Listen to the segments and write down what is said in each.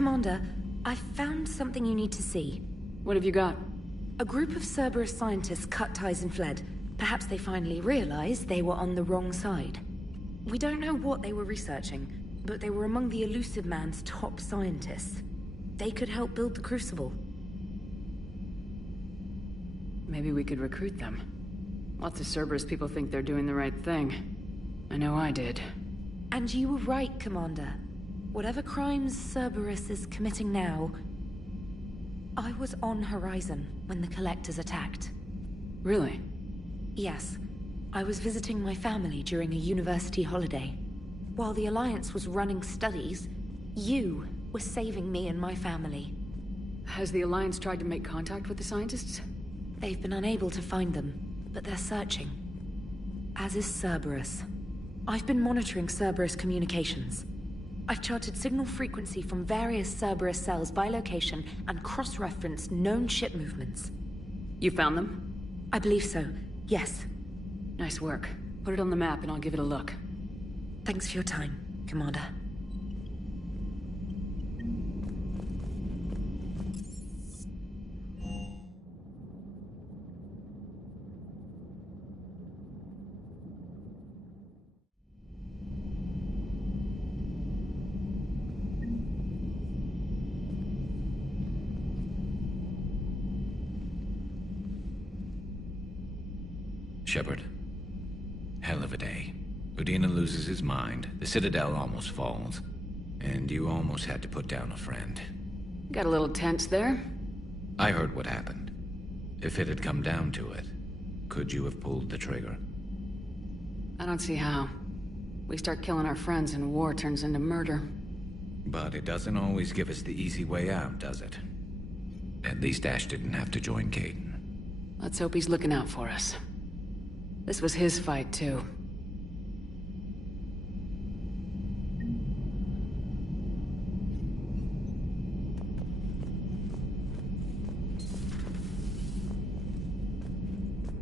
Commander, I found something you need to see. What have you got? A group of Cerberus scientists cut ties and fled. Perhaps they finally realized they were on the wrong side. We don't know what they were researching, but they were among the Elusive Man's top scientists. They could help build the Crucible. Maybe we could recruit them. Lots of Cerberus people think they're doing the right thing. I know I did. And you were right, Commander. Whatever crimes Cerberus is committing now... I was on Horizon when the Collectors attacked. Really? Yes. I was visiting my family during a university holiday. While the Alliance was running studies, you were saving me and my family. Has the Alliance tried to make contact with the scientists? They've been unable to find them, but they're searching. As is Cerberus. I've been monitoring Cerberus communications. I've charted signal frequency from various Cerberus cells by location and cross-referenced known ship movements. You found them? I believe so, yes. Nice work. Put it on the map and I'll give it a look. Thanks for your time, Commander. Shepard. Hell of a day. Udina loses his mind, the Citadel almost falls, and you almost had to put down a friend. Got a little tense there. I heard what happened. If it had come down to it, could you have pulled the trigger? I don't see how. We start killing our friends and war turns into murder. But it doesn't always give us the easy way out, does it? At least Ash didn't have to join Caden. Let's hope he's looking out for us. This was his fight, too.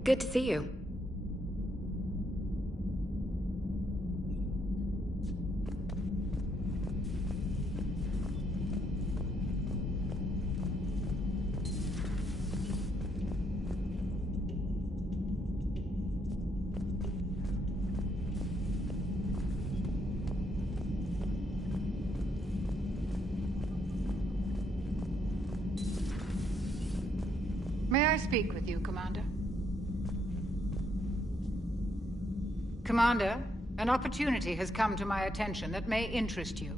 Good to see you. May I speak with you, Commander? Commander, an opportunity has come to my attention that may interest you.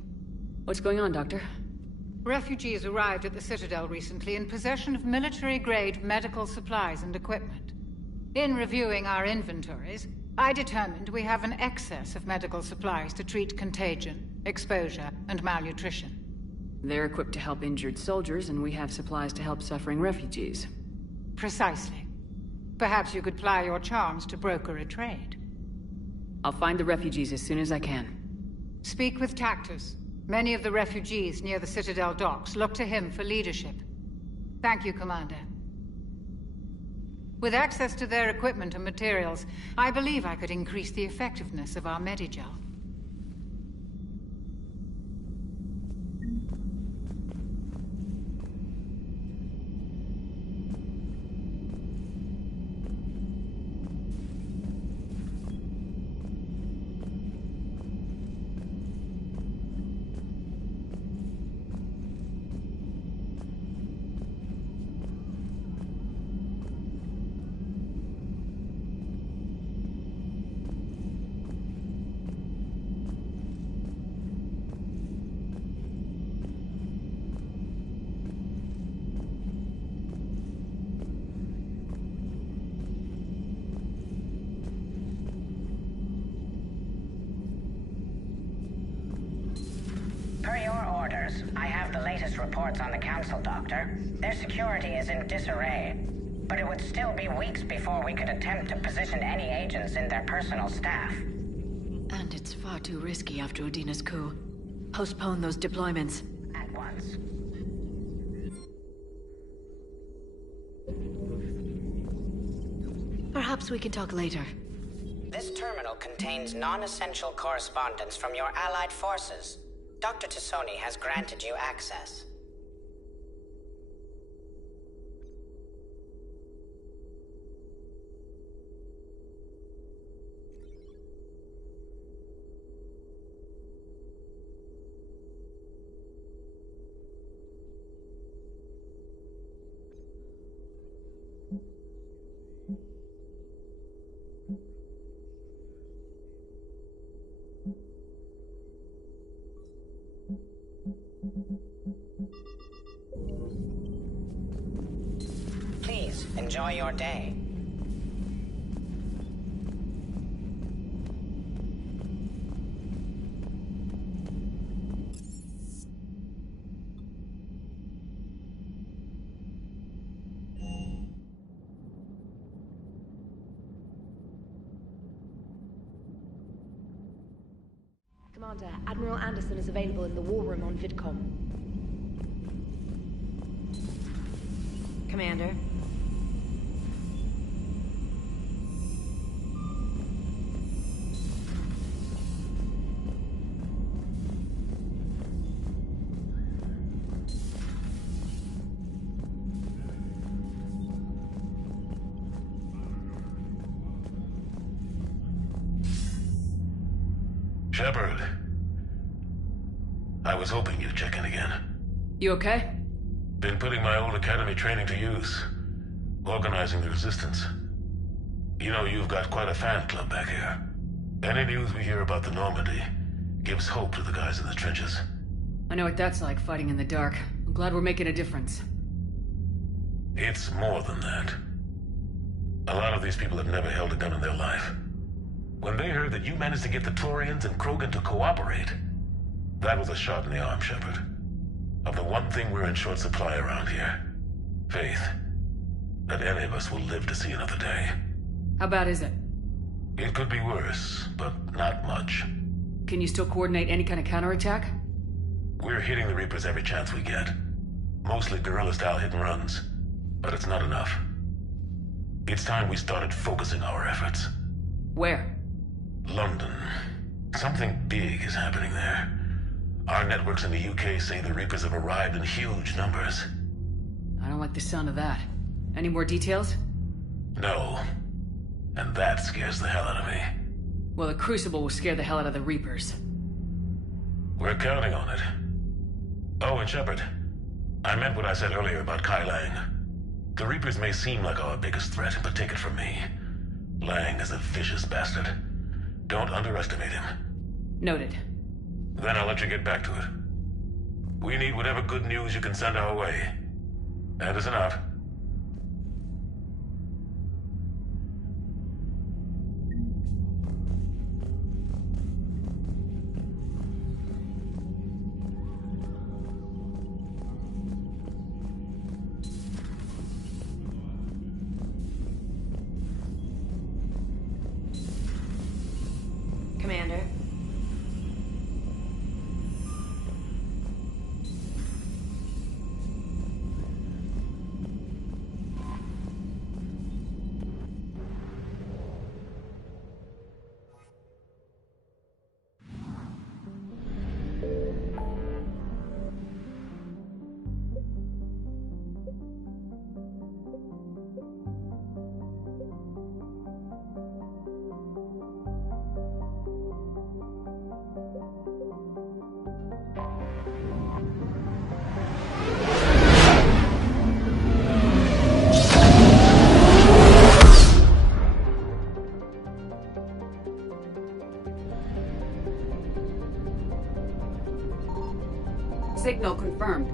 What's going on, Doctor? Refugees arrived at the Citadel recently in possession of military-grade medical supplies and equipment. In reviewing our inventories, I determined we have an excess of medical supplies to treat contagion, exposure, and malnutrition. They're equipped to help injured soldiers, and we have supplies to help suffering refugees. Precisely. Perhaps you could ply your charms to broker a trade. I'll find the refugees as soon as I can. Speak with Tactus. Many of the refugees near the Citadel docks look to him for leadership. Thank you, Commander. With access to their equipment and materials, I believe I could increase the effectiveness of our Medigel. Per your orders, I have the latest reports on the Council, Doctor. Their security is in disarray, but it would still be weeks before we could attempt to position any agents in their personal staff. And it's far too risky after Udina's coup. Postpone those deployments. At once. Perhaps we can talk later. This terminal contains non-essential correspondence from your allied forces. Dr. Tassoni has granted you access. Please, enjoy your day. Commander, Admiral Anderson is available in the war room on VidCom. Commander. Shepard. I was hoping you'd check in again. You okay? Been putting my old academy training to use. Organizing the resistance. You know, you've got quite a fan club back here. Any news we hear about the Normandy gives hope to the guys in the trenches. I know what that's like, fighting in the dark. I'm glad we're making a difference. It's more than that. A lot of these people have never held a gun in their life. When they heard that you managed to get the Quarians and Krogan to cooperate, that was a shot in the arm, Shepard. Of the one thing we're in short supply around here. Faith. That any of us will live to see another day. How bad is it? It could be worse, but not much. Can you still coordinate any kind of counterattack? We're hitting the Reapers every chance we get. Mostly guerrilla-style hit-and-runs. But it's not enough. It's time we started focusing our efforts. Where? London. Something big is happening there. Our networks in the UK say the Reapers have arrived in huge numbers. I don't like the sound of that. Any more details? No. And that scares the hell out of me. Well, the Crucible will scare the hell out of the Reapers. We're counting on it. Oh, and Shepard, I meant what I said earlier about Kai Lang. The Reapers may seem like our biggest threat, but take it from me. Lang is a vicious bastard. Don't underestimate him. Noted. Then I'll let you get back to it. We need whatever good news you can send our way. Anderson out. Commander. Signal confirmed.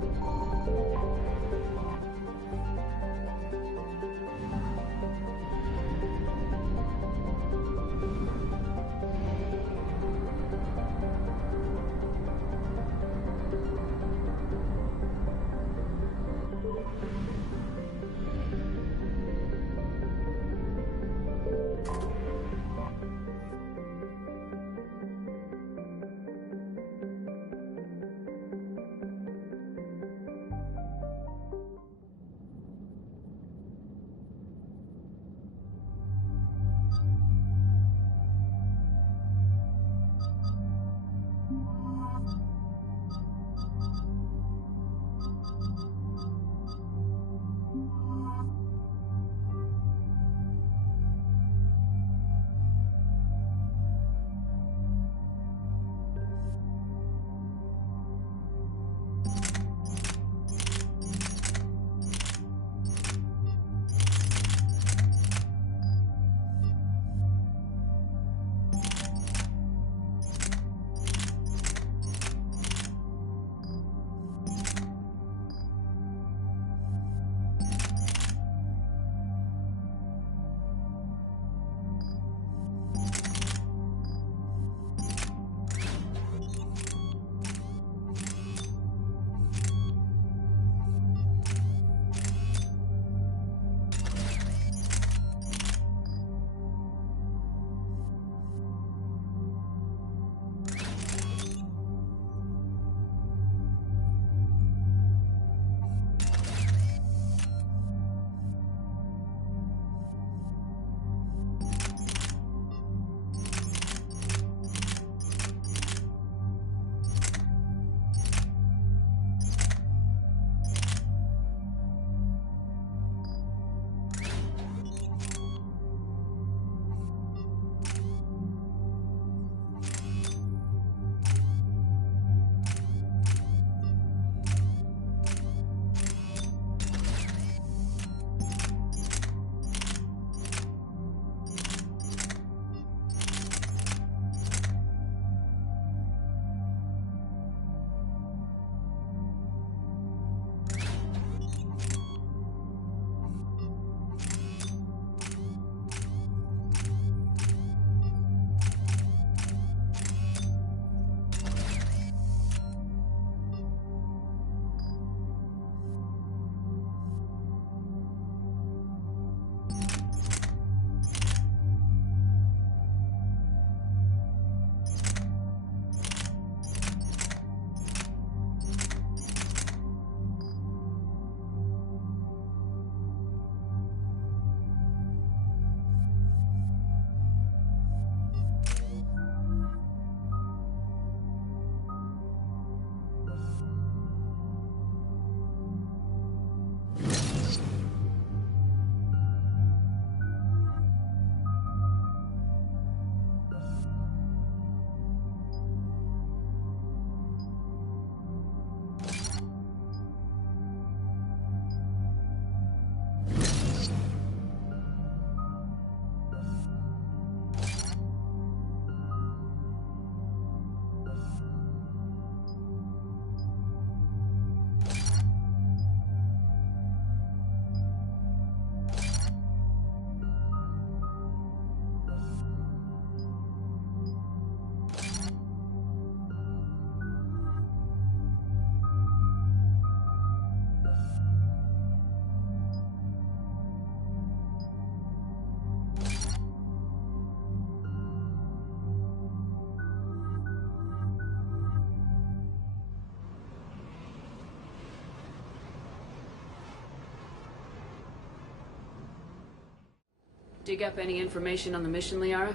Dig up any information on the mission, Liara?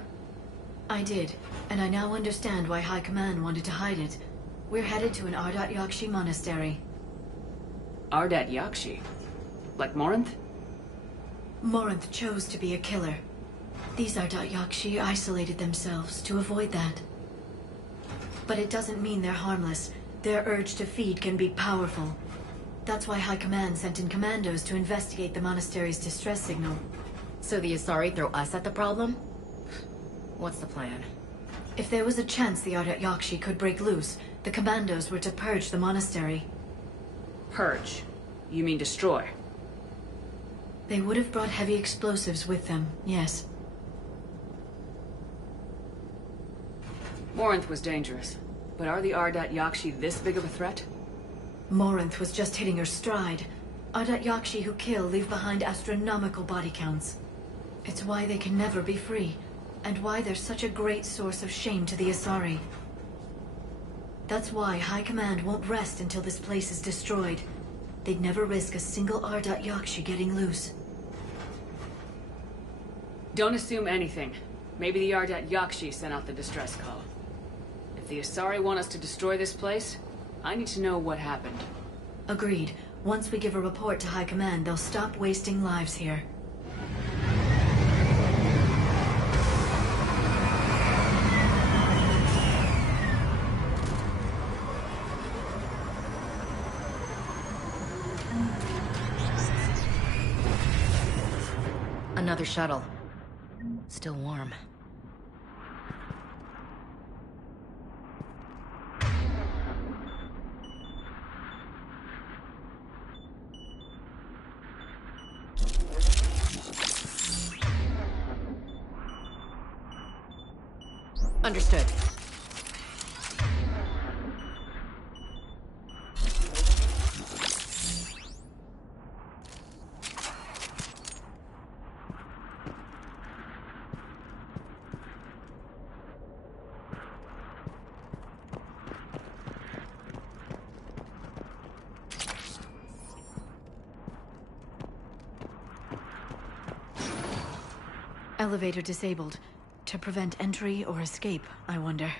I did, and I now understand why High Command wanted to hide it. We're headed to an Ardat Yakshi monastery. Ardat Yakshi? Like Morinth? Morinth chose to be a killer. These Ardat Yakshi isolated themselves to avoid that. But it doesn't mean they're harmless. Their urge to feed can be powerful. That's why High Command sent in commandos to investigate the monastery's distress signal. So the Asari throw us at the problem? What's the plan? If there was a chance the Ardat Yakshi could break loose, the commandos were to purge the monastery. Purge? You mean destroy? They would have brought heavy explosives with them, yes. Morinth was dangerous, but are the Ardat Yakshi this big of a threat? Morinth was just hitting her stride. Ardat Yakshi who kill leave behind astronomical body counts. It's why they can never be free, and why they're such a great source of shame to the Asari. That's why High Command won't rest until this place is destroyed. They'd never risk a single Ardat Yakshi getting loose. Don't assume anything. Maybe the Ardat Yakshi sent out the distress call. If the Asari want us to destroy this place, I need to know what happened. Agreed. Once we give a report to High Command, they'll stop wasting lives here. Another shuttle. Still warm. Understood. Elevator disabled. To prevent entry or escape, I wonder.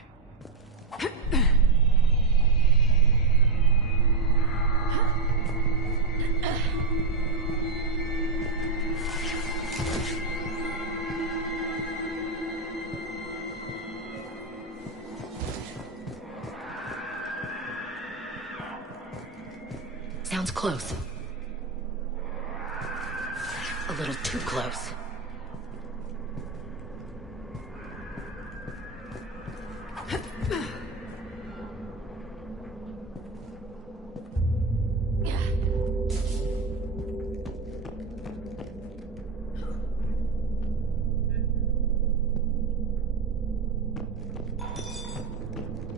Sounds close. A little too close.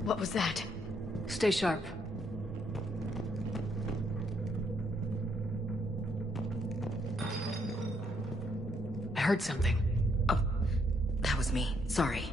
What was that? Stay sharp. I heard something. Oh, that was me. Sorry.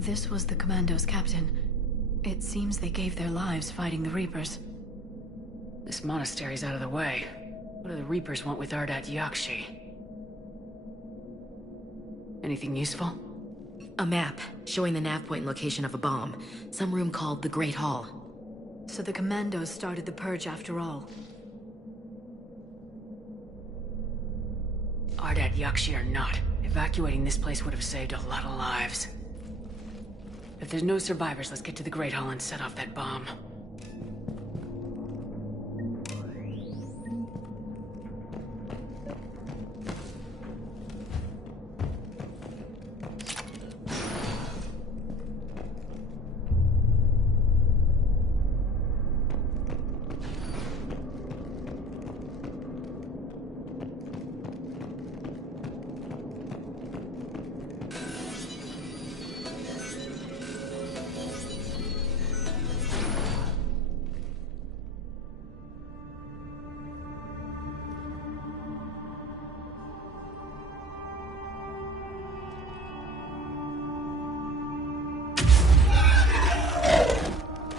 This was the Commando's captain. It seems they gave their lives fighting the Reapers. This monastery's out of the way. What do the Reapers want with Ardat Yakshi? Anything useful? A map showing the nav point location of a bomb. Some room called the Great Hall. So the Commandos started the purge after all. Ardat Yakshi or not, evacuating this place would have saved a lot of lives. If there's no survivors, let's get to the Great Hall and set off that bomb.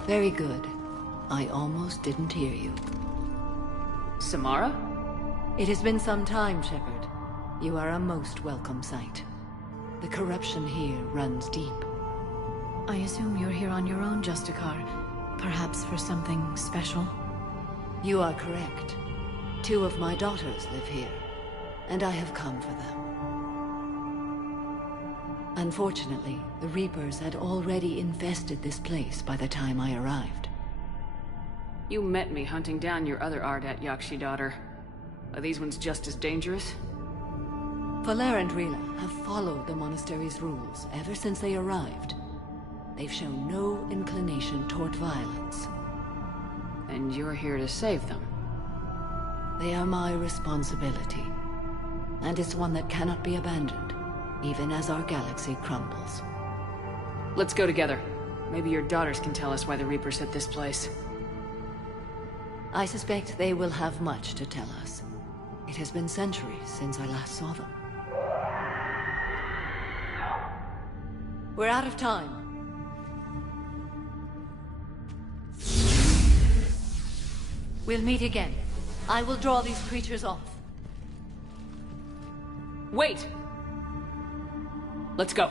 Very good. I almost didn't hear you. Samara? It has been some time, Shepard. You are a most welcome sight. The corruption here runs deep. I assume you're here on your own, Justicar. Perhaps for something special? You are correct. 2 of my daughters live here, and I have come for them. Unfortunately, the Reapers had already infested this place by the time I arrived. You met me hunting down your other Ardat Yakshi daughter. Are these ones just as dangerous? Valer and Rila have followed the monastery's rules ever since they arrived. They've shown no inclination toward violence. And you're here to save them? They are my responsibility, and it's one that cannot be abandoned, even as our galaxy crumbles. Let's go together. Maybe your daughters can tell us why the Reapers hit this place. I suspect they will have much to tell us. It has been centuries since I last saw them. We're out of time. We'll meet again. I will draw these creatures off. Wait! Let's go.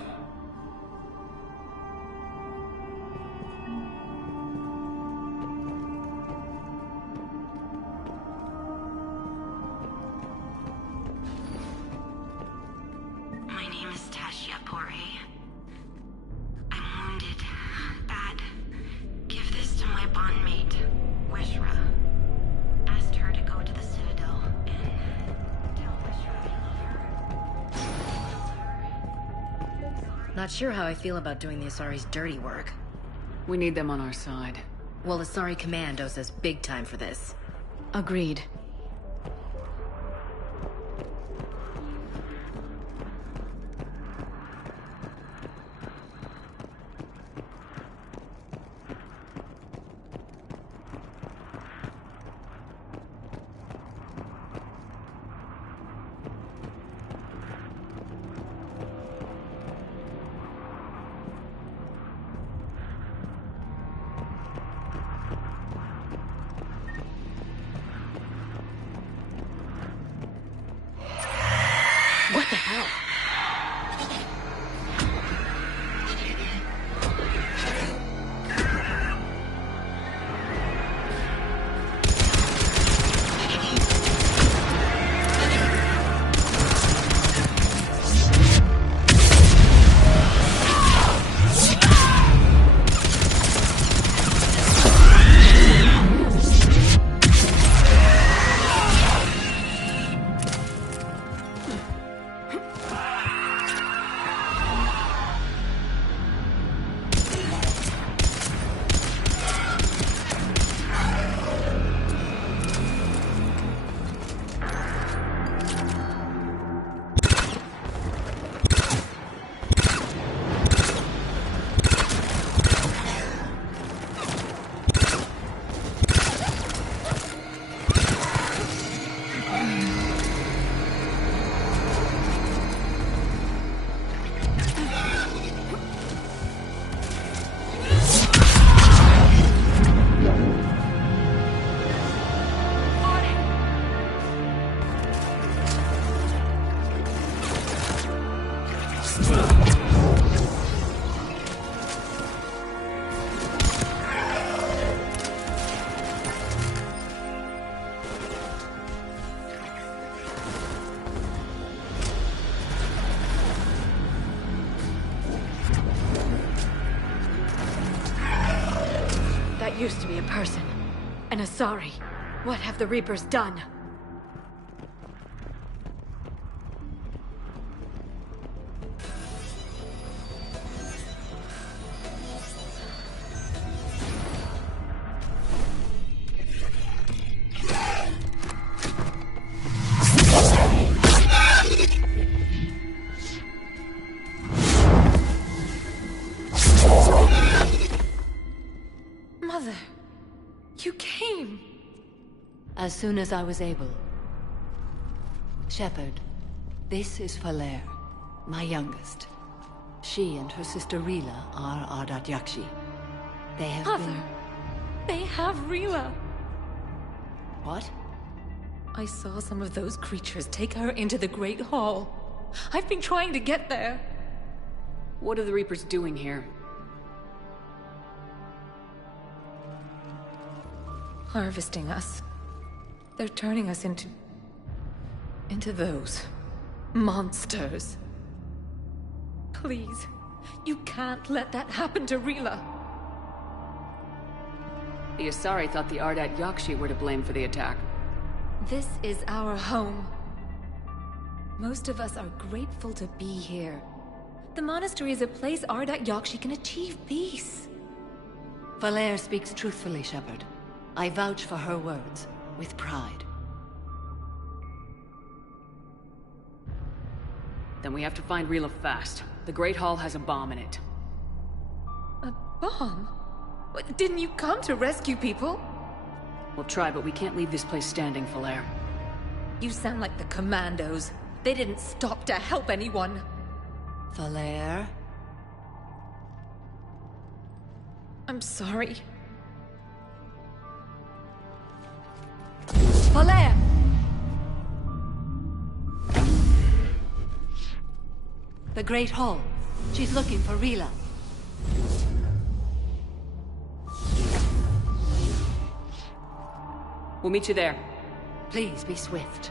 My name is Tashia Pore. I'm wounded. Bad. Give this to my bondmate, Wishra. Asked her to go to the Citadel and tell Wishra I love her. Not sure how I feel about doing the Asari's dirty work. We need them on our side. Well, the Asari Commandos is big time for this. Agreed. used to be a person. An Asari. What have the Reapers done? Mother, you came. As soon as I was able. Shepard, this is Falere, my youngest. She and her sister Rila are Ardat Yakshi. They have Mother, they have Rila. What? I saw some of those creatures take her into the Great Hall. I've been trying to get there. What are the Reapers doing here? Harvesting us. They're turning us into those monsters. Please, you can't let that happen to Rila. The Asari thought the Ardat Yakshi were to blame for the attack. This is our home. Most of us are grateful to be here. The monastery is a place Ardat Yakshi can achieve peace. Falere speaks truthfully, Shepard. I vouch for her words, with pride. Then we have to find Rila fast. The Great Hall has a bomb in it. A bomb? What, didn't you come to rescue people? We'll try, but we can't leave this place standing, Falere. You sound like the Commandos. They didn't stop to help anyone. Falere? I'm sorry. Falere! The Great Hall. She's looking for Rila. We'll meet you there. Please be swift.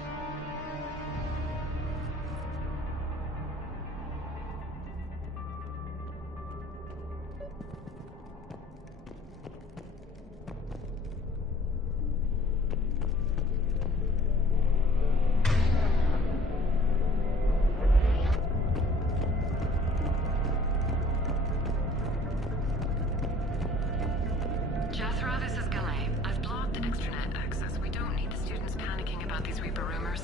Jethro, this is Galay. I've blocked extranet access. We don't need the students panicking about these Reaper rumors.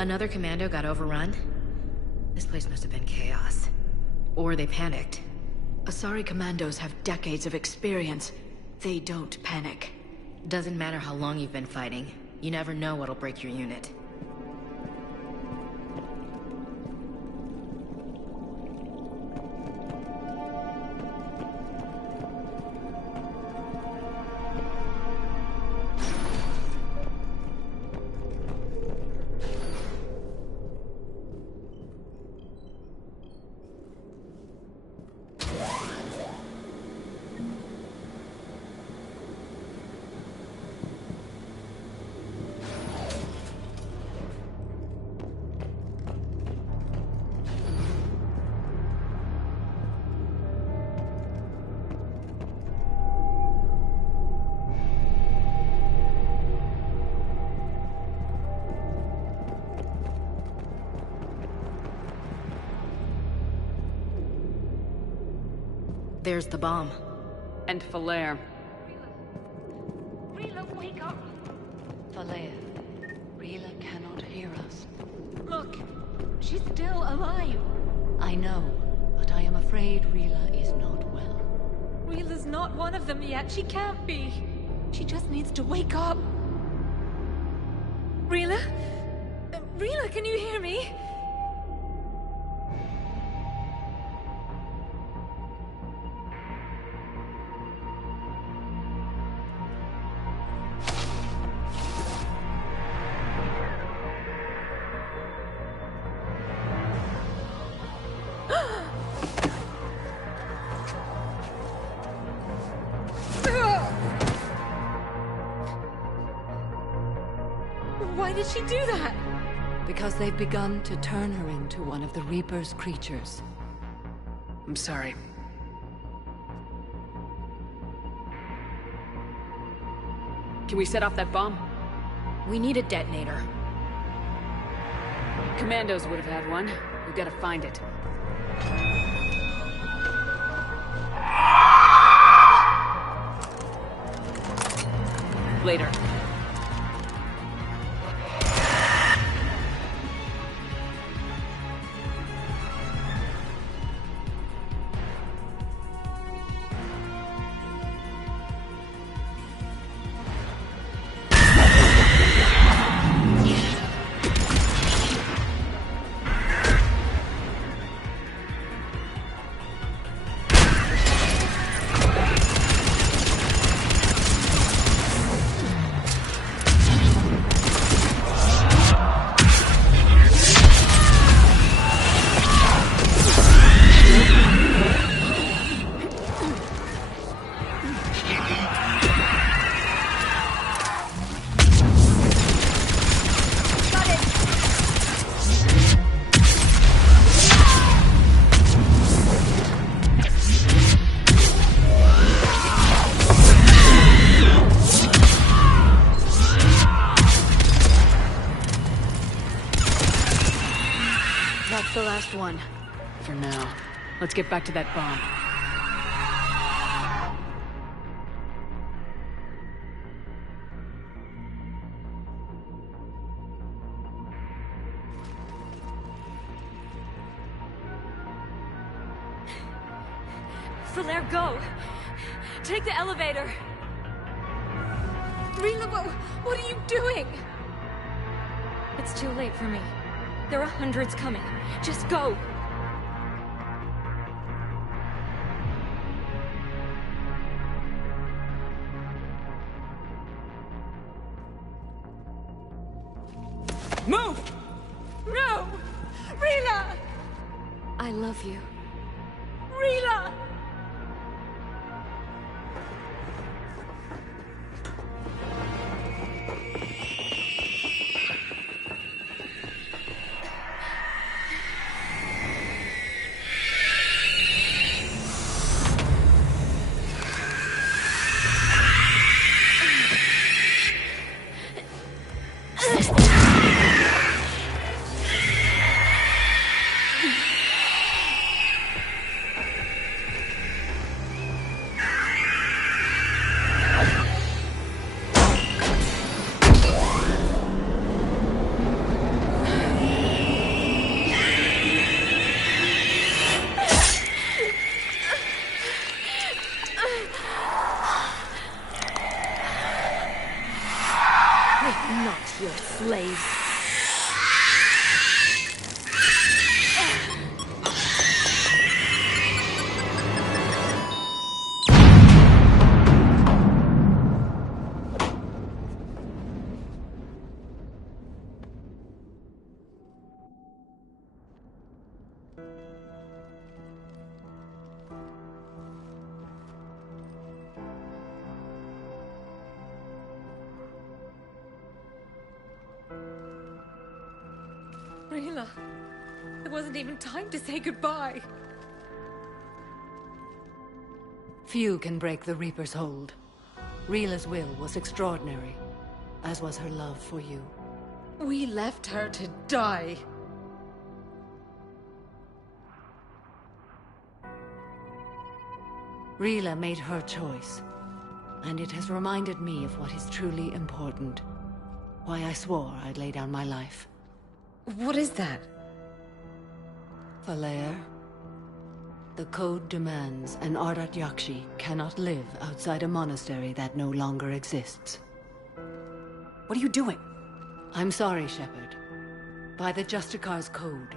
Another commando got overrun? This place must have been chaos. Or they panicked. Asari commandos have decades of experience. They don't panic. Doesn't matter how long you've been fighting. You never know what'll break your unit. There's the bomb. And Falere. Rila, wake up! Falere, Rila cannot hear us. Look, she's still alive. I know, but I am afraid Rila is not well. Rila's not one of them yet. She can't be. She just needs to wake up. Rila? Rila, can you hear me? Why did she do that? Because they've begun to turn her into one of the Reaper's creatures. I'm sorry. Can we set off that bomb? We need a detonator. Commandos would have had one. We've got to find it. Later. That's the last one. For now. Let's get back to that bomb. Falere, go! Take the elevator! Rila, what are you doing? It's too late for me. There are hundreds coming. Just go! Move! No! Rila! I love you. Rila! slaves. Rila, there wasn't even time to say goodbye. Few can break the Reaper's hold. Rila's will was extraordinary, as was her love for you. We left her to die. Rila made her choice, and it has reminded me of what is truly important. Why I swore I'd lay down my life. What is that? Falere. The code demands an Ardat Yakshi cannot live outside a monastery that no longer exists. What are you doing? I'm sorry, Shepard. By the Justicar's code,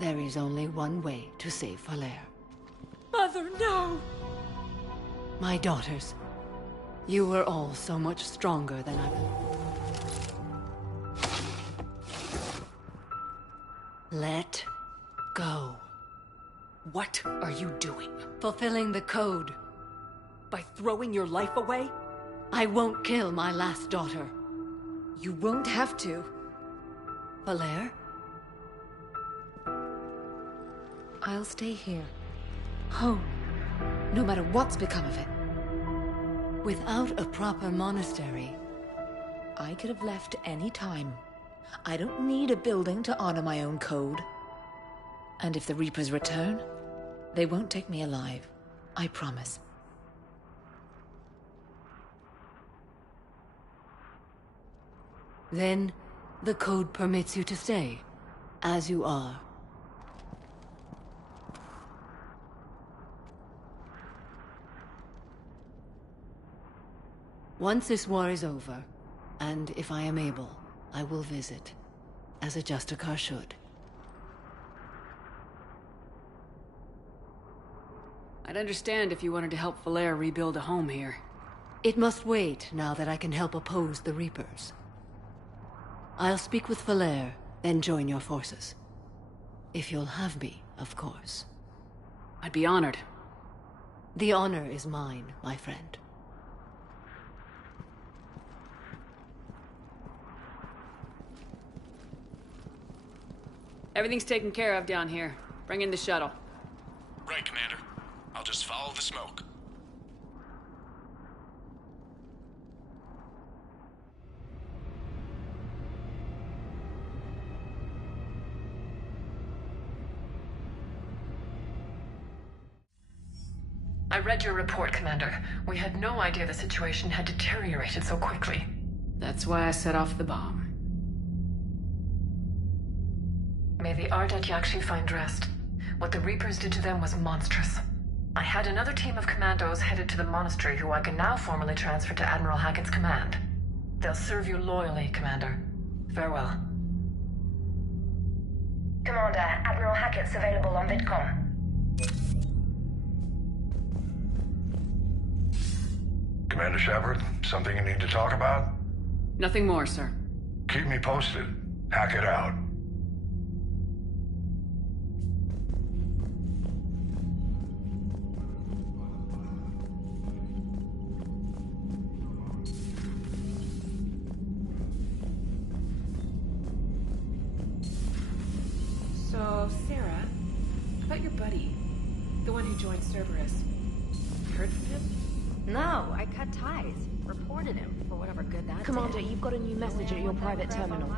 there is only one way to save Falere. Mother, no! My daughters, you were all so much stronger than I... Let go. What are you doing? Fulfilling the code. By throwing your life away? I won't kill my last daughter. You won't have to. Falere? I'll stay here. Home. No matter what's become of it. Without a proper monastery... I could have left any time. I don't need a building to honor my own code. And if the Reapers return, they won't take me alive. I promise. Then, the code permits you to stay, as you are. Once this war is over, and if I am able, I will visit, as a Justicar should. I'd understand if you wanted to help Falere rebuild a home here. It must wait now that I can help oppose the Reapers. I'll speak with Falere, then join your forces. If you'll have me, of course. I'd be honored. The honor is mine, my friend. Everything's taken care of down here. Bring in the shuttle. Right, Commander. I'll just follow the smoke. I read your report, Commander. We had no idea the situation had deteriorated so quickly. That's why I set off the bomb. May the Ardat Yakshi find rest. What the Reapers did to them was monstrous. I had another team of commandos headed to the monastery who I can now formally transfer to Admiral Hackett's command. They'll serve you loyally, Commander. Farewell. Commander, Admiral Hackett's available on VidCom. Commander Shepard, something you need to talk about? Nothing more, sir. Keep me posted. Hackett out. So, Sarah, about your buddy, the one who joined Cerberus. You heard from him? No, I cut ties. Reported him, for whatever good that Commander, did. you've got a new message at your private terminal.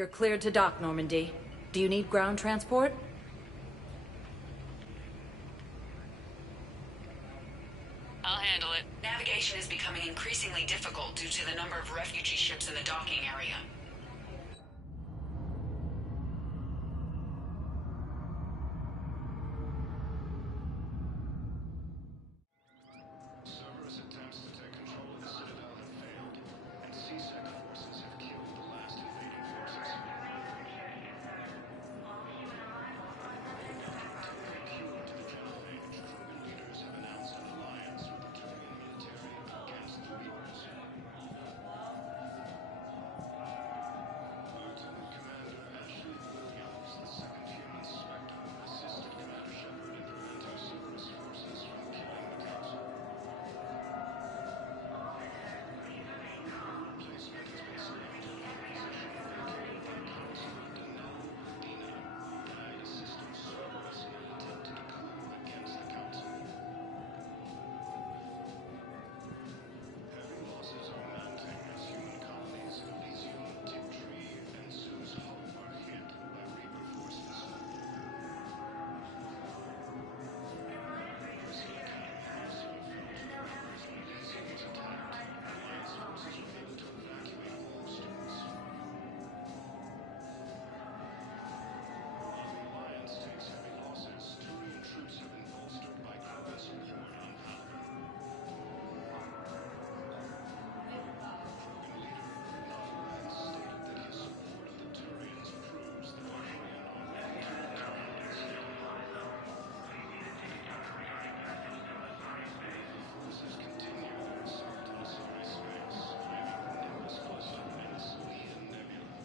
You're cleared to dock, Normandy. Do you need ground transport? I'll handle it. Navigation is becoming increasingly difficult due to the number of refugee ships in the docking area. Cerberus attempts to take control of the Citadel have failed, and CSEC forces have killed the last invading forces. Taking cue to the genophage, Krogan leaders have announced an alliance with the Quarian military against the Reapers. Lieutenant Commander Ashley Williams, the second human Spectre, assisted Commander Shepard in preventing Cerberus forces from killing the Council. Replacement has been selected for the position vacated by Councilor Dina, who died assisting Cerberus in an attempted coup against the Council. Heavy losses are mounting as human colonies in Elysium, Tiptree, and Zeus Hope are hit by Reaper forces. Elysium was attacked. Alliance forces were able to evacuate all students. While the Alliance takes heavy losses, Turian troops have been bolstered by Krogan support on Halvin. Krogan leader Rannoch has stated that his support of the Turians proves the Quarian are ready to return and stay. Forces continue their assault on Asari space, claiming the Nimbus cluster and the Salian Nebula.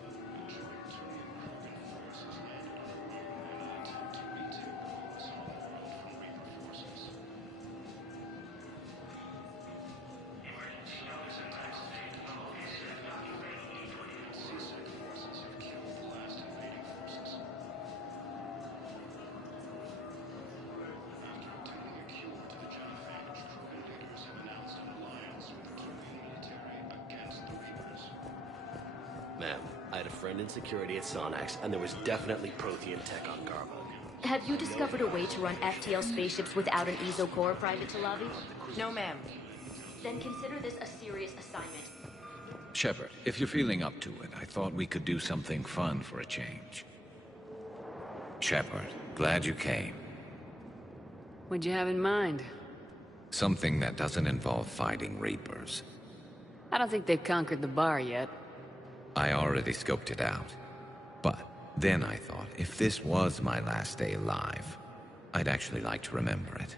A joint Turian-Krogan force has landed on Rome in an attempt to retake the Horus homeworld from Reaper forces. Cerberus attempts to take control of the Citadel have failed, and CSEC forces have killed the last invading forces. After obtaining a cure to the genophage, Krogan leaders have announced an alliance with the Quarian military against the Reapers. Ma'am, I had a friend in security at Sonax, and there was definitely Prothean tech on Garbo. Have you discovered a way to run FTL spaceships without an ESO core, Private Talavi? No, ma'am. Then consider this a serious assignment. Shepard, if you're feeling up to it, I thought we could do something fun for a change. Shepard, glad you came. What'd you have in mind? Something that doesn't involve fighting Reapers. I don't think they've conquered the bar yet. I already scoped it out. But then I thought, if this was my last day alive, I'd actually like to remember it.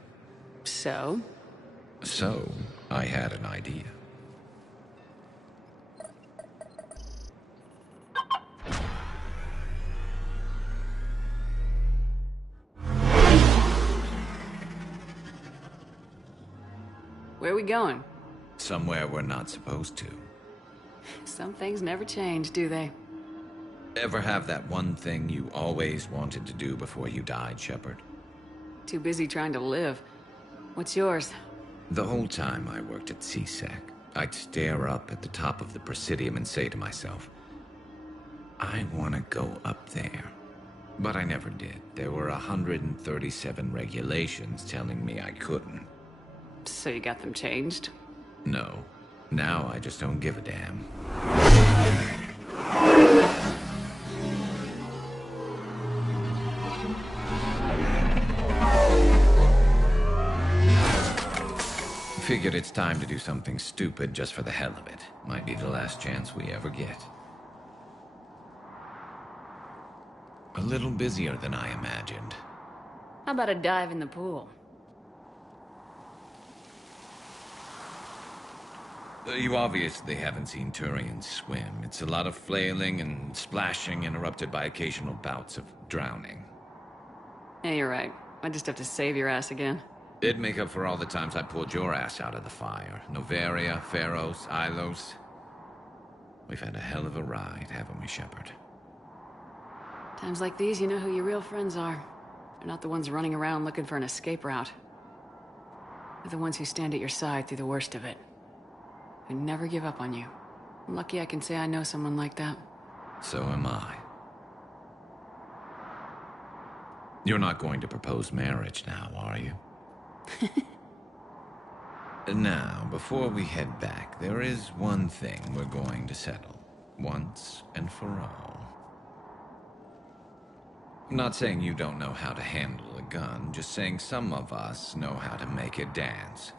So? So, I had an idea. Where are we going? Somewhere we're not supposed to. Some things never change, do they? Ever have that one thing you always wanted to do before you died, Shepard? Too busy trying to live. What's yours? The whole time I worked at CSEC, I'd stare up at the top of the Presidium and say to myself, I want to go up there. But I never did. There were 137 regulations telling me I couldn't. So you got them changed? No. Now I just don't give a damn. Figured it's time to do something stupid just for the hell of it. Might be the last chance we ever get. A little busier than I imagined. How about a dive in the pool? You obviously haven't seen Turians swim. It's a lot of flailing and splashing, interrupted by occasional bouts of drowning. Yeah, you're right. I just have to save your ass again. It'd make up for all the times I pulled your ass out of the fire. Noveria, Pharos, Ilos. We've had a hell of a ride, haven't we, Shepard? Times like these, you know who your real friends are. They're not the ones running around looking for an escape route. They're the ones who stand at your side through the worst of it. Who never give up on you. Lucky I can say I know someone like that. So am I. You're not going to propose marriage now, are you? Now, before we head back, there is one thing we're going to settle, once and for all. I'm not saying you don't know how to handle a gun, just saying some of us know how to make it dance.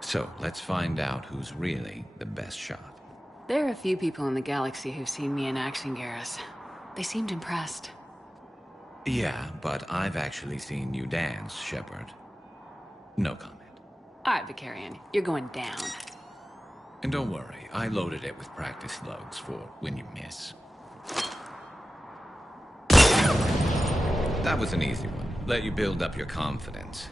So, let's find out who's really the best shot. There are a few people in the galaxy who've seen me in action, Garrus. They seemed impressed. Yeah, but I've actually seen you dance, Shepard. No comment. All right, Vicarian, you're going down. And don't worry, I loaded it with practice slugs for when you miss. That was an easy one. Let you build up your confidence.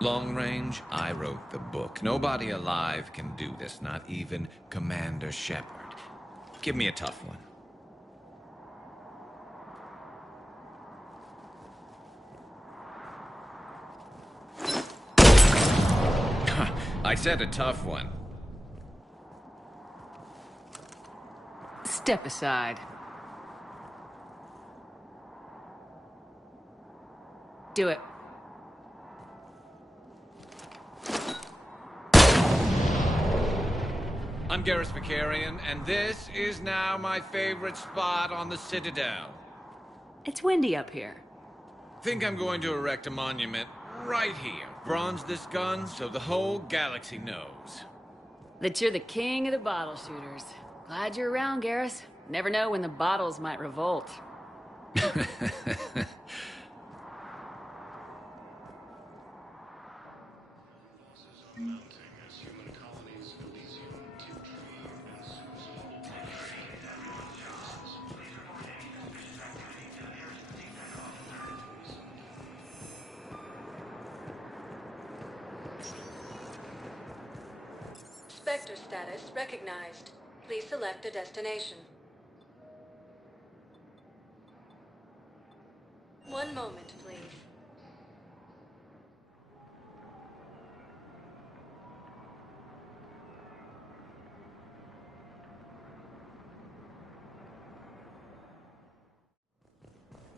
Long range, I wrote the book. Nobody alive can do this, not even Commander Shepard. Give me a tough one. I said a tough one. Step aside. Do it. I'm Garrus Vicarian, and this is now my favorite spot on the Citadel. It's windy up here. Think I'm going to erect a monument right here. Bronze this gun so the whole galaxy knows. That you're the king of the bottle shooters. Glad you're around, Garrus. Never know when the bottles might revolt. Spectre status recognized. Please select a destination. One moment, please.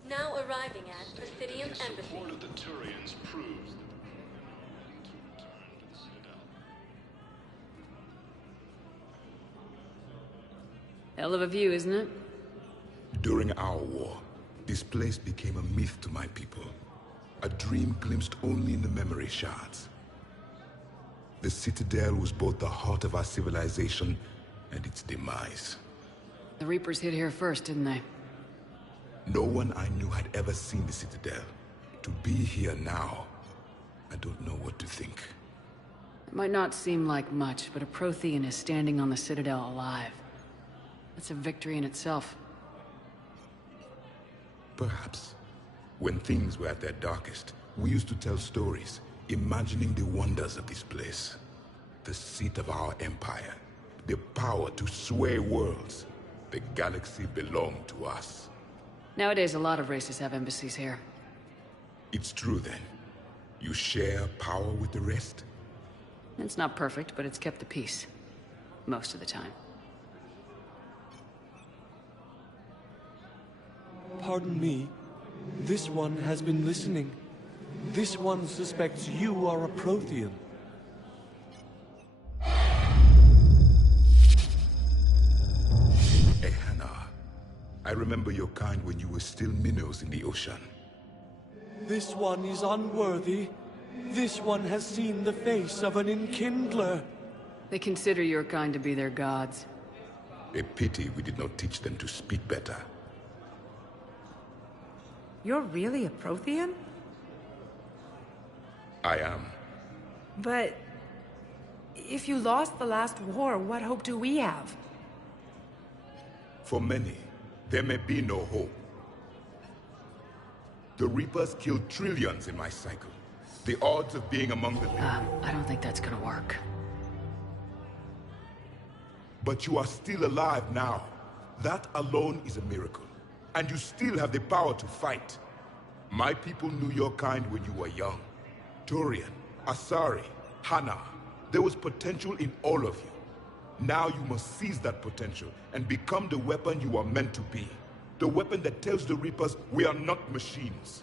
Now arriving at Presidium Embassy. Support of the Turians proves that we are ready to return to the Citadel. Hell of a view, isn't it? During our war, this place became a myth to my people. A dream glimpsed only in the memory shards. The Citadel was both the heart of our civilization and its demise. The Reapers hit here first, didn't they? No one I knew had ever seen the Citadel. To be here now, I don't know what to think. It might not seem like much, but a Prothean is standing on the Citadel alive. That's a victory in itself. Perhaps. When things were at their darkest, we used to tell stories, imagining the wonders of this place. The seat of our empire. The power to sway worlds. The galaxy belonged to us. Nowadays, a lot of races have embassies here. It's true then. You share power with the rest? It's not perfect, but it's kept the peace. Most of the time. Pardon me. This one has been listening. This one suspects you are a Prothean. I remember your kind when you were still minnows in the ocean. This one is unworthy. This one has seen the face of an enkindler. They consider your kind to be their gods. A pity we did not teach them to speak better. You're really a Prothean? I am. But if you lost the last war, what hope do we have? For many, there may be no hope. The Reapers killed trillions in my cycle. The odds of being among the living... I don't think that's gonna work. But you are still alive now. That alone is a miracle. And you still have the power to fight. My people knew your kind when you were young. Turian, Asari, Hana. There was potential in all of you. Now you must seize that potential and become the weapon you are meant to be. The weapon that tells the Reapers we are not machines.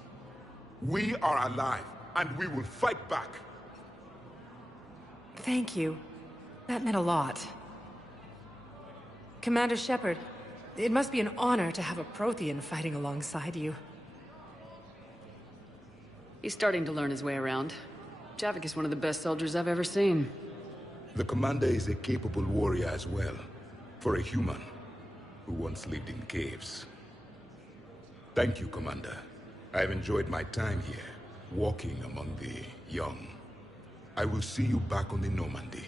We are alive, and we will fight back. Thank you. That meant a lot. Commander Shepard, it must be an honor to have a Prothean fighting alongside you. He's starting to learn his way around. Javik is one of the best soldiers I've ever seen. The commander is a capable warrior as well, for a human who once lived in caves. Thank you, Commander. I've enjoyed my time here, walking among the young. I will see you back on the Normandy.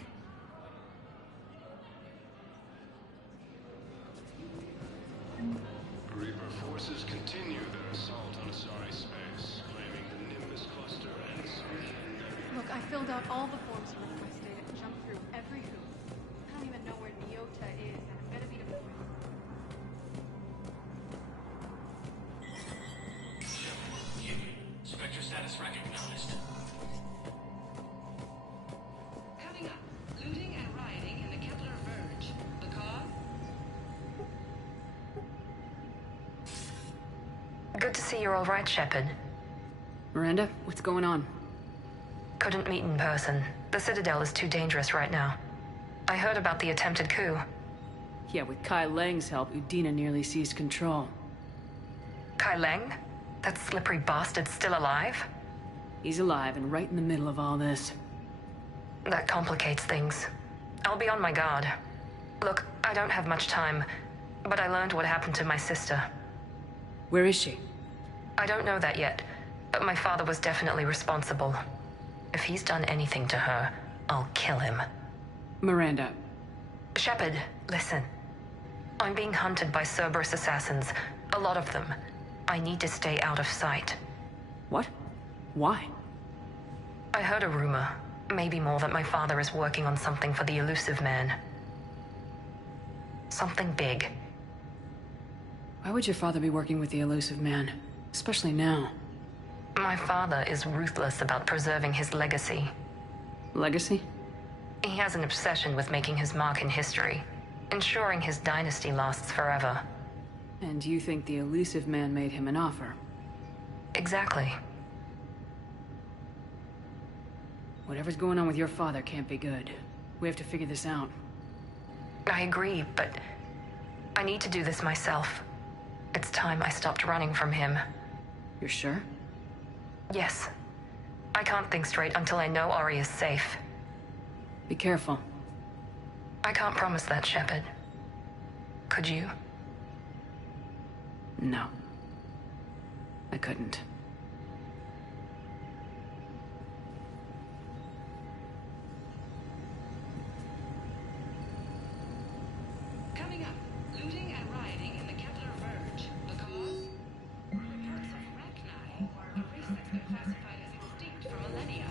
Reaper forces continue their assault on Asari space, claiming the Nimbus cluster and Look, I filled out all the forms you requested and jumped through every hoop. I don't even know where Nyota is, and I'm gonna be deported. Spectre status recognized. Coming up, looting and rioting in the Kepler Verge. The cause? Good to see you're all right, Shepard. Miranda, what's going on? Couldn't meet in person. The Citadel is too dangerous right now. I heard about the attempted coup. Yeah, with Kai Lang's help, Udina nearly seized control. Kai Lang? That slippery bastard's still alive? He's alive and right in the middle of all this. That complicates things. I'll be on my guard. Look, I don't have much time, but I learned what happened to my sister. Where is she? I don't know that yet, but my father was definitely responsible. If he's done anything to her, I'll kill him. Miranda. Shepard, listen. I'm being hunted by Cerberus assassins. A lot of them. I need to stay out of sight. What? Why? I heard a rumor, maybe more, that my father is working on something for the Elusive Man. Something big. Why would your father be working with the Elusive Man? Especially now. My father is ruthless about preserving his legacy. Legacy? He has an obsession with making his mark in history, ensuring his dynasty lasts forever. And you think the Elusive Man made him an offer? Exactly. Whatever's going on with your father can't be good. We have to figure this out. I agree, but I need to do this myself. It's time I stopped running from him. You're sure? Yes. I can't think straight until I know Ori is safe. Be careful. I can't promise that, Shepard. Could you? No. I couldn't. Coming up, looting and rioting in the Kepler Verge. The cause? Reports of Rachni, a race that's been classified as extinct for millennia.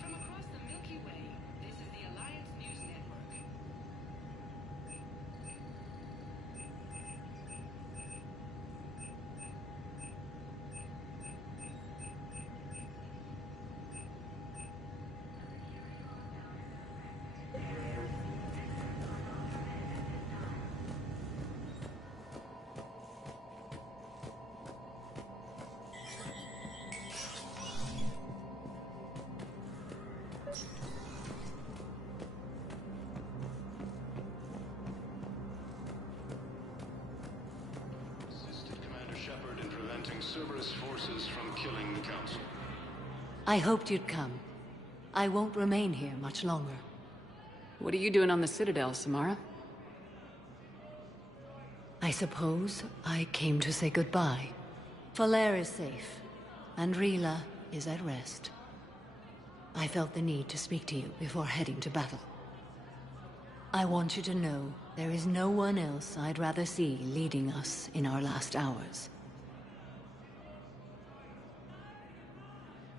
From across the Milky Way, this is the Alliance News Network. assisted Commander Shepard in preventing Cerberus forces from killing the Council. I hoped you'd come. I won't remain here much longer. What are you doing on the Citadel, Samara? I suppose I came to say goodbye. Falere is safe, and Rila is at rest. I felt the need to speak to you before heading to battle. I want you to know there is no one else I'd rather see leading us in our last hours.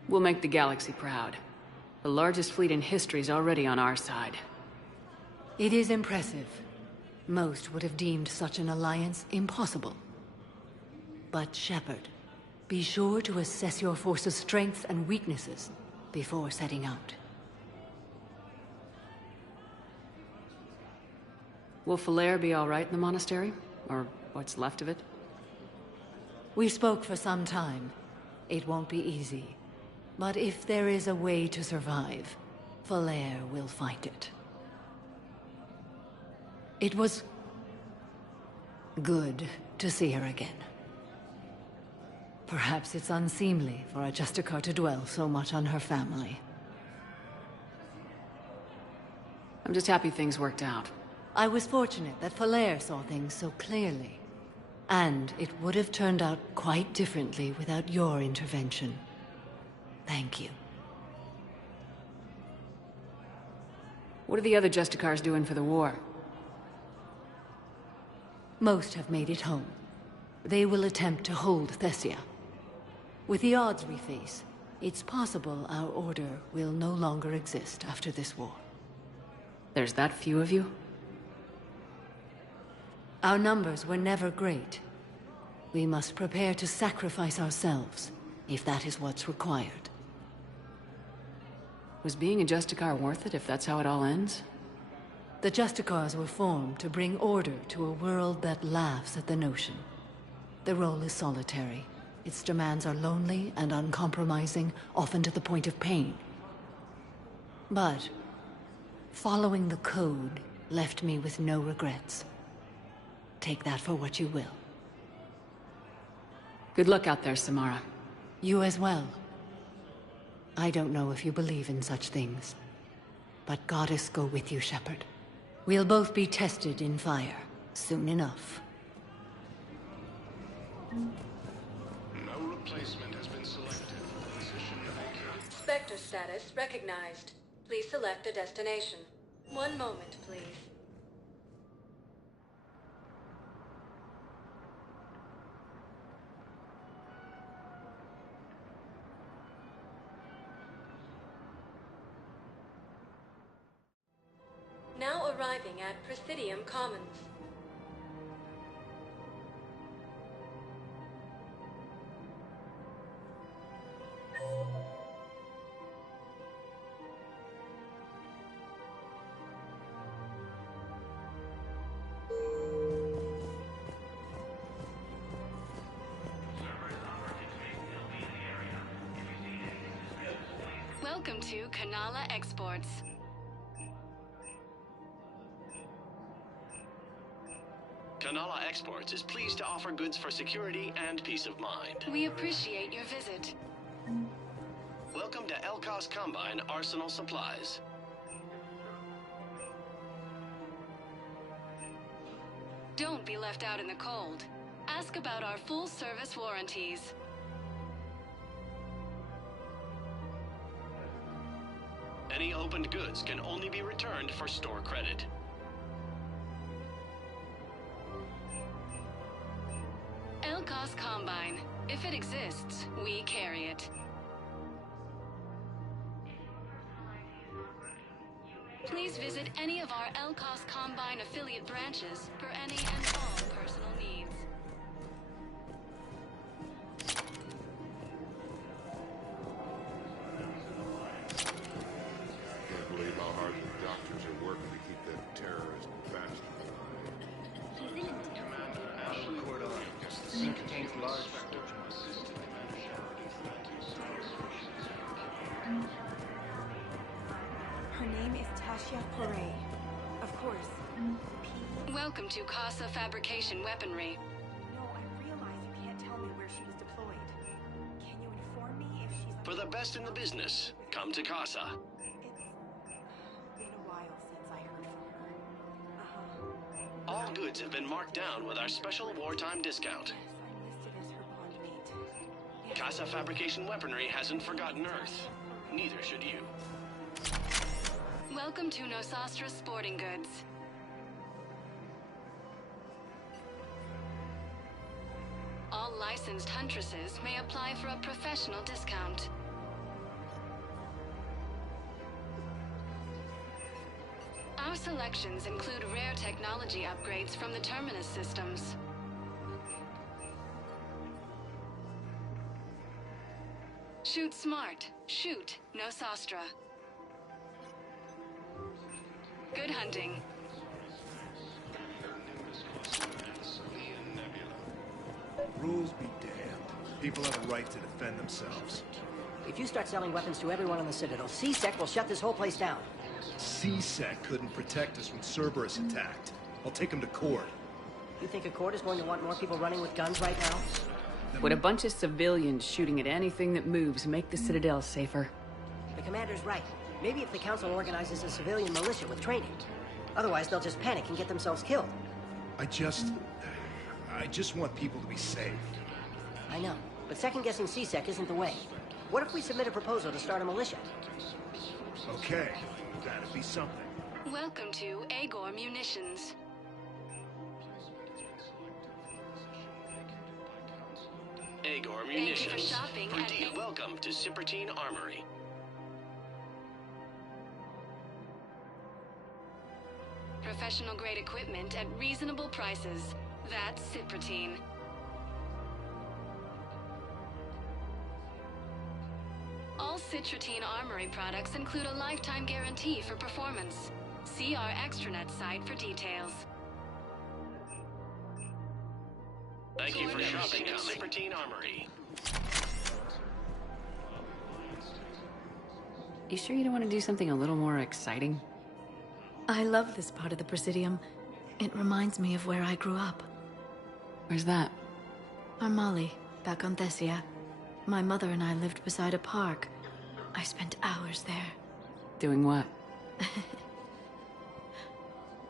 We'll make the galaxy proud. The largest fleet in history is already on our side. It is impressive. Most would have deemed such an alliance impossible. But Shepard, be sure to assess your force's strengths and weaknesses before setting out. Will Falair be all right in the monastery? Or what's left of it? We spoke for some time. It won't be easy. But if there is a way to survive, Falair will find it. It was good to see her again. Perhaps it's unseemly for a Justicar to dwell so much on her family. I'm just happy things worked out. I was fortunate that Falair saw things so clearly. And it would have turned out quite differently without your intervention. Thank you. What are the other Justicars doing for the war? Most have made it home. They will attempt to hold Thessia. With the odds we face, it's possible our order will no longer exist after this war. There's that few of you? Our numbers were never great. We must prepare to sacrifice ourselves, if that is what's required. Was being a Justicar worth it if that's how it all ends? The Justicars were formed to bring order to a world that laughs at the notion. The role is solitary. Its demands are lonely and uncompromising, often to the point of pain. But following the code left me with no regrets. Take that for what you will. Good luck out there, Samara. You as well. I don't know if you believe in such things, but Goddess go with you, Shepard. We'll both be tested in fire, soon enough. No replacement has been selected for the position vacated. Spectre status recognized. Please select a destination. One moment, please. Now arriving at Presidium Commons. Welcome to Kanala Exports. Kanala Exports is pleased to offer goods for security and peace of mind. We appreciate your visit. Welcome to Elkos Combine Arsenal Supplies. Don't be left out in the cold. Ask about our full-service warranties. Any opened goods can only be returned for store credit. Elkos Combine. If it exists, we carry it. Please visit any of our Elkos Combine affiliate branches for any and all personal needs. Can't believe how hard the doctors are working to keep that terrorist bastard. Commander Ashley Cordon. The scene contains large spectrum. Her name is Tasha Poray. Of course. Welcome to Casa Fabrication Weaponry. No, I realize you can't tell me where she was deployed. Can you inform me if she's... For the best in the business, come to Casa. It's been a while since I heard from her. All goods have been marked down with our special wartime discount. Listed as her bondmate. Casa Fabrication Weaponry hasn't forgotten Earth. Neither should you. Welcome to Nosastra Sporting Goods. All licensed huntresses may apply for a professional discount. Our selections include rare technology upgrades from the Terminus systems. Shoot smart. Shoot Nosastra. Good hunting. Rules be damned. People have a right to defend themselves. If you start selling weapons to everyone on the Citadel, C-Sec will shut this whole place down. C-Sec couldn't protect us when Cerberus attacked. I'll take him to court. You think a court is going to want more people running with guns right now? Would a bunch of civilians shooting at anything that moves make the Citadel safer? The commander's right. Maybe if the Council organizes a civilian militia with training. Otherwise, they'll just panic and get themselves killed. I just want people to be safe. I know, but second-guessing C-Sec isn't the way. What if we submit a proposal to start a militia? Okay, that'd be something. Welcome to Agor Munitions. Agor Thank you Munitions. for shopping at Indeed, welcome to Cyprotine Armory. Professional grade equipment at reasonable prices. That's Cyprotine. All Cyprotine Armory products include a lifetime guarantee for performance. See our extranet site for details. Thank you for shopping at Cyprotine Armory. You sure you don't want to do something a little more exciting? I love this part of the Presidium. It reminds me of where I grew up. Where's that? Armali, back on Thessia. My mother and I lived beside a park. I spent hours there. Doing what?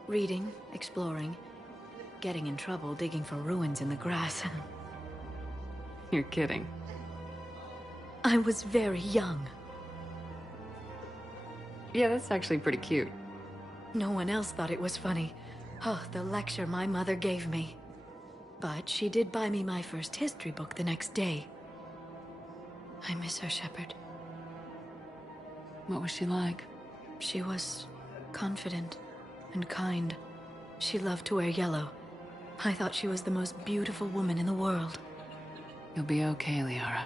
Reading, exploring, getting in trouble digging for ruins in the grass. You're kidding. I was very young. Yeah, that's actually pretty cute. No one else thought it was funny. Oh, the lecture my mother gave me. But she did buy me my first history book the next day. I miss her, Shepard. What was she like? She was confident and kind. She loved to wear yellow. I thought she was the most beautiful woman in the world. You'll be okay, Liara.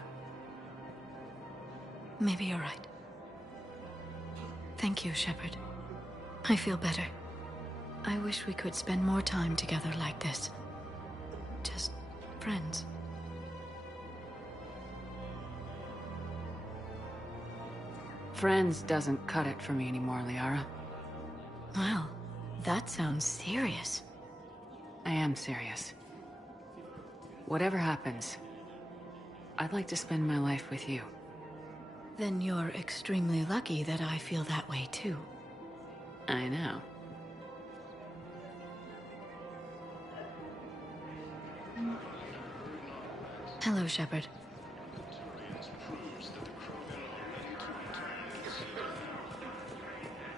Maybe you're right. Thank you, Shepard. I feel better. I wish we could spend more time together like this. Just friends. Friends doesn't cut it for me anymore, Liara. Well, that sounds serious. I am serious. Whatever happens, I'd like to spend my life with you. Then you're extremely lucky that I feel that way too. I know. Hello, Shepard.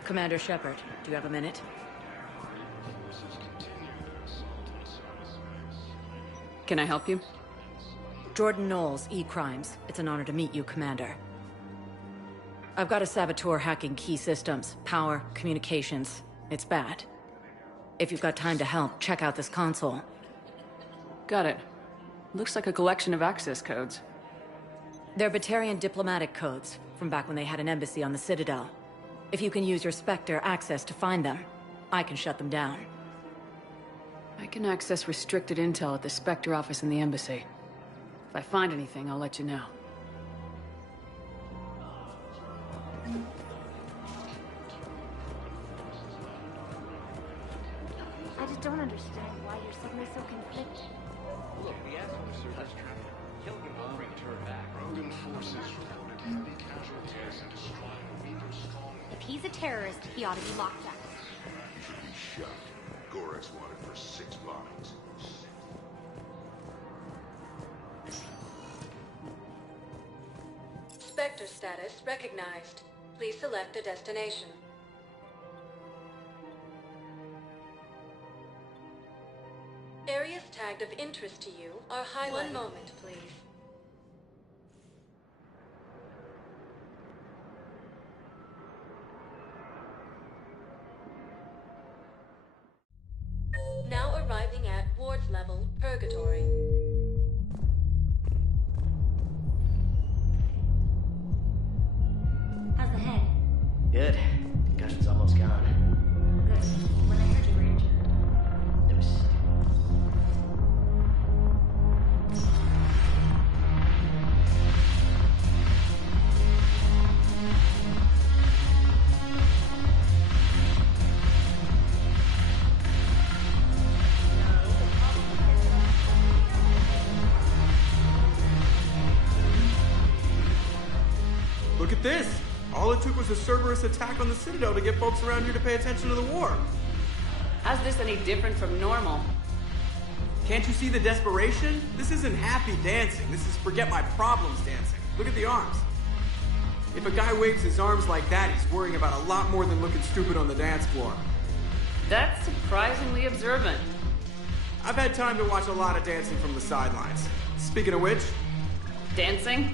Commander Shepard, do you have a minute? Can I help you? Jordan Knowles, E-Crimes. It's an honor to meet you, Commander. I've got a saboteur hacking key systems, power, communications. It's bad. If you've got time to help, check out this console. Got it. Looks like a collection of access codes. They're Batarian diplomatic codes, from back when they had an embassy on the Citadel. If you can use your Spectre access to find them, I can shut them down. I can access restricted intel at the Spectre office in the embassy. If I find anything, I'll let you know. I just don't understand why you're suddenly so conflicted. Look, the officer has tracked her. Killing him will bring her back. Rogan forces reported heavy casualties and destroying a weaker, strong. If he's a terrorist, he ought to be locked up. You should be shot. Gorex wanted for 6 bombings. Spectre status recognized. Please select a destination. Areas tagged of interest to you are highlighted. One moment, please. Now arriving at wards level, Purgatory. How's the head? Good. Concussion's almost gone. Good. When I heard you were injured. It was... this. All it took was a Cerberus attack on the Citadel to get folks around here to pay attention to the war. How's this any different from normal? Can't you see the desperation? This isn't happy dancing. This is forget my problems dancing. Look at the arms. If a guy waves his arms like that, he's worrying about a lot more than looking stupid on the dance floor. That's surprisingly observant. I've had time to watch a lot of dancing from the sidelines. Speaking of which... Dancing?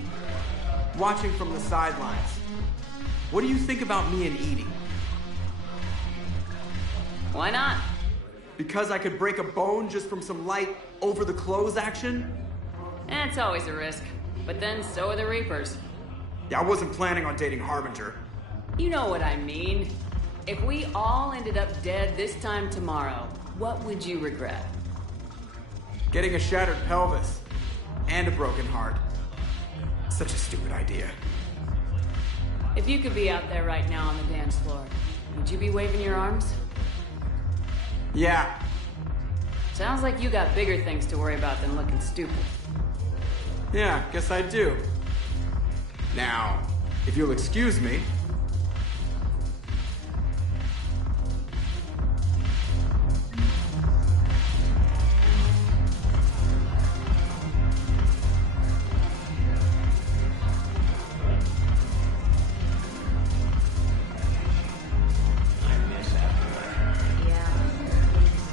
Watching from the sidelines. What do you think about me and Edie? Why not? Because I could break a bone just from some light over-the-clothes action? It's always a risk. But then so are the Reapers. Yeah, I wasn't planning on dating Harbinger. You know what I mean. If we all ended up dead this time tomorrow, what would you regret? Getting a shattered pelvis. And a broken heart. Such a stupid idea. If you could be out there right now on the dance floor, would you be waving your arms? Yeah. Sounds like you got bigger things to worry about than looking stupid. Yeah, guess I do. Now, if you'll excuse me...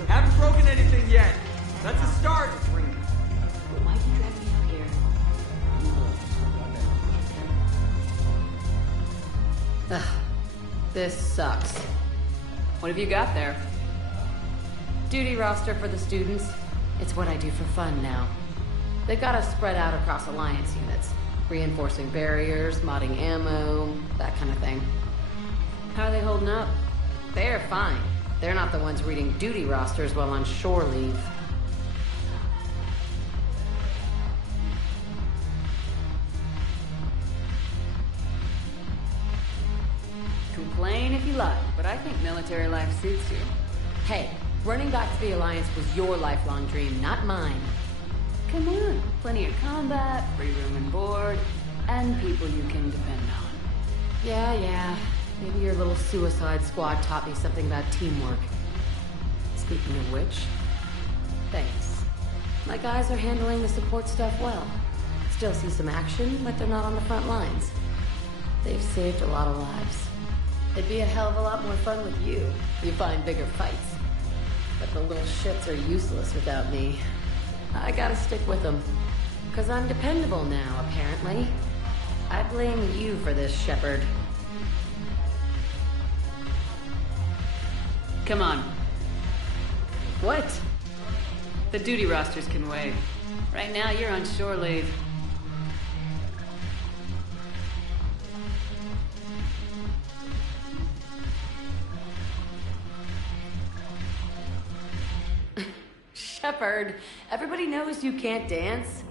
Haven't broken anything yet. That's a start. But why'd you drag me out here? Ugh, this sucks. What have you got there? Duty roster for the students. It's what I do for fun now. They've got us spread out across Alliance units. Reinforcing barriers, modding ammo, that kind of thing. How are they holding up? They're fine. They're not the ones reading duty rosters while on shore leave. Complain if you like, but I think military life suits you. Hey, running back to the Alliance was your lifelong dream, not mine. Come on, plenty of combat, free room and board, and people you can depend on. Yeah. Maybe your little suicide squad taught me something about teamwork. Speaking of which, thanks. My guys are handling the support stuff well. Still see some action, but they're not on the front lines. They've saved a lot of lives. It'd be a hell of a lot more fun with you. You find bigger fights. But the little shits are useless without me. I gotta stick with them. 'Cause I'm dependable now, apparently. I blame you for this, Shepard. Come on. What? The duty rosters can wait. Right now, you're on shore leave. Shepard, everybody knows you can't dance.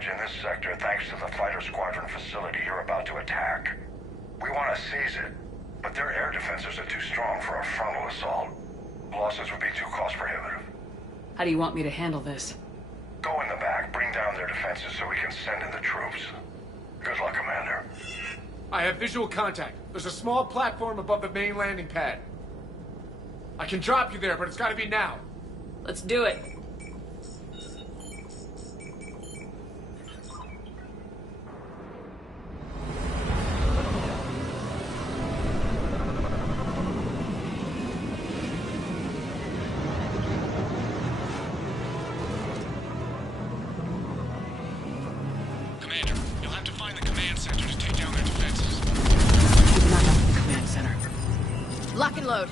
advantage in this sector thanks to the fighter squadron facility you're about to attack. We want to seize it, but their air defenses are too strong for a frontal assault. Losses would be too cost prohibitive. How do you want me to handle this? Go in the back, bring down their defenses so we can send in the troops. Good luck, Commander. I have visual contact. There's a small platform above the main landing pad. I can drop you there, but it's gotta be now. Let's do it. Commander, you'll have to find the command center to take down their defenses. Keep an eye out for the command center. Lock and load.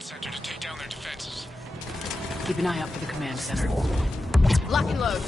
Center to take down their defenses. Keep an eye out for the command center. Lock and load.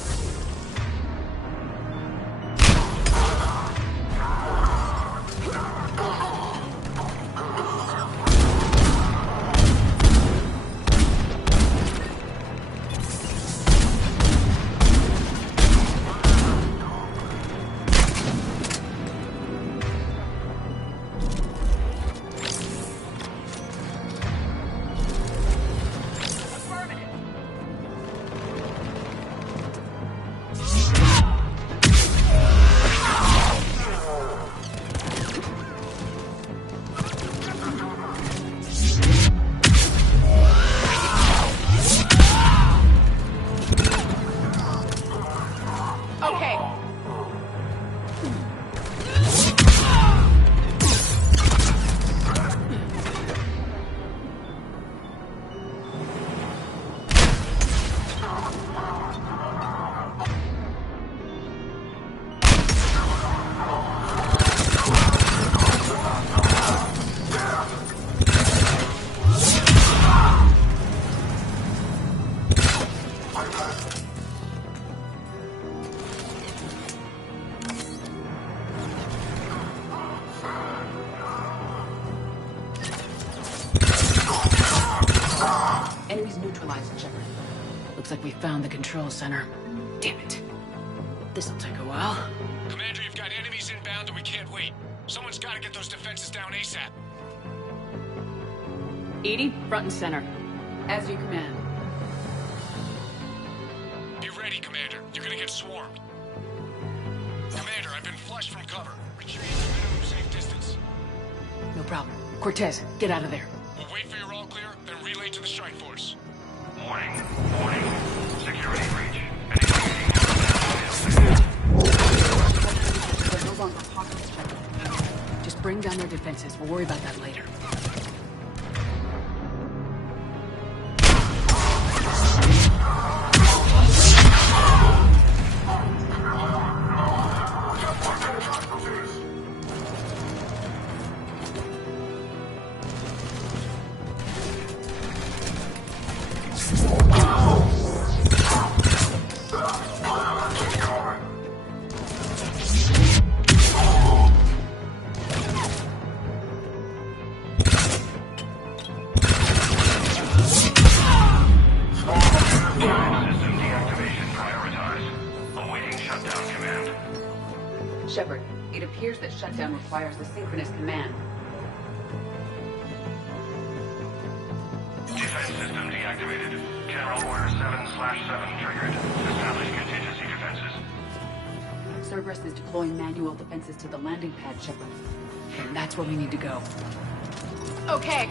Enemies neutralized, Shepard. Looks like we found the control center. Damn it. This'll take a while. Commander, you've got enemies inbound and we can't wait. Someone's got to get those defenses down ASAP. EDI, front and center. As you command. Be ready, Commander. You're gonna get swarmed. Commander, I've been flushed from cover. Retreat to minimum safe distance. No problem. Cortez, get out of there. We'll wait for your all clear, then relay to the strike force. Warning. Warning. Security breach. They're no longer pockets, Shepard. Just bring down their defenses. We'll worry about that later. Shepard, it appears that shutdown requires a synchronous command. Defense system deactivated. General Order 7/7 triggered. Establish contingency defenses. Cerberus is deploying manual defenses to the landing pad, Shepard. And that's where we need to go. Okay.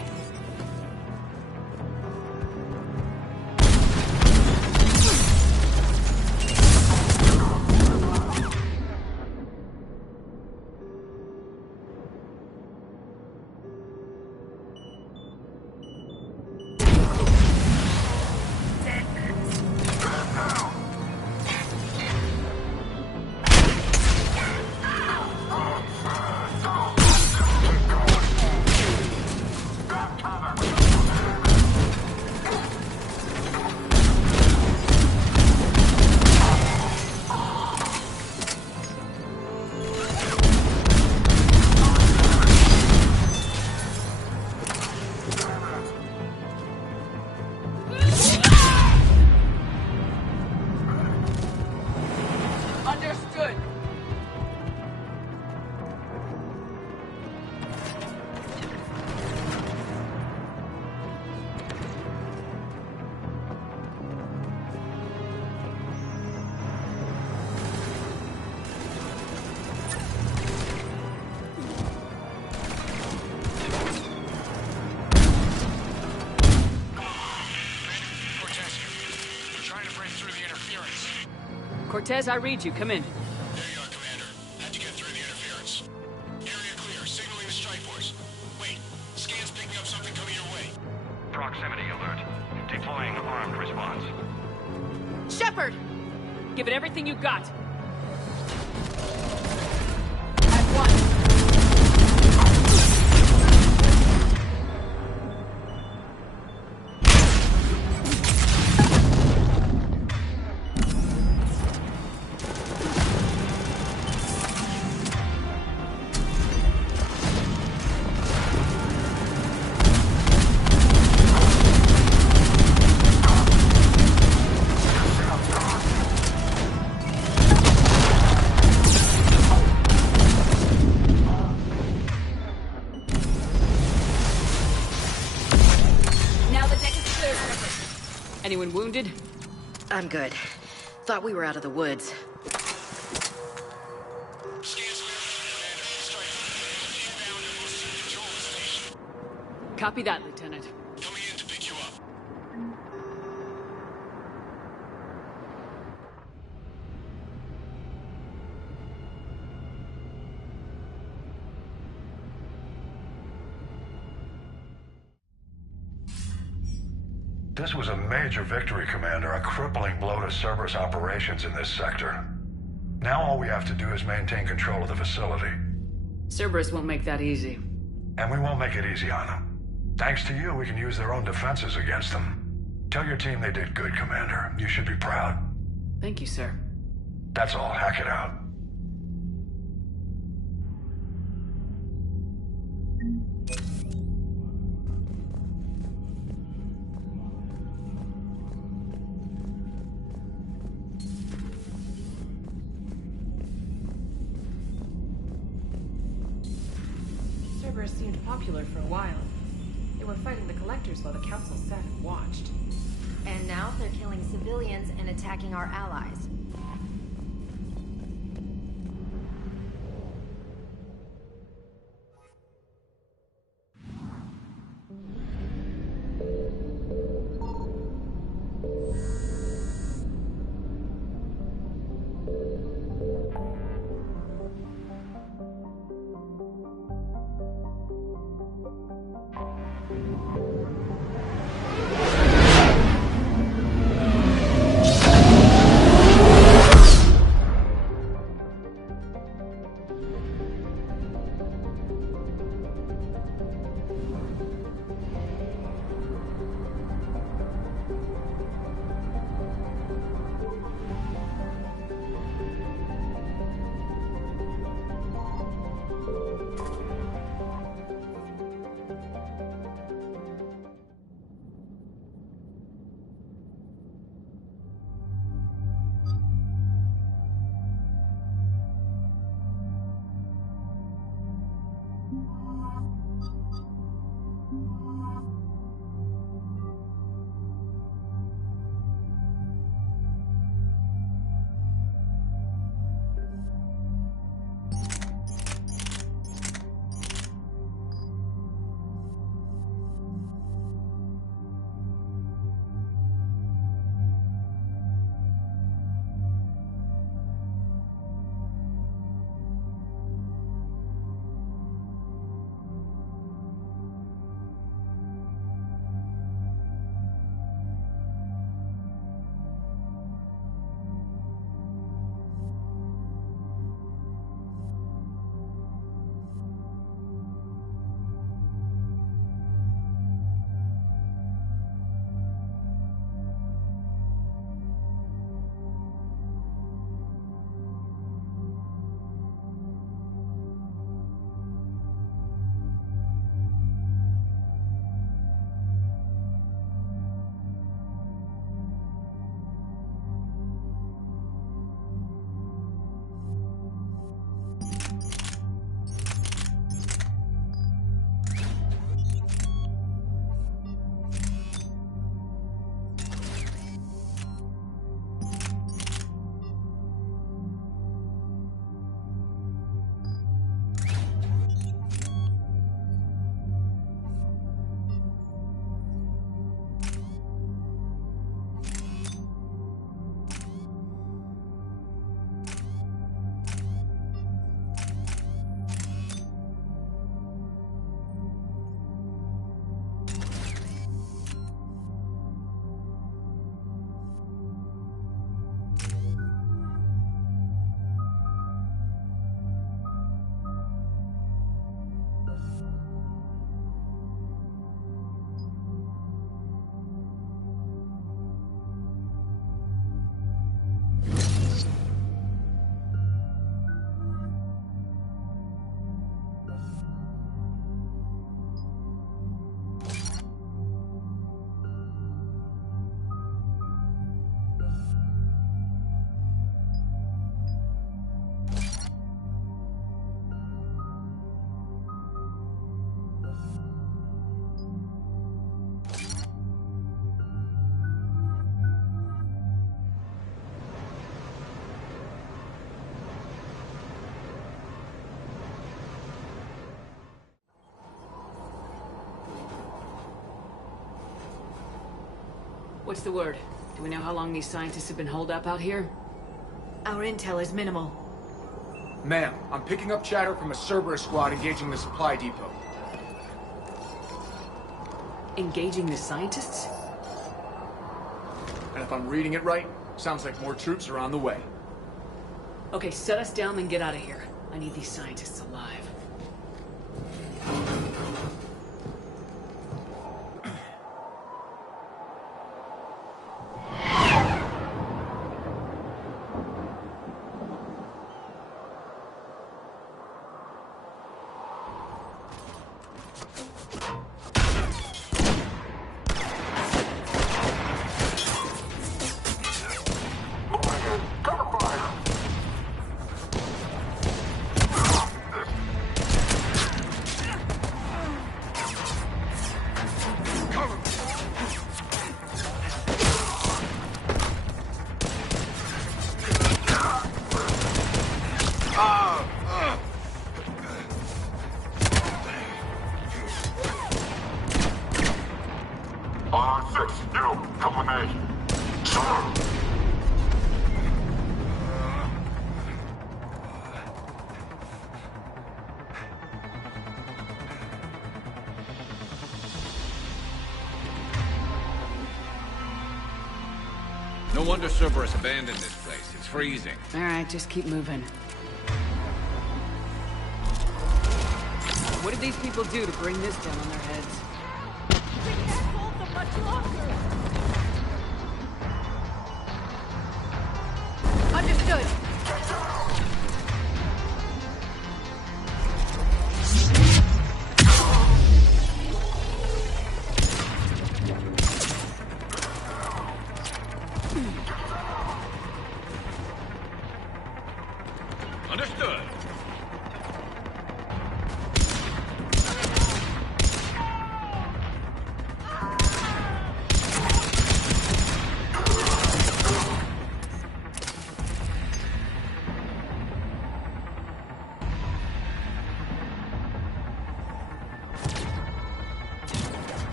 Cortez, I read you. Come in. There you are, Commander. Had to get through the interference. Area clear. Signaling the strike force. Wait. Scan's picking up something coming your way. Proximity alert. Deploying armed response. Shepard! Give it everything you got. Anyone wounded? I'm good. Thought we were out of the woods. Copy that, Lieutenant. Coming in to pick you up. This was a major victory, Commander. A crippling blow to Cerberus operations in this sector. Now all we have to do is maintain control of the facility. Cerberus won't make that easy. And we won't make it easy on them. Thanks to you, we can use their own defenses against them. Tell your team they did good, Commander. You should be proud. Thank you, sir. That's all. Hack it out. Cerberus seemed popular for a while. They were fighting the Collectors while the Council sat and watched. And now they're killing civilians and attacking our allies. What's the word? Do we know how long these scientists have been holed up out here? Our intel is minimal. Ma'am, I'm picking up chatter from a Cerberus squad engaging the supply depot. Engaging the scientists? And if I'm reading it right, sounds like more troops are on the way. Okay, set us down, then get out of here. I need these scientists alive. Come with me. Sir! No wonder Cerberus abandoned this place. It's freezing. Alright, just keep moving. What did these people do to bring this down on their heads? We can't hold them much longer! Understood! Understood.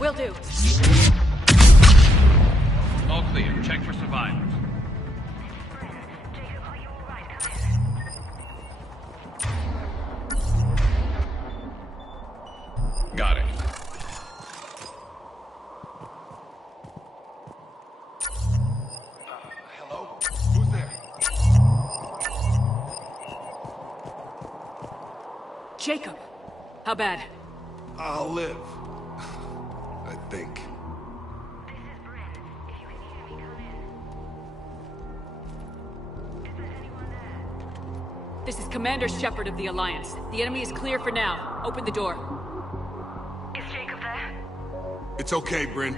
Will do. All clear. Check for survivors. Got it. Hello? Who's there? Jacob! How bad? I'll live. I think. This is Commander Shepard of the Alliance. The enemy is clear for now. Open the door. Is Jacob there? It's okay, Bryn.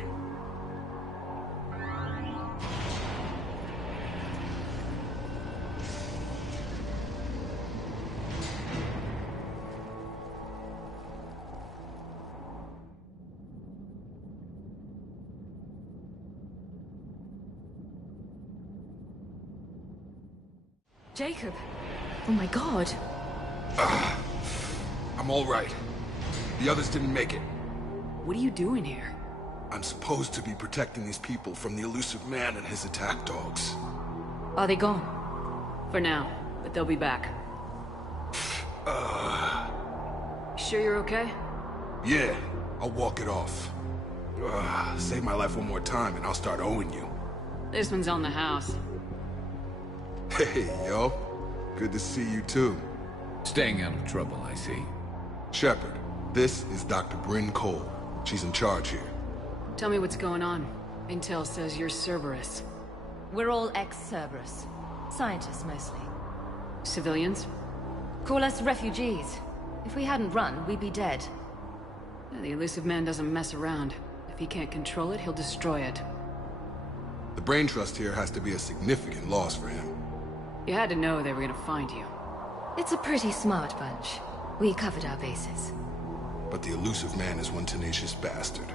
Jacob. Oh my god. I'm all right. The others didn't make it. What are you doing here? I'm supposed to be protecting these people from the elusive man and his attack dogs. Are they gone? For now, but they'll be back. Sure you're okay? Yeah, I'll walk it off. Save my life one more time and I'll start owing you. This one's on the house. Hey, yo. Good to see you too. Staying out of trouble, I see. Shepard, this is Dr. Bryn Cole. She's in charge here. Tell me what's going on. Intel says you're Cerberus. We're all ex-Cerberus. Scientists, mostly. Civilians? Call us refugees. If we hadn't run, we'd be dead. The elusive man doesn't mess around. If he can't control it, he'll destroy it. The brain trust here has to be a significant loss for him. You had to know they were gonna find you. It's a pretty smart bunch. We covered our bases. But the elusive man is one tenacious bastard.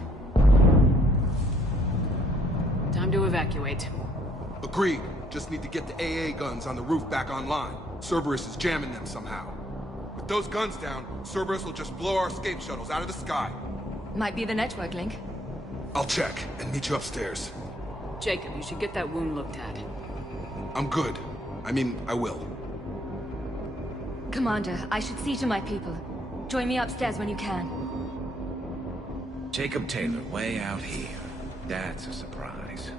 Time to evacuate. Agreed. Just need to get the AA guns on the roof back online. Cerberus is jamming them somehow. With those guns down, Cerberus will just blow our escape shuttles out of the sky. Might be the network link. I'll check and meet you upstairs. Jacob, you should get that wound looked at. I'm good. I mean, I will. Commander, I should see to my people. Join me upstairs when you can. Jacob Taylor, way out here. That's a surprise.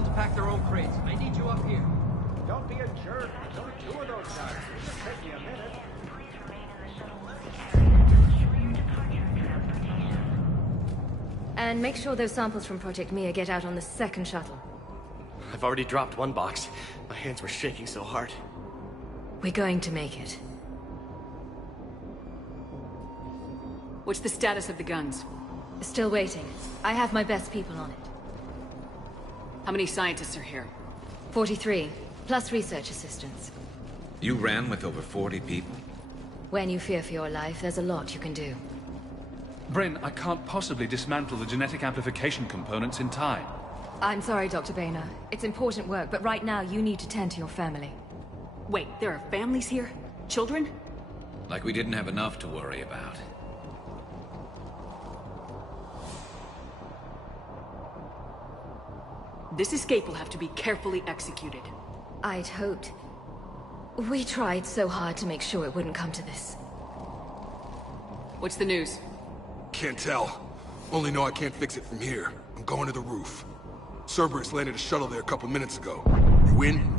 them to pack their own crates. I need you up here. Don't be a jerk. There's only 2 of those guys. It'll just take me a minute. And make sure those samples from Project Mia get out on the second shuttle. I've already dropped one box. My hands were shaking so hard. We're going to make it. What's the status of the guns? Still waiting. I have my best people on it. How many scientists are here? 43, plus research assistants. You ran with over 40 people? When you fear for your life, there's a lot you can do. Bryn, I can't possibly dismantle the genetic amplification components in time. I'm sorry, Dr. Boehner. It's important work, but right now you need to tend to your family. Wait, there are families here? Children? Like we didn't have enough to worry about. This escape will have to be carefully executed. I'd hoped. We tried so hard to make sure it wouldn't come to this. What's the news? Can't tell. Only know I can't fix it from here. I'm going to the roof. Cerberus landed a shuttle there a couple minutes ago. You in?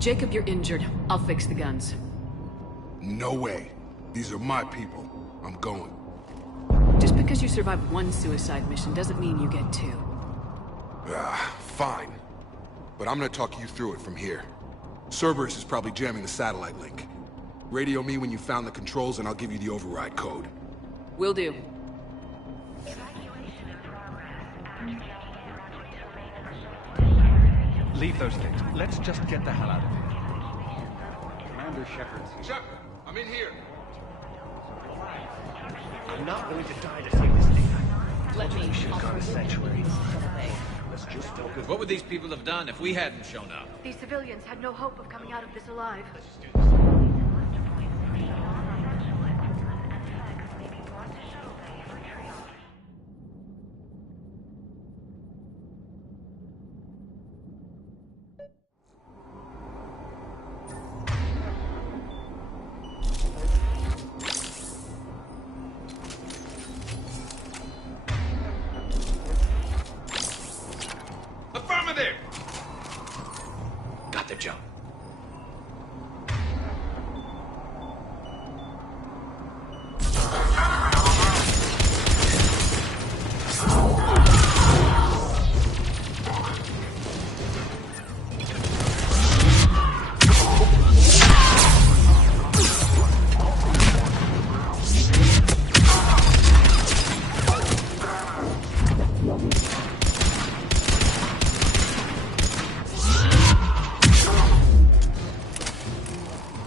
Jacob, you're injured. I'll fix the guns. No way. These are my people. I'm going. Just because you survived one suicide mission doesn't mean you get 2. Fine. But I'm gonna talk you through it from here. Cerberus is probably jamming the satellite link. Radio me when you found the controls and I'll give you the override code. Will do. Leave those things. Let's just get the hell out of here. Commander Shepard's here. Shepard, I'm in here. I'm not willing to die to save this data. Let me. We should have gone a sanctuary. Let's just focus. What would these people have done if we hadn't shown up? These civilians had no hope of coming out of this alive. Affirmative! Got the jump.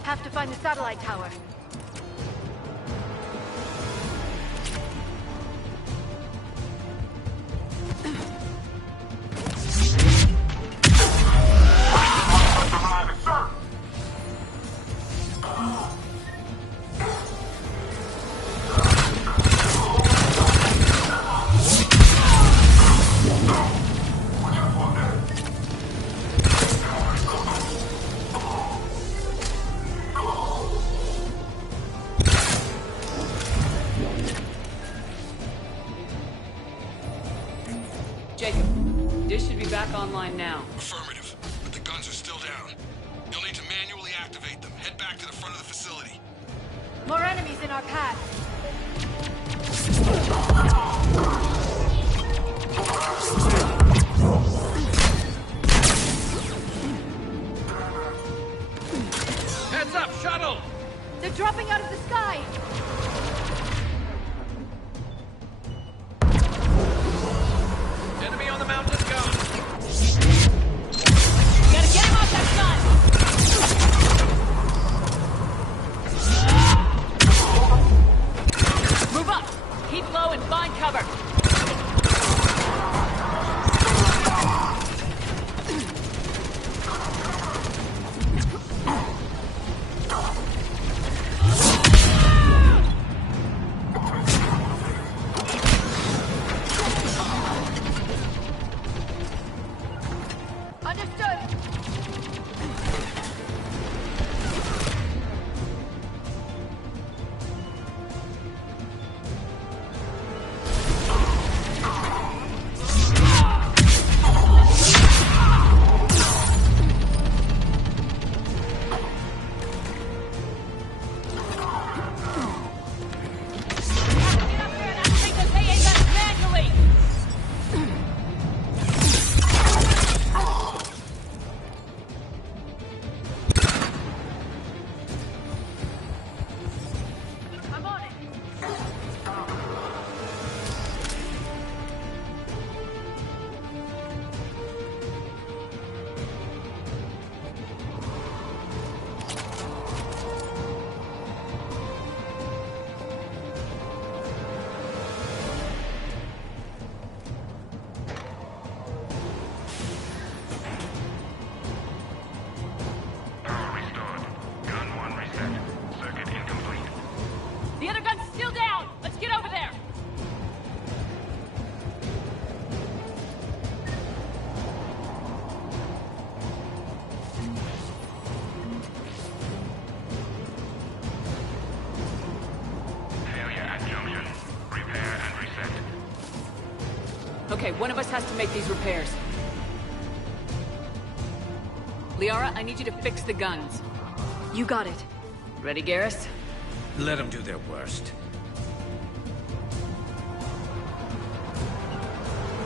Have to find the satellite tower. Jacob, dish should be back online now. Affirmative, but the guns are still down. You'll need to manually activate them. Head back to the front of the facility. More enemies in our path. Heads up, shuttle! They're dropping out of the sky. Enemy on the mountain gun! Gotta get him off that gun! Move up! Keep low and find Okay, one of us has to make these repairs. Liara, I need you to fix the guns. You got it. Ready, Garrus? Let them do their worst.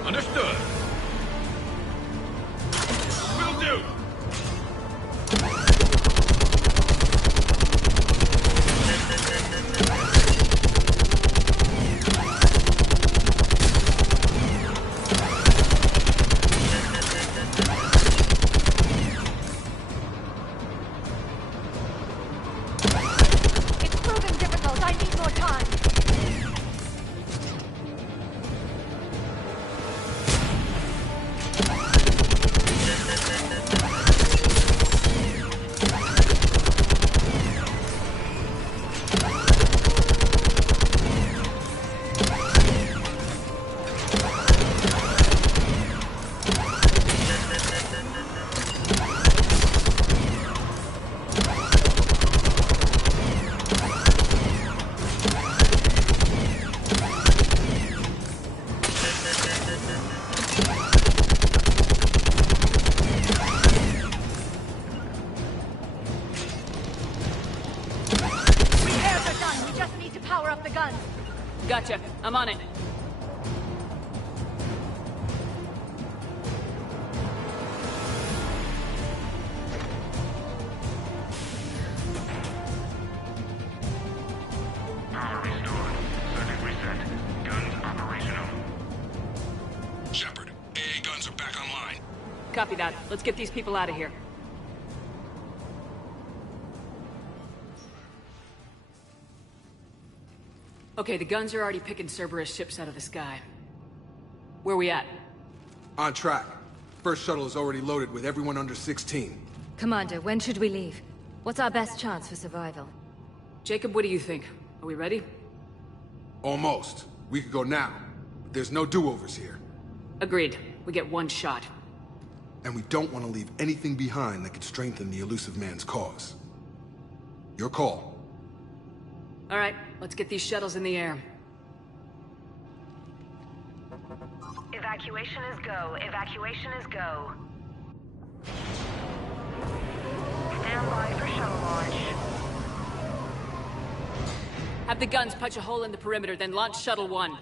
Understood. Will do. It's proving difficult. I need more time. Repairs are done. We just need to power up the guns. Gotcha. I'm on it. Power restored. Circuit reset. Guns operational. Shepard, AA guns are back online. Copy that. Let's get these people out of here. Okay, the guns are already picking Cerberus ships out of the sky. Where we at? On track. First shuttle is already loaded with everyone under 16. Commander, when should we leave? What's our best chance for survival? Jacob, what do you think? Are we ready? Almost. We could go now. But there's no do-overs here. Agreed. We get one shot. And we don't want to leave anything behind that could strengthen the elusive man's cause. Your call. All right, let's get these shuttles in the air. Evacuation is go. Evacuation is go. Stand by for shuttle launch. Have the guns punch a hole in the perimeter, then launch Shuttle 1.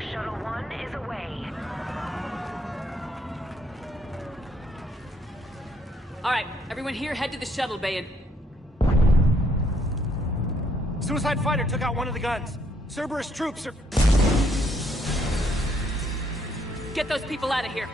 Shuttle 1 is away. All right, everyone here, head to the shuttle bay and... Suicide fighter took out one of the guns. Cerberus troops are... Get those people out of here.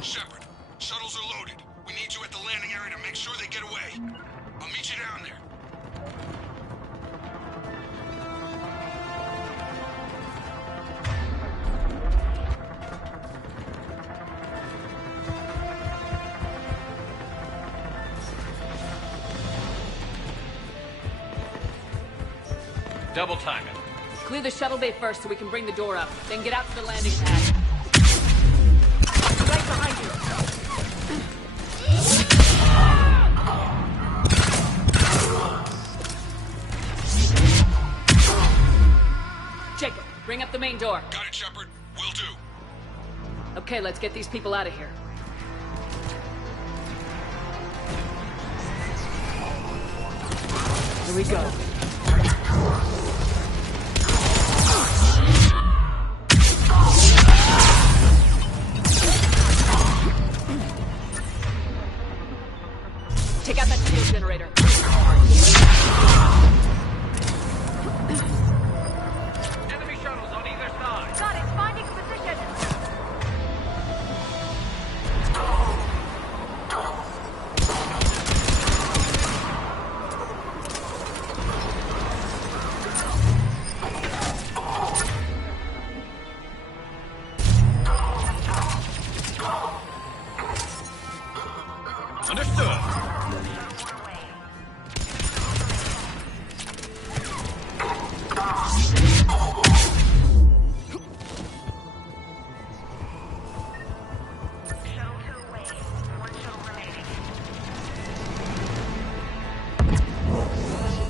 Shepard, shuttles are loaded. We need you at the landing area to make sure they get away. I'll meet you down there. Double time it. Clear the shuttle bay first so we can bring the door up. Then get out to the landing pad. Right behind you. Jacob, bring up the main door. Got it, Shepard. Will do. Okay, let's get these people out of here. Here we go. Take out that shield generator. Enemy shuttles on either side. Got it. Finding position.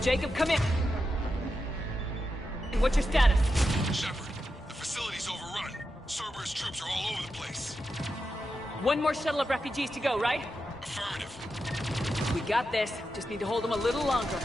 Jacob, come in. What's your status? Shepard, the facility's overrun. Cerberus troops are all over the place. One more shuttle of refugees to go, right? Affirmative. We got this. Just need to hold them a little longer.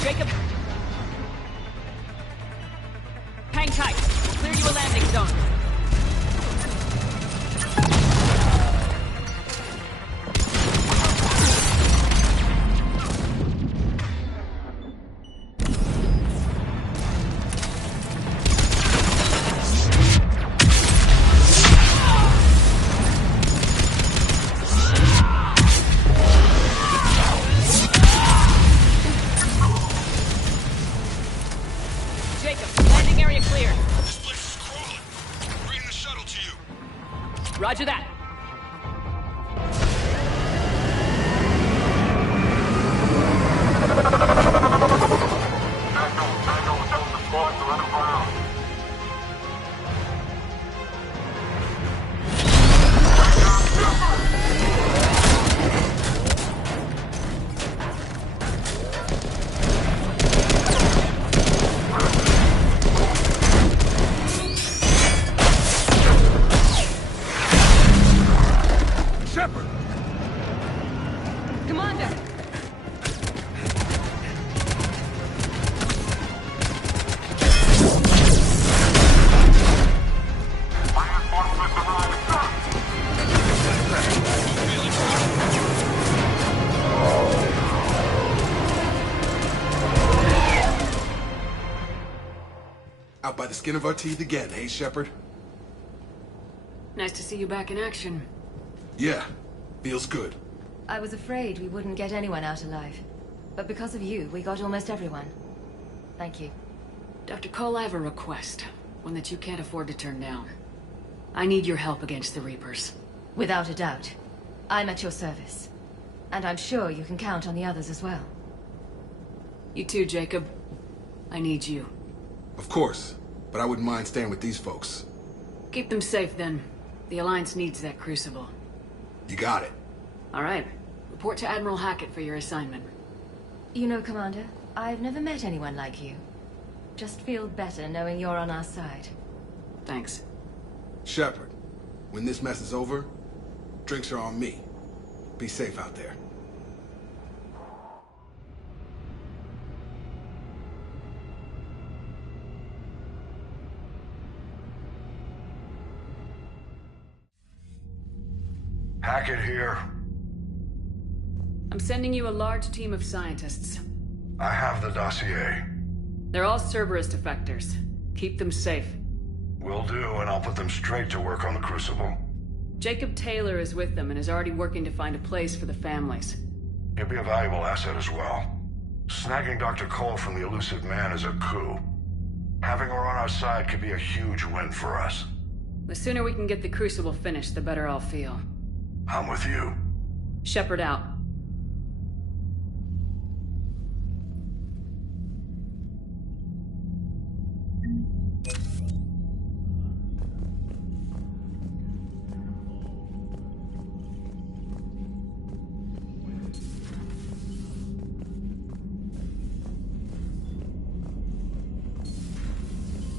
Jacob! Hang tight. We'll clear you a landing zone. Roger that. Out by the skin of our teeth again, hey, Shepard? Nice to see you back in action. Yeah, feels good. I was afraid we wouldn't get anyone out alive. But because of you, we got almost everyone. Thank you. Dr. Cole, I have a request. One that you can't afford to turn down. I need your help against the Reapers. Without a doubt. I'm at your service. And I'm sure you can count on the others as well. You too, Jacob. I need you. Of course, but I wouldn't mind staying with these folks. Keep them safe, then. The Alliance needs that crucible. You got it. All right. Report to Admiral Hackett for your assignment. You know, Commander, I've never met anyone like you. Just feel better knowing you're on our side. Thanks. Shepard, when this mess is over, drinks are on me. Be safe out there. Hackett here. I'm sending you a large team of scientists. I have the dossier. They're all Cerberus defectors. Keep them safe. Will do, and I'll put them straight to work on the Crucible. Jacob Taylor is with them and is already working to find a place for the families. He'll be a valuable asset as well. Snagging Dr. Cole from the elusive man is a coup. Having her on our side could be a huge win for us. The sooner we can get the Crucible finished, the better I'll feel. I'm with you. Shepard out.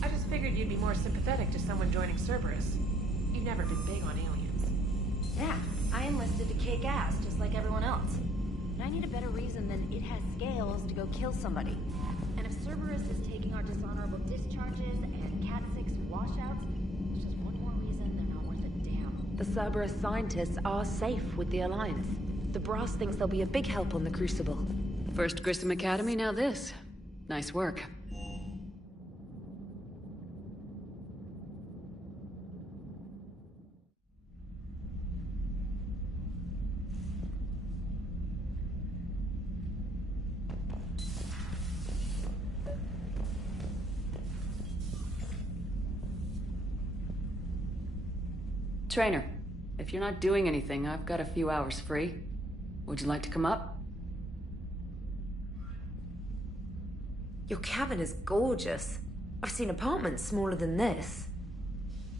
I just figured you'd be more sympathetic to someone joining Cerberus. You've never been big on aliens. Yeah, I enlisted to kick ass just like everyone else. But I need a better reason than it has scales to go kill somebody. And if Cerberus is taking our dishonorable discharges and Cat 6 washouts, it's just one more reason they're not worth a damn. The Cerberus scientists are safe with the Alliance. The Brass thinks they'll be a big help on the Crucible. First Grissom Academy, now this. Nice work. Trainer, if you're not doing anything, I've got a few hours free. Would you like to come up? Your cabin is gorgeous. I've seen apartments smaller than this.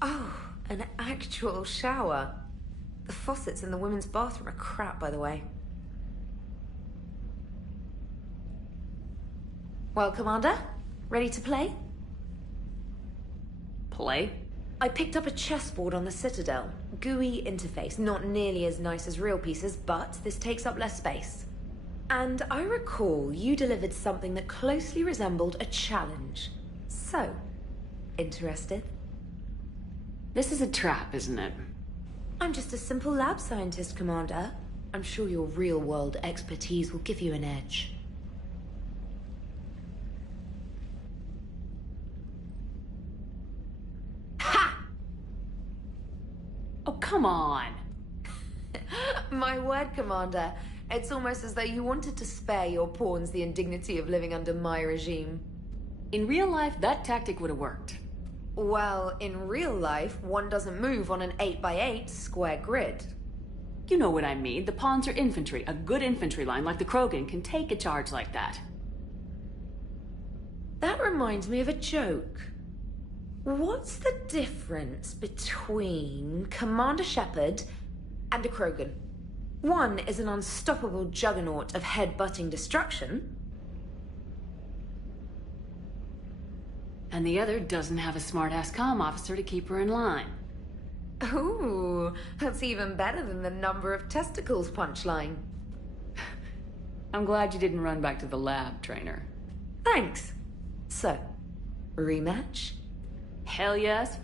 Oh, an actual shower. The faucets in the women's bathroom are crap, by the way. Well, Commander, ready to play? Play? I picked up a chessboard on the Citadel. GUI interface, not nearly as nice as real pieces, but this takes up less space. And I recall you delivered something that closely resembled a challenge. So, interested? This is a trap, isn't it? I'm just a simple lab scientist, Commander. I'm sure your real-world expertise will give you an edge. Oh, come on! My word, Commander. It's almost as though you wanted to spare your pawns the indignity of living under my regime. In real life, that tactic would have worked. Well, in real life, one doesn't move on an 8x8 square grid. You know what I mean. The pawns are infantry. A good infantry line like the Krogan can take a charge like that. That reminds me of a joke. What's the difference between Commander Shepard and a Krogan? One is an unstoppable juggernaut of head-butting destruction. And the other doesn't have a smart-ass comm officer to keep her in line. Ooh, that's even better than the number of testicles punchline. I'm glad you didn't run back to the lab, Trainer. Thanks. So, rematch? Hell yes.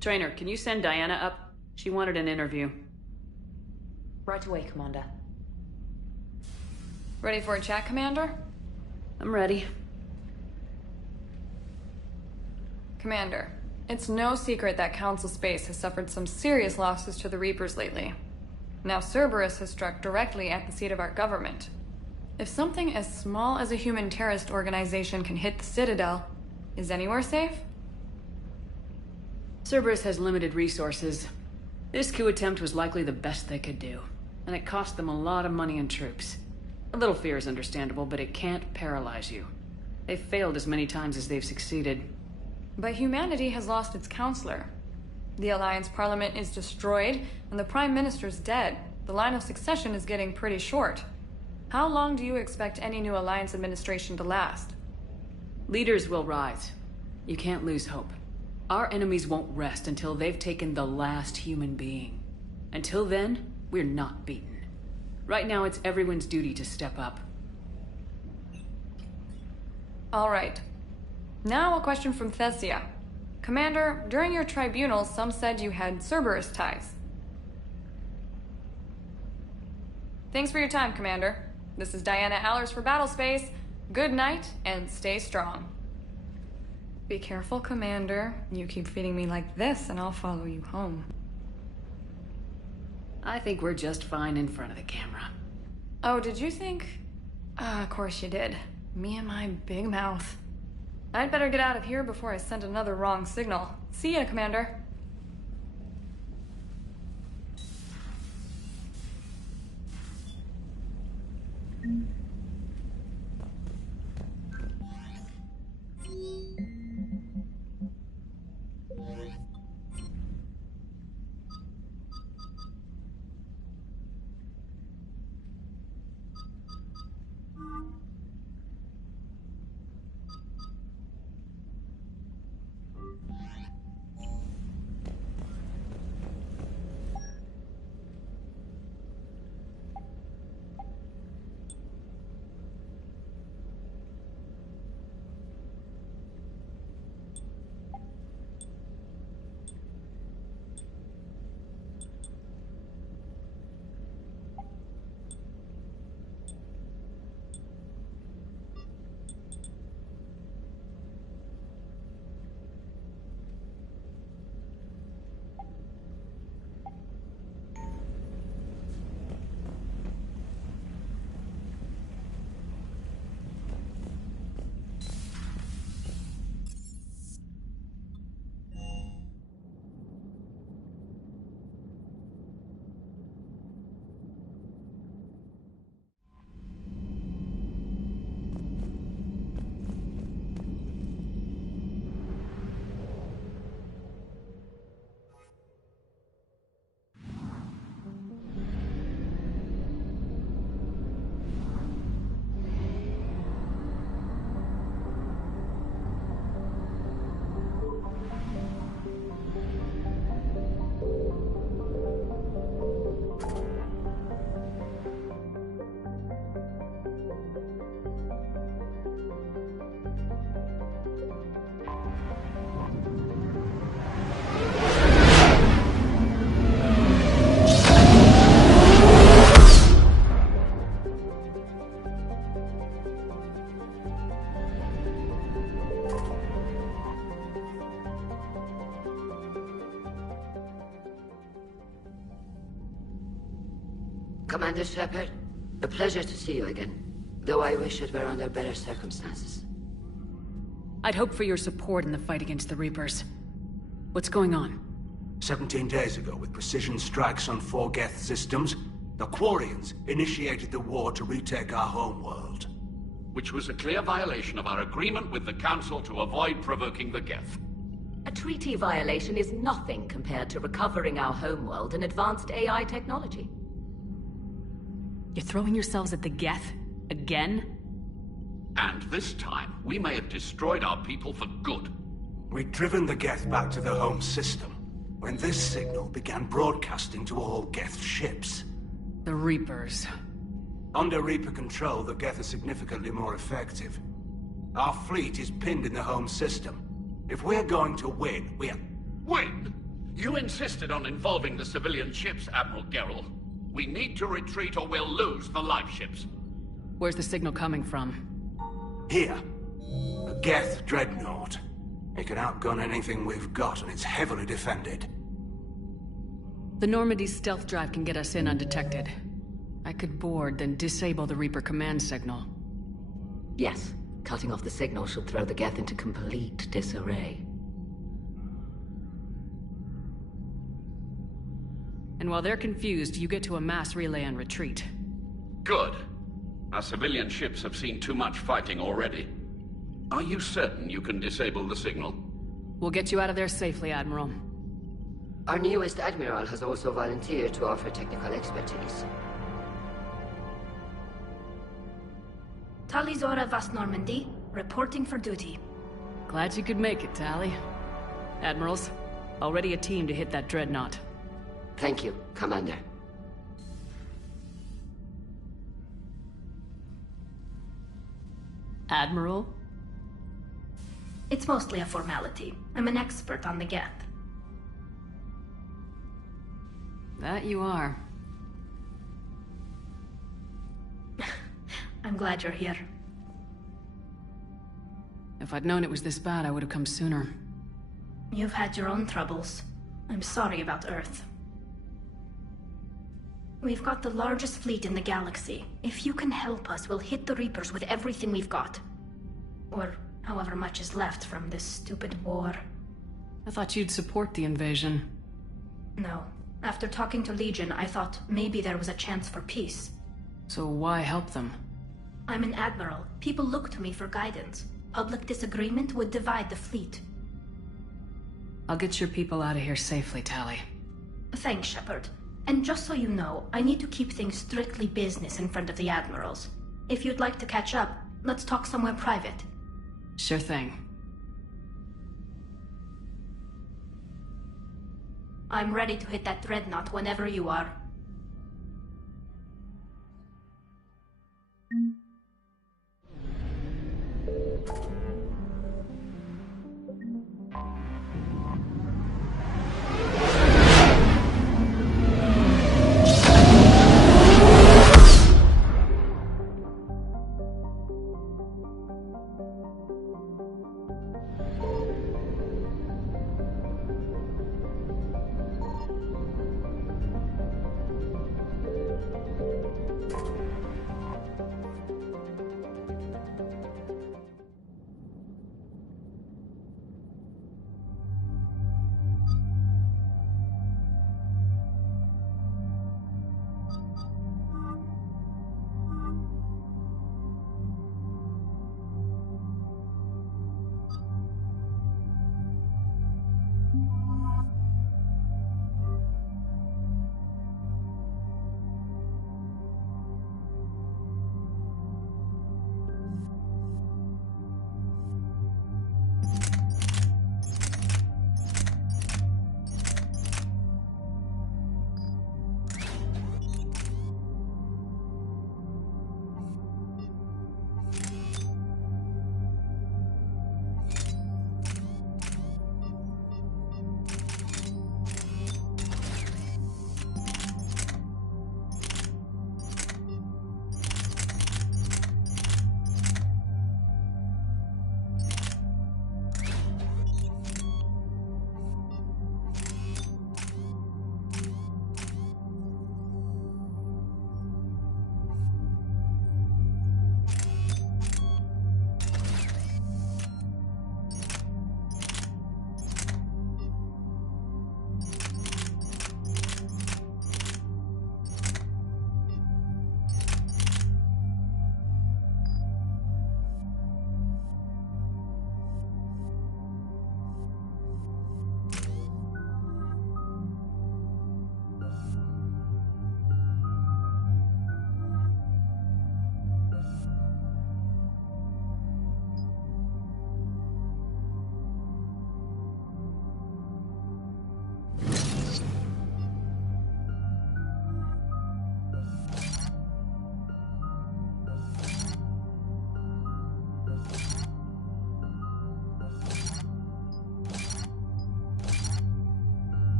Trainer, can you send Diana up? She wanted an interview. Right away, Commander. Ready for a chat, Commander? I'm ready. Commander, it's no secret that Council Space has suffered some serious losses to the Reapers lately. Now Cerberus has struck directly at the seat of our government. If something as small as a human terrorist organization can hit the Citadel, is anywhere safe? Cerberus has limited resources. This coup attempt was likely the best they could do, and it cost them a lot of money and troops. A little fear is understandable, but it can't paralyze you. They've failed as many times as they've succeeded. But humanity has lost its counselor. The Alliance Parliament is destroyed, and the Prime Minister's dead. The line of succession is getting pretty short. How long do you expect any new Alliance administration to last? Leaders will rise. You can't lose hope. Our enemies won't rest until they've taken the last human being. Until then, we're not beaten. Right now, it's everyone's duty to step up. All right. Now a question from Thessia. Commander, during your tribunal, some said you had Cerberus ties. Thanks for your time, Commander. This is Diana Allers for Battlespace. Good night, and stay strong. Be careful, Commander. You keep feeding me like this, and I'll follow you home. I think we're just fine in front of the camera. Oh, did you think? Of course you did. Me and my big mouth. I'd better get out of here before I send another wrong signal. See ya, Commander. Commander Shepard, a pleasure to see you again. Though I wish it were under better circumstances. I'd hope for your support in the fight against the Reapers. What's going on? 17 days ago, with precision strikes on 4 Geth systems, the Quarians initiated the war to retake our homeworld. Which was a clear violation of our agreement with the Council to avoid provoking the Geth. A treaty violation is nothing compared to recovering our homeworld and advanced AI technology. You're throwing yourselves at the Geth? Again? And this time, we may have destroyed our people for good. We'd driven the Geth back to the home system, when this signal began broadcasting to all Geth ships. The Reapers. Under Reaper control, the Geth are significantly more effective. Our fleet is pinned in the home system. If we're going to win, Win? You insisted on involving the civilian ships, Admiral Gerrel. We need to retreat or we'll lose the live ships. Where's the signal coming from? Here. A Geth dreadnought. It can outgun anything we've got, and it's heavily defended. The Normandy's stealth drive can get us in undetected. I could board, then disable the Reaper command signal. Yes, cutting off the signal should throw the Geth into complete disarray. And while they're confused, you get to a mass relay and retreat. Good. Our civilian ships have seen too much fighting already. Are you certain you can disable the signal? We'll get you out of there safely, Admiral. Our newest Admiral has also volunteered to offer technical expertise. Talizora Vast Normandy, reporting for duty. Glad you could make it, Tally. Admirals, already a team to hit that dreadnought. Thank you, Commander. Admiral? It's mostly a formality. I'm an expert on the Geth. That you are. I'm glad you're here. If I'd known it was this bad, I would have come sooner. You've had your own troubles. I'm sorry about Earth. We've got the largest fleet in the galaxy. If you can help us, we'll hit the Reapers with everything we've got. Or however much is left from this stupid war. I thought you'd support the invasion. No. After talking to Legion, I thought maybe there was a chance for peace. So why help them? I'm an admiral. People look to me for guidance. Public disagreement would divide the fleet. I'll get your people out of here safely, Tally. Thanks, Shepard. And just so you know, I need to keep things strictly business in front of the admirals. If you'd like to catch up, let's talk somewhere private. Sure thing. I'm ready to hit that dreadnought whenever you are.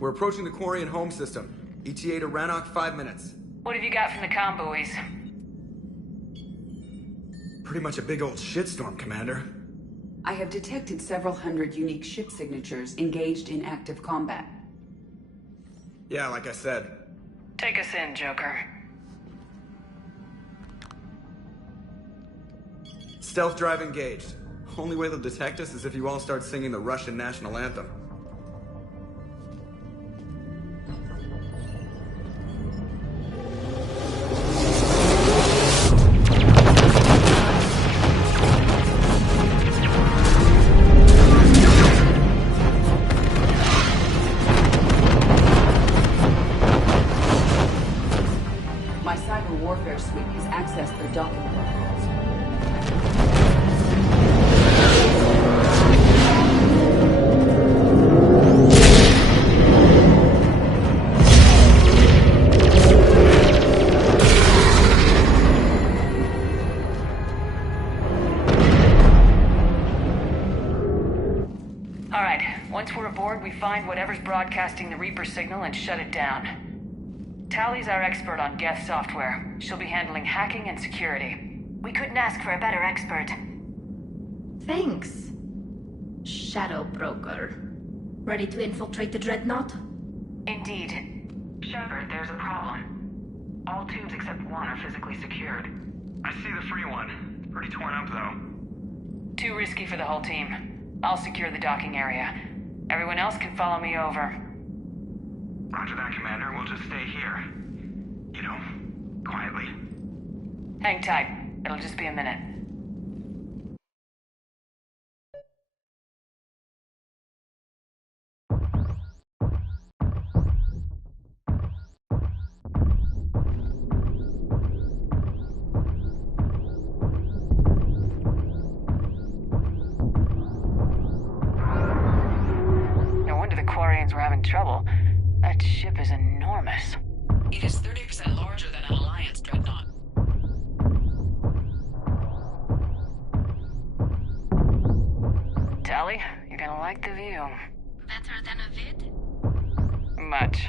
We're approaching the Quarian home system. ETA to Rannoch, 5 minutes. What have you got from the comm buoys? Pretty much a big old shitstorm, Commander. I have detected several hundred unique ship signatures engaged in active combat. Yeah, like I said. Take us in, Joker. Stealth drive engaged. Only way they'll detect us is if you all start singing the Russian national anthem. My cyber warfare suite has accessed their docking protocols. All right, once we're aboard, we find whatever's broadcasting the Reaper signal and shut it down. Tally's our expert on Geth software. She'll be handling hacking and security. We couldn't ask for a better expert. Thanks, Shadow Broker. Ready to infiltrate the Dreadnought? Indeed. Shepard, there's a problem. All tubes except one are physically secured. I see the free one. Pretty torn up, though. Too risky for the whole team. I'll secure the docking area. Everyone else can follow me over. Roger that, Commander. We'll just stay here. You know, quietly. Hang tight. It'll just be a minute. No wonder the Quarians were having trouble. That ship is enormous. It is 30% larger than an Alliance dreadnought. Tally, you're gonna like the view. Better than a vid? Much.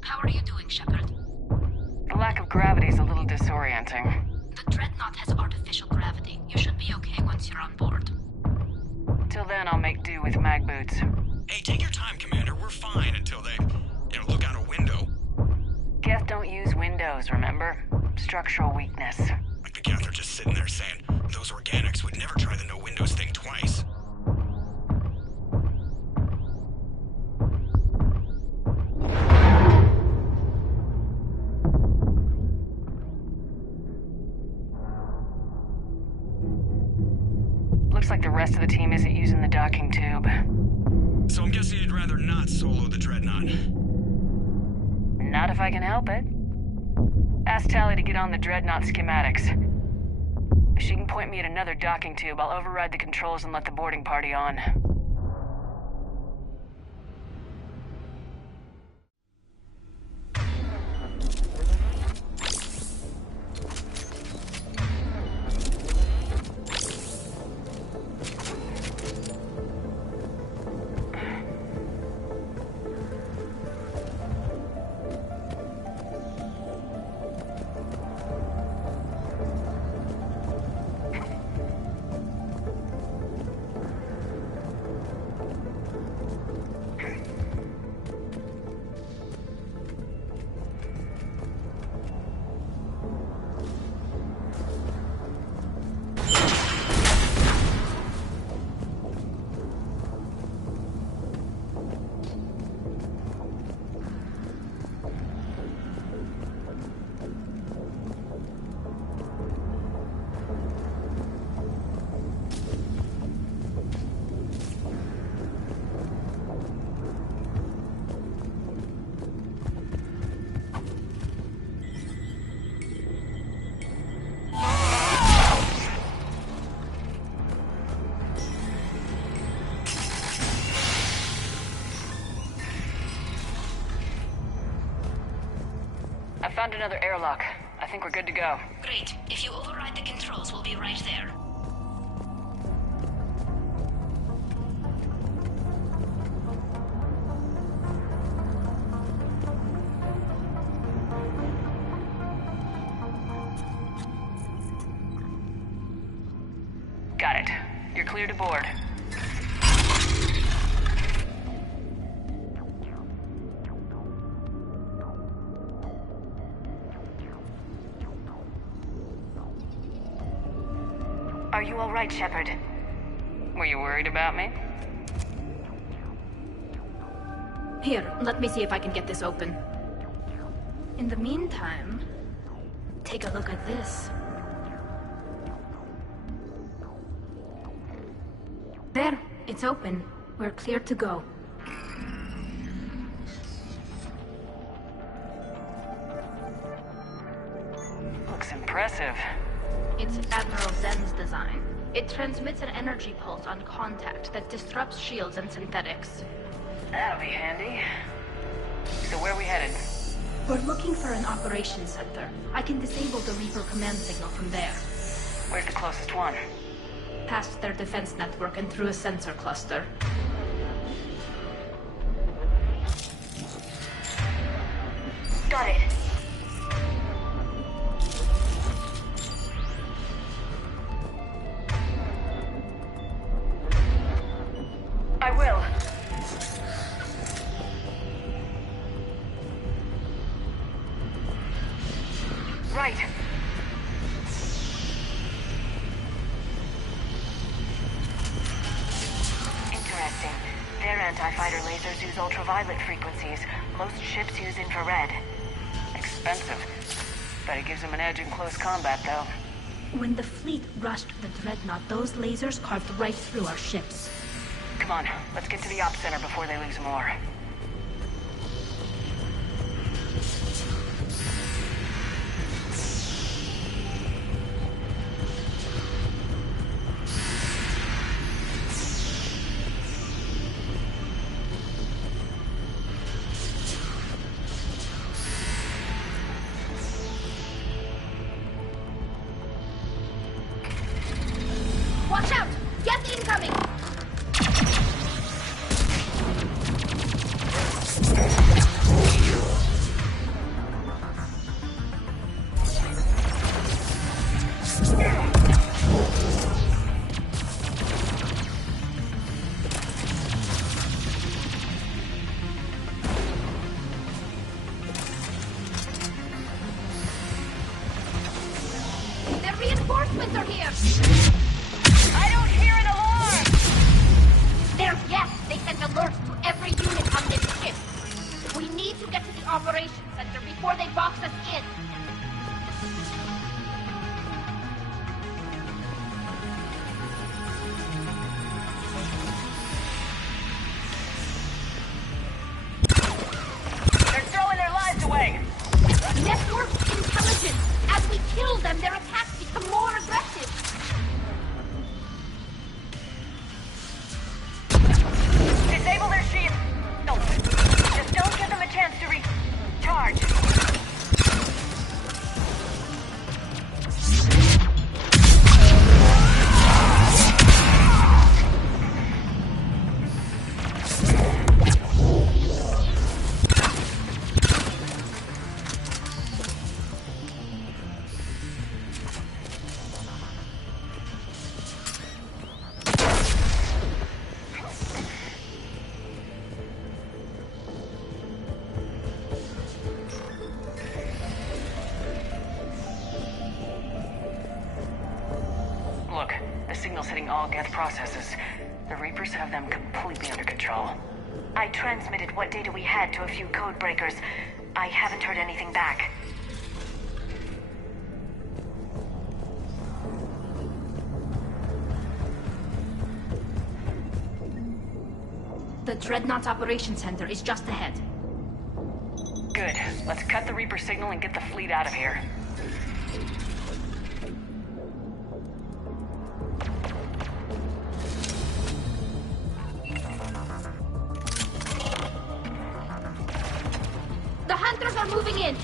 How are you doing, Shepard? The lack of gravity is a little disorienting. The Dreadnought has artificial gravity. You should be okay once you're on board. Till then, I'll make do with mag boots. Hey, take your time, Commander. We're fine until they, look out a window. Geth don't use windows, remember? Structural weakness. Like the Geth are just sitting there saying, those organics would never try the no windows thing twice. Looks like the rest of the team isn't using the docking tube. So I'm guessing you'd rather not solo the Dreadnought. Not if I can help it. Ask Tally to get on the Dreadnought schematics. If she can point me at another docking tube, I'll override the controls and let the boarding party on. Found another airlock. I think we're good to go. Great. If you override the controls, we'll be right there. Got it. You're clear to board. Are you all right, Shepard? Were you worried about me? Here, let me see if I can get this open. In the meantime, take a look at this. There, it's open. We're clear to go. Looks impressive. It's Admiral Zen's design. It transmits an energy pulse on contact that disrupts shields and synthetics. That'll be handy. So where are we headed? We're looking for an operations center. I can disable the Reaper command signal from there. Where's the closest one? Past their defense network and through a sensor cluster. Got it. I will. Right. Interesting. Their anti-fighter lasers use ultraviolet frequencies. Most ships use infrared. Expensive. Bet it gives them an edge in close combat, though. When the fleet rushed the Dreadnought, those lasers carved right through our ships. Come on, let's get to the op center before they lose more. Watch out! Geth incoming! The reinforcements are here! I don't hear an alarm! They're Geth! They sent alerts to every unit on this ship! We need to get to the operations center before they box us in! They're throwing their lives away! Network intelligence! As we kill them, their attacks become more aggressive! Disable their shield! No. Just don't give them a chance to recharge. Look, the signal's hitting all Geth processes. The Reapers have them completely under control. I transmitted what data we had to a few code breakers. I haven't heard anything back. The Dreadnought Operations Center is just ahead. Good. Let's cut the Reaper signal and get the fleet out of here. The Hunters are moving in!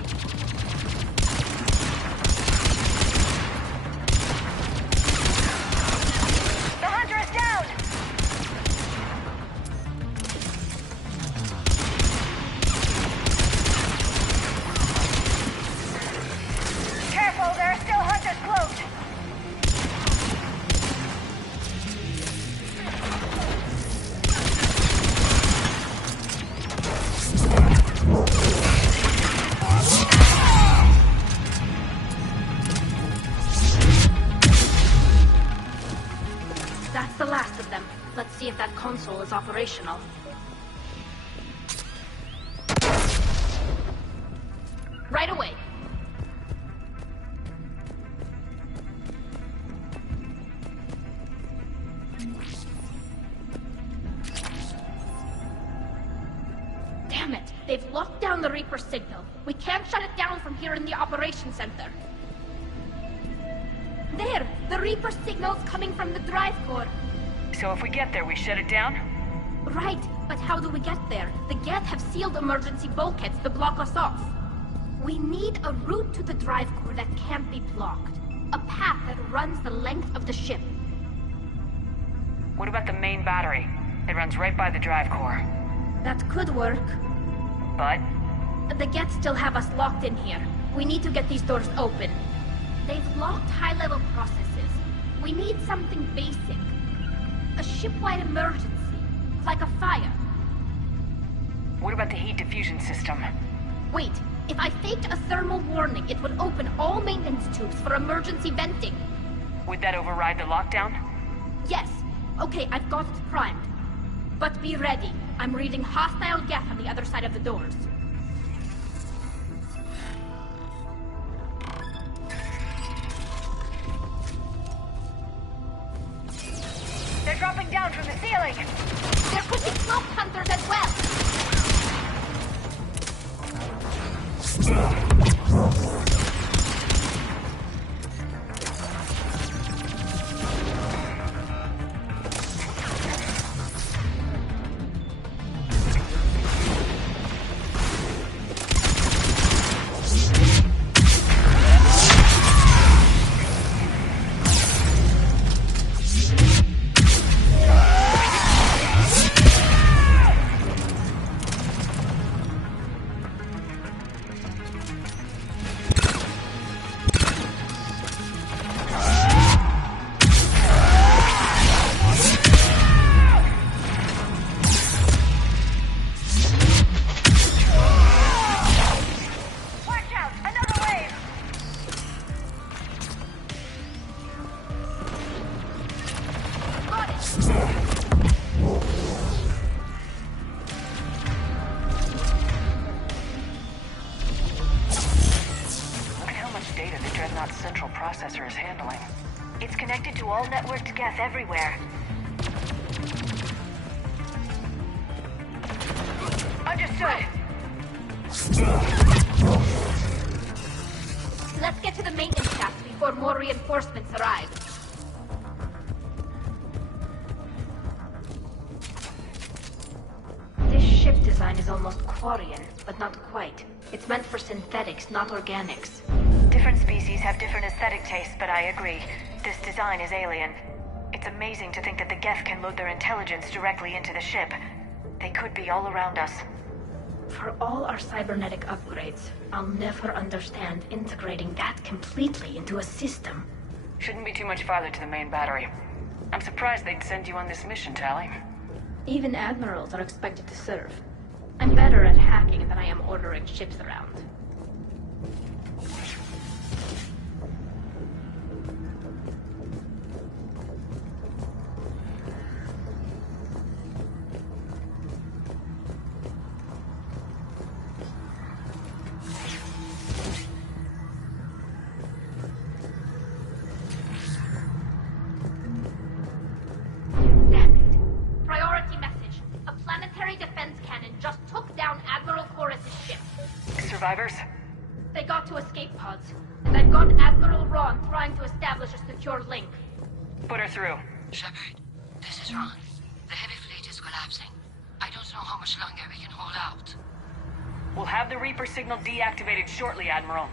operational. Right away. Damn it! They've locked down the Reaper signal. We can't shut it down from here in the operations center. There! The Reaper signal's coming from the drive core. So if we get there, we shut it down? Right, but how do we get there? The Geth have sealed emergency bulkheads to block us off. We need a route to the drive core that can't be blocked. A path that runs the length of the ship. What about the main battery? It runs right by the drive core. That could work. But? The Geth still have us locked in here. We need to get these doors open. They've locked high-level processes. We need something basic. A ship-wide emergency. Like a fire. What about the heat diffusion system? Wait, if I faked a thermal warning, it would open all maintenance tubes for emergency venting. Would that override the lockdown? Yes. Okay, I've got it primed. But be ready. I'm reading hostile Geth on the other side of the doors. They're dropping down from the ceiling! There could be smoke hunters as well! Everywhere. Understood. Let's get to the maintenance shaft before more reinforcements arrive. This ship design is almost Quarian, but not quite. It's meant for synthetics, not organics. Different species have different aesthetic tastes, but I agree. This design is alien. It's amazing to think that the Geth can load their intelligence directly into the ship. They could be all around us. For all our cybernetic upgrades, I'll never understand integrating that completely into a system. Shouldn't be too much farther to the main battery. I'm surprised they'd send you on this mission, Tally. Even admirals are expected to serve. I'm better at hacking than I am ordering ships around. Survivors? They got to escape pods, and I've got Admiral Ron trying to establish a secure link. Put her through. Shepard, this is Ron. The heavy fleet is collapsing. I don't know how much longer we can hold out. We'll have the Reaper signal deactivated shortly, Admiral.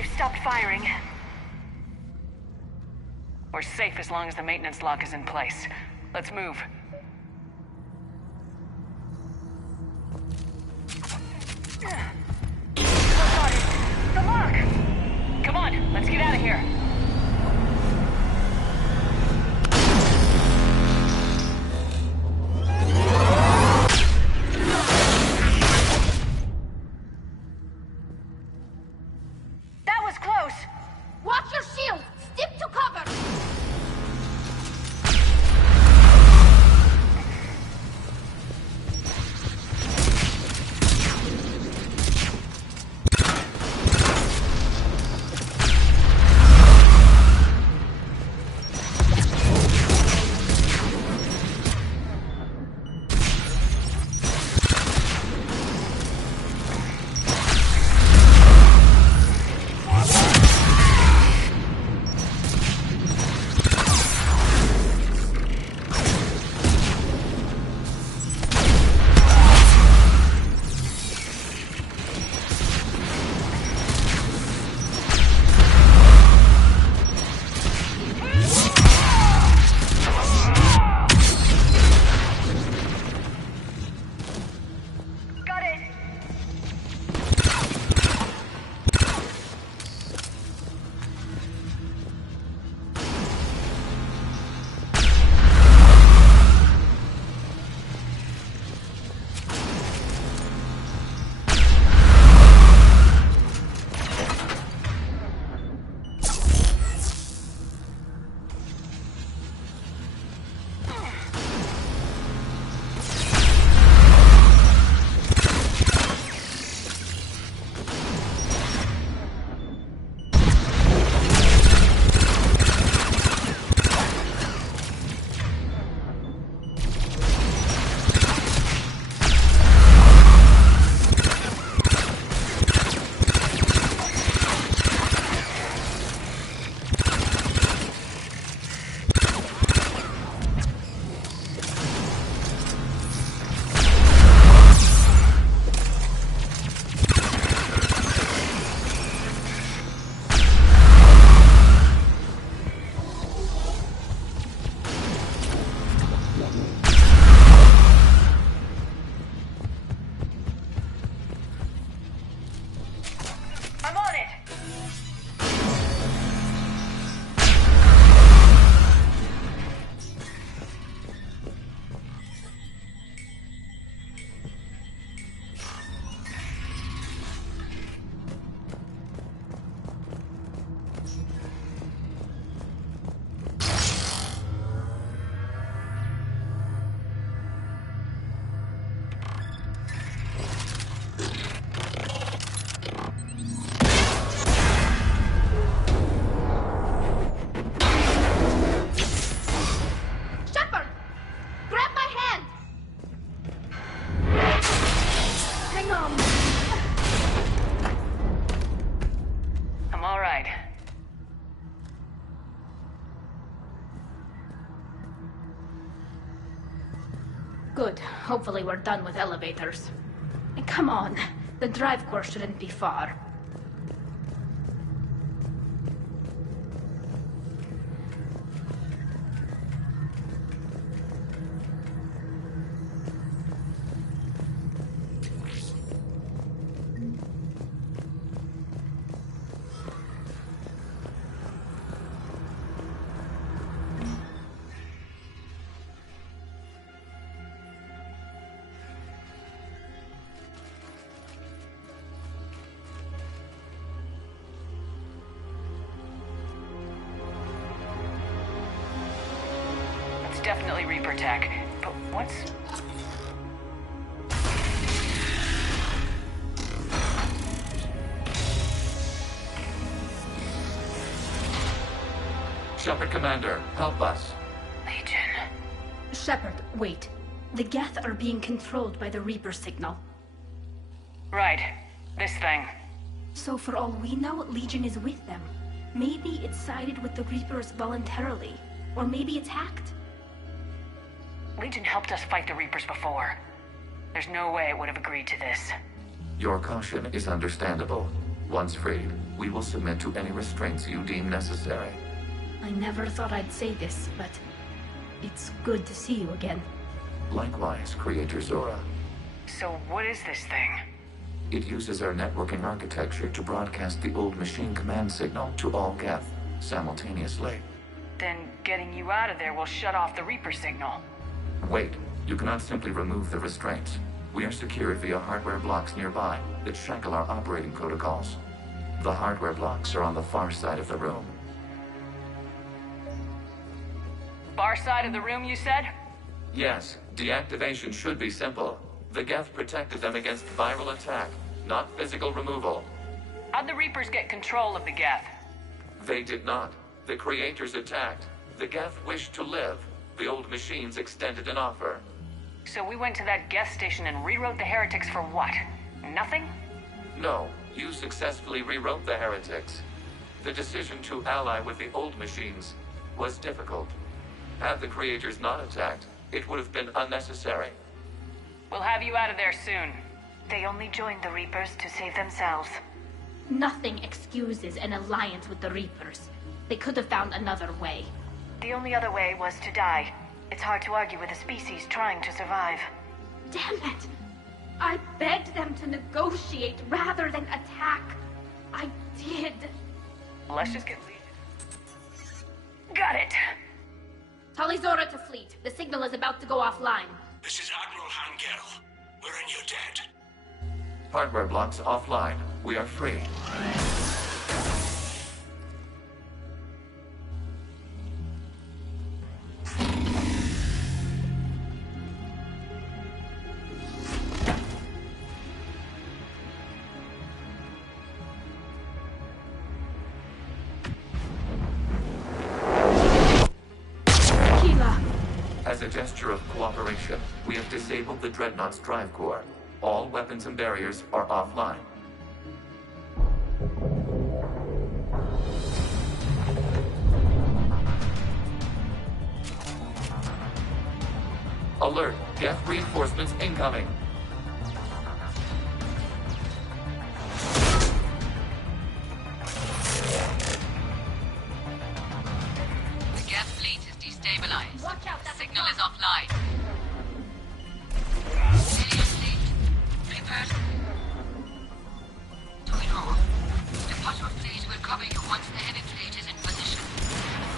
They've stopped firing. We're safe as long as the maintenance lock is in place. Let's move. The lock! Come on, let's get out of here. That was close! Watch your shield! Stick to cover! Good. Hopefully we're done with elevators. And come on, the drive course shouldn't be far. Definitely Reaper tech, but what's... Shepard, Commander, help us. Legion. Shepard, wait. The Geth are being controlled by the Reaper signal. Right. This thing. So for all we know, Legion is with them. Maybe it sided with the Reapers voluntarily. Or maybe it's hacked. Legion helped us fight the Reapers before. There's no way it would have agreed to this. Your caution is understandable. Once freed, we will submit to any restraints you deem necessary. I never thought I'd say this, but it's good to see you again. Likewise, Creator Zora. So what is this thing? It uses our networking architecture to broadcast the old machine command signal to all Geth simultaneously. Then getting you out of there will shut off the Reaper signal. Wait, you cannot simply remove the restraints. We are secured via hardware blocks nearby that shackle our operating protocols. The hardware blocks are on the far side of the room. Far side of the room, you said? Yes, deactivation should be simple. The Geth protected them against viral attack, not physical removal. How'd the Reapers get control of the Geth? They did not. The Creators attacked. The Geth wished to live. The old machines extended an offer. So we went to that Geth station and rewrote the heretics for what? Nothing? No, you successfully rewrote the heretics. The decision to ally with the old machines was difficult. Had the Creators not attacked, it would have been unnecessary. We'll have you out of there soon. They only joined the Reapers to save themselves. Nothing excuses an alliance with the Reapers. They could have found another way. The only other way was to die. It's hard to argue with a species trying to survive. Damn it! I begged them to negotiate rather than attack. I did. Let's just get lead. Got it! Tali Zora to fleet. The signal is about to go offline. This is Admiral Hangel. We're in your debt. Hardware blocks offline. We are free. As a gesture of cooperation, we have disabled the Dreadnought's drive core. All weapons and barriers are offline. Alert! Geth reinforcements incoming! The Geth fleet is destabilized. Watch out, the signal is offline. Alien fleet, prepared. Do it all. The Potter fleet will cover you once the heavy fleet is in position.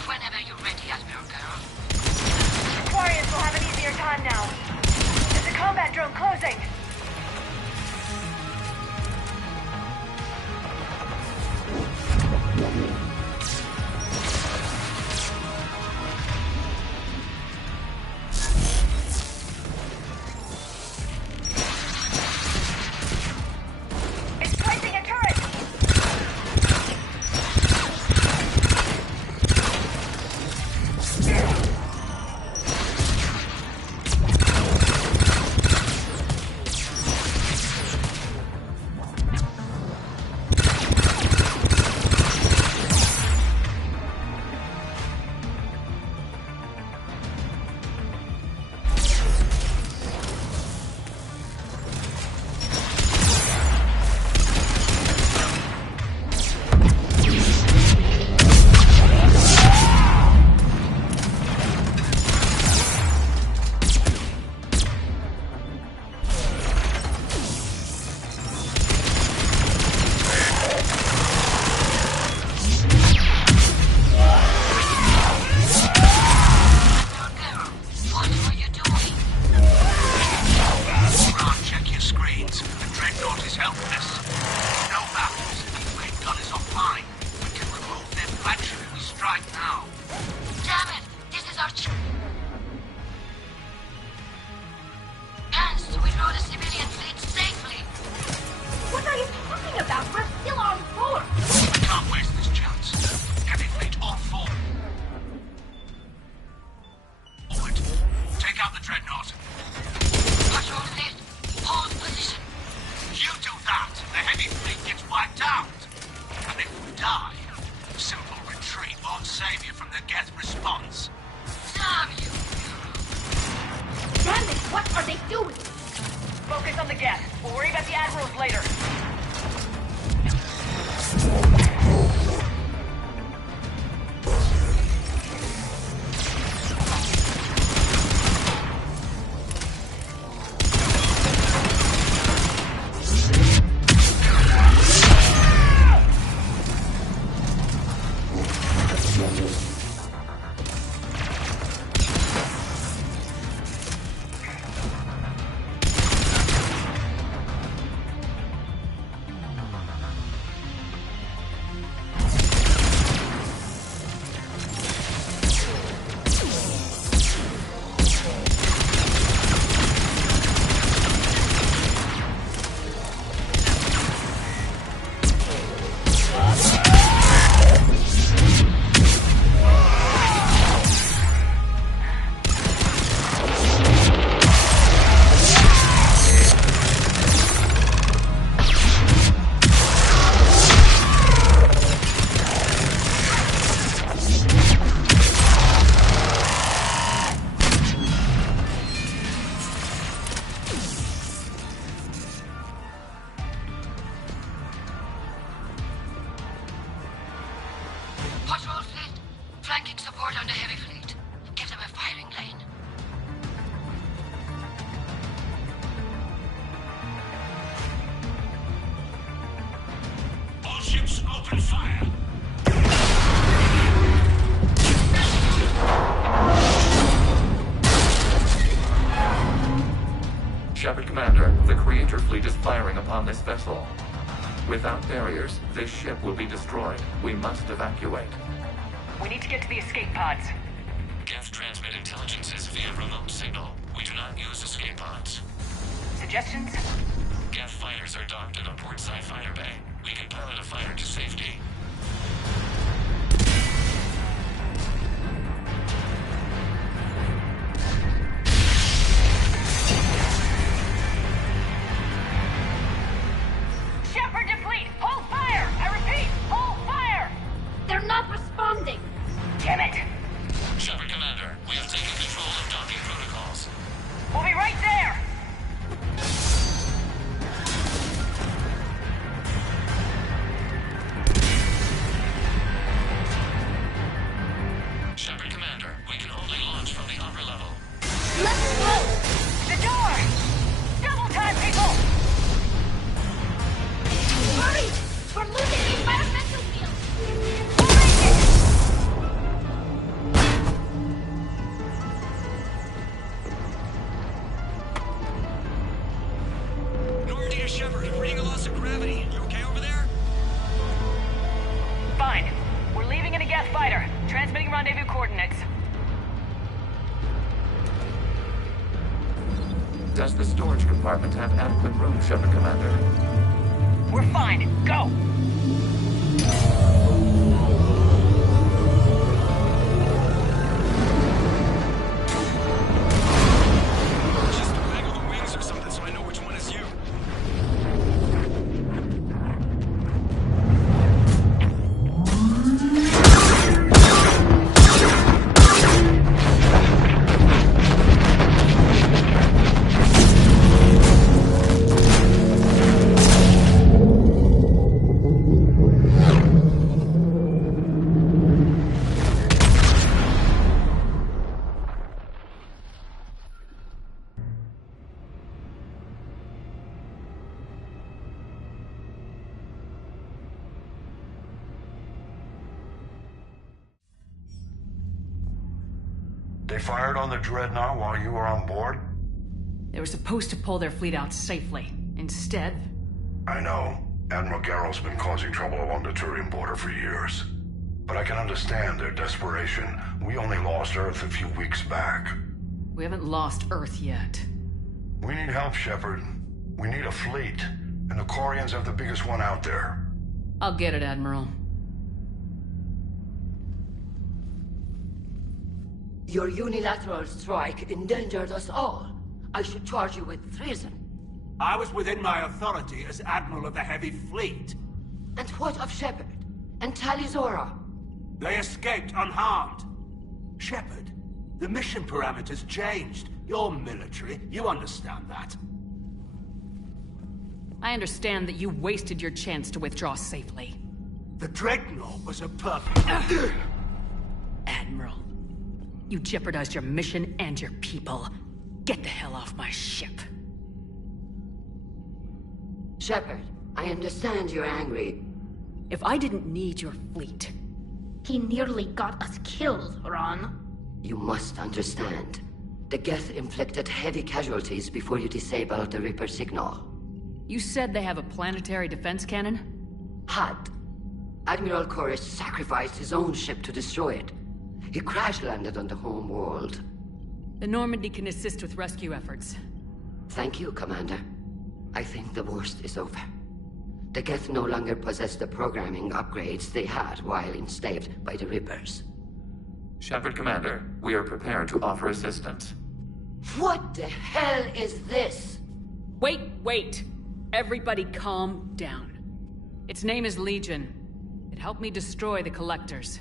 Whenever you're ready, Admiral Girl. Quarians will have an easier time now. There's a combat drone closing. Open fire! Shepard Commander, the Creator fleet is firing upon this vessel. Without barriers, this ship will be destroyed. We must evacuate. We need to get to the escape pods. Geth transmit intelligences via remote signal. We do not use escape pods. Suggestions? Geth fighters are docked in a portside fighter bay. We can pilot a fighter to safety. Shepard to fleet! Hold fire! I repeat, hold fire! They're not responding! Damn it! Shepard Commander, we have taken control of docking protocols. We'll be right there! Shepard Commander, we can only launch from the upper level. Let's go! The door! Double time, people! Hurry! We're losing the environmental field! Normandy to Shepard, reading a loss of gravity. You okay over there? Fine. We're leaving in a Geth fighter. Transmitting rendezvous coordinates. Does the storage compartment have adequate room, Shepard Commander? We're fine. Go! Just waggle the wings or something so I know which one is you. They fired on the Dreadnought while you were on board? They were supposed to pull their fleet out safely. Instead... I know. Admiral Garrow's been causing trouble along the Turian border for years. But I can understand their desperation. We only lost Earth a few weeks back. We haven't lost Earth yet. We need help, Shepard. We need a fleet. And the Quarians have the biggest one out there. I'll get it, Admiral. Your unilateral strike endangered us all. I should charge you with treason. I was within my authority as Admiral of the Heavy Fleet. And what of Shepard? And Talizora? They escaped unharmed. Shepard, the mission parameters changed. You're military, you understand that. I understand that you wasted your chance to withdraw safely. The Dreadnought was a perfect... Admiral, you jeopardized your mission and your people. Get the hell off my ship. Shepard, I understand you're angry. If I didn't need your fleet... He nearly got us killed, Ron. You must understand. The Geth inflicted heavy casualties before you disabled the Reaper signal. You said they have a planetary defense cannon? Had. Admiral Koris sacrificed his own ship to destroy it. He crash-landed on the home world. The Normandy can assist with rescue efforts. Thank you, Commander. I think the worst is over. The Geth no longer possess the programming upgrades they had while enslaved by the Reapers. Shepard Commander, we are prepared to offer assistance. What the hell is this? Wait! Everybody calm down. Its name is Legion. It helped me destroy the Collectors.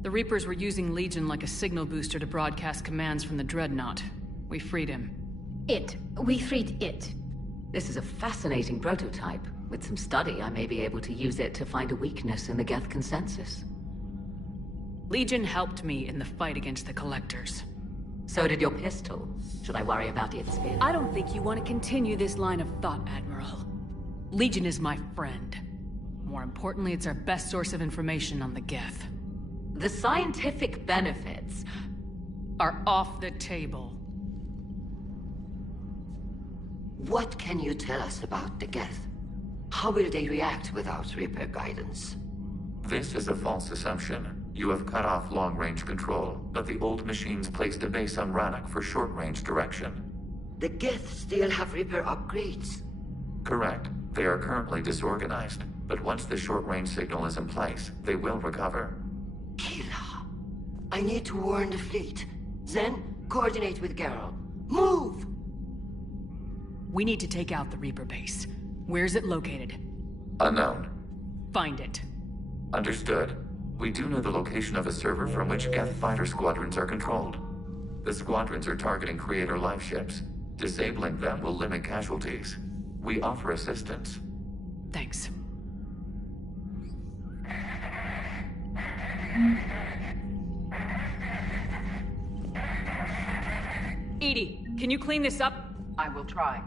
The Reapers were using Legion like a signal booster to broadcast commands from the Dreadnought. We freed him. We freed it. This is a fascinating prototype. With some study, I may be able to use it to find a weakness in the Geth consensus. Legion helped me in the fight against the Collectors. So did your pistol. Should I worry about its feelings? I don't think you want to continue this line of thought, Admiral. Legion is my friend. More importantly, it's our best source of information on the Geth. The scientific benefits are off the table. What can you tell us about the Geth? How will they react without Reaper guidance? This is a false assumption. You have cut off long-range control, but the old machines placed a base on Rannoch for short-range direction. The Geth still have Reaper upgrades? Correct. They are currently disorganized, but once the short-range signal is in place, they will recover. Killa, I need to warn the fleet. Then, coordinate with Geralt. Move! We need to take out the Reaper base. Where's it located? Unknown. Find it. Understood. We do know the location of a server from which Geth fighter squadrons are controlled. The squadrons are targeting Creator life ships. Disabling them will limit casualties. We offer assistance. Thanks. Edie, can you clean this up? I will try.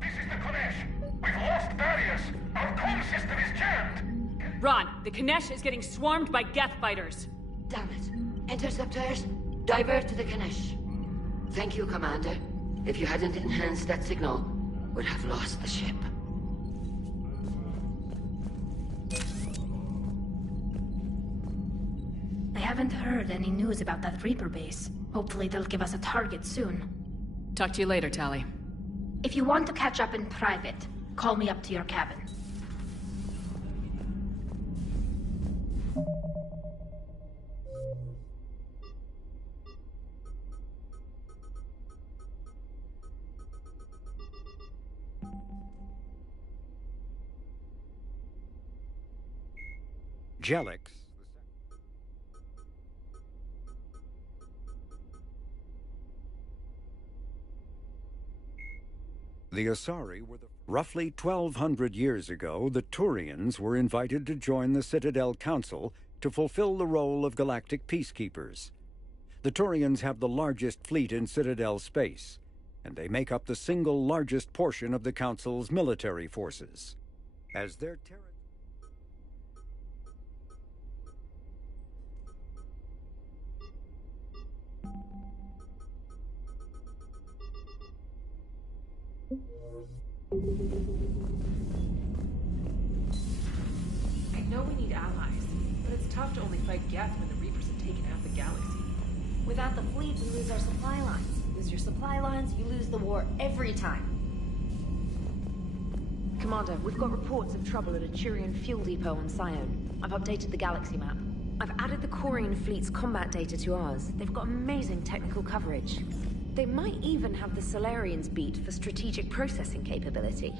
This is the Konesh. We've lost barriers. Our comm system is jammed. Ron, the Konesh is getting swarmed by Geth fighters. Damn it. Interceptors, divert to the Konesh. Thank you, Commander. If you hadn't enhanced that signal, we'd have lost the ship. I haven't heard any news about that Reaper base. Hopefully they'll give us a target soon. Talk to you later, Tali. If you want to catch up in private, call me up to your cabin. Jelix. The Asari were roughly 1,200 years ago, the Turians were invited to join the Citadel Council to fulfill the role of galactic peacekeepers. The Turians have the largest fleet in Citadel space, and they make up the single largest portion of the Council's military forces. As their territory I know we need allies, but it's tough to only fight Geth when the Reapers have taken half the galaxy. Without the fleet, we lose our supply lines. Lose your supply lines, you lose the war every time. Commander, we've got reports of trouble at a Turian fuel depot on Sion. I've updated the galaxy map. I've added the Quarian fleet's combat data to ours. They've got amazing technical coverage. They might even have the Solarians beat for strategic processing capability.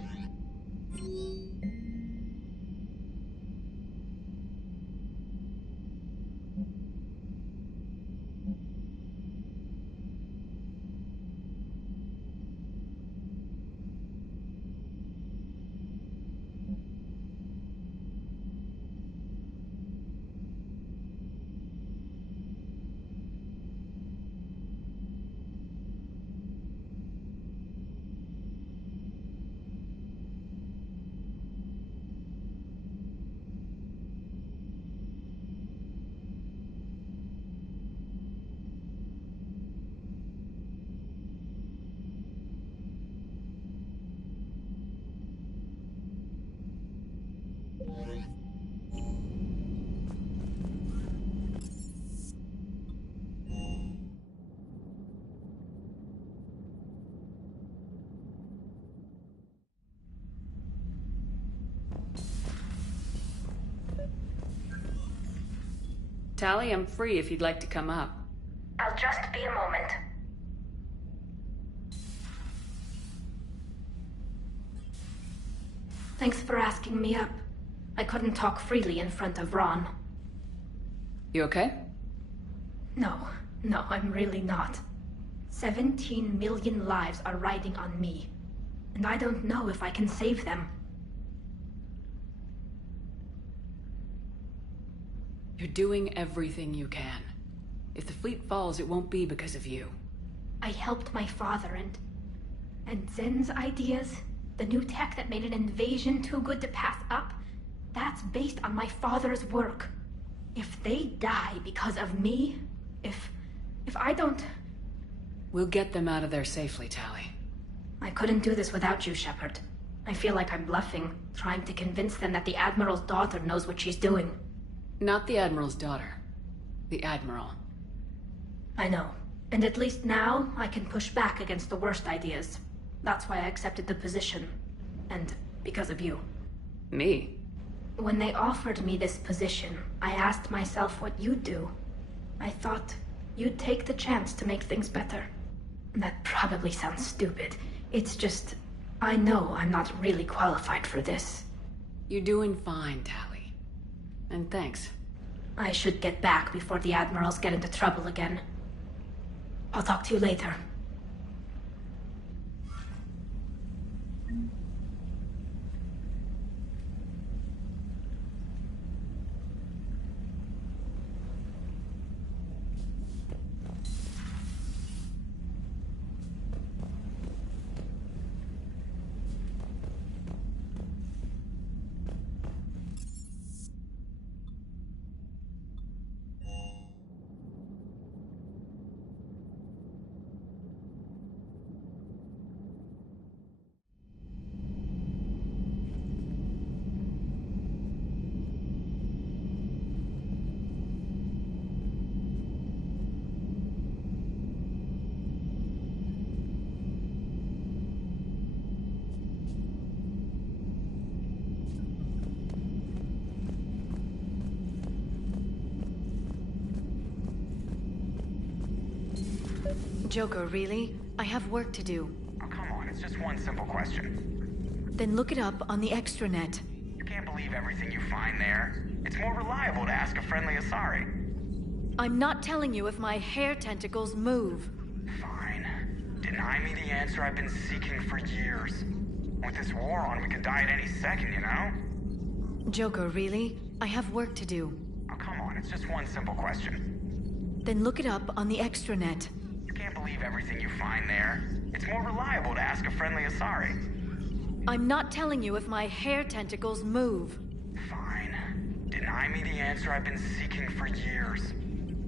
Tali, I'm free if you'd like to come up. I'll just be a moment. Thanks for asking me up. I couldn't talk freely in front of Ron. You okay? No, I'm really not. 17 million lives are riding on me, and I don't know if I can save them. You're doing everything you can. If the fleet falls, it won't be because of you. I helped my father and Zen's ideas, the new tech that made an invasion too good to pass up, That's based on my father's work. If they die because of me, if I don't... We'll get them out of there safely, Tally. I couldn't do this without you, Shepard. I feel like I'm bluffing, trying to convince them that the Admiral's daughter knows what she's doing. Not the Admiral's daughter. The Admiral. I know. And at least now, I can push back against the worst ideas. That's why I accepted the position. And because of you. Me? When they offered me this position, I asked myself what you'd do. I thought you'd take the chance to make things better. That probably sounds stupid. It's just, I know I'm not really qualified for this. You're doing fine, Tally. And thanks. I should get back before the Admirals get into trouble again. I'll talk to you later. Joker, really? I have work to do. Oh, come on, it's just one simple question. Then look it up on the extranet. You can't believe everything you find there. It's more reliable to ask a friendly Asari. I'm not telling you if my hair tentacles move. Fine. Deny me the answer I've been seeking for years. With this war on, we could die at any second, you know? Joker, really? I have work to do. Oh, come on, it's just one simple question. Then look it up on the extranet. You can't believe everything you find there. It's more reliable to ask a friendly Asari. I'm not telling you if my hair tentacles move. Fine. Deny me the answer I've been seeking for years.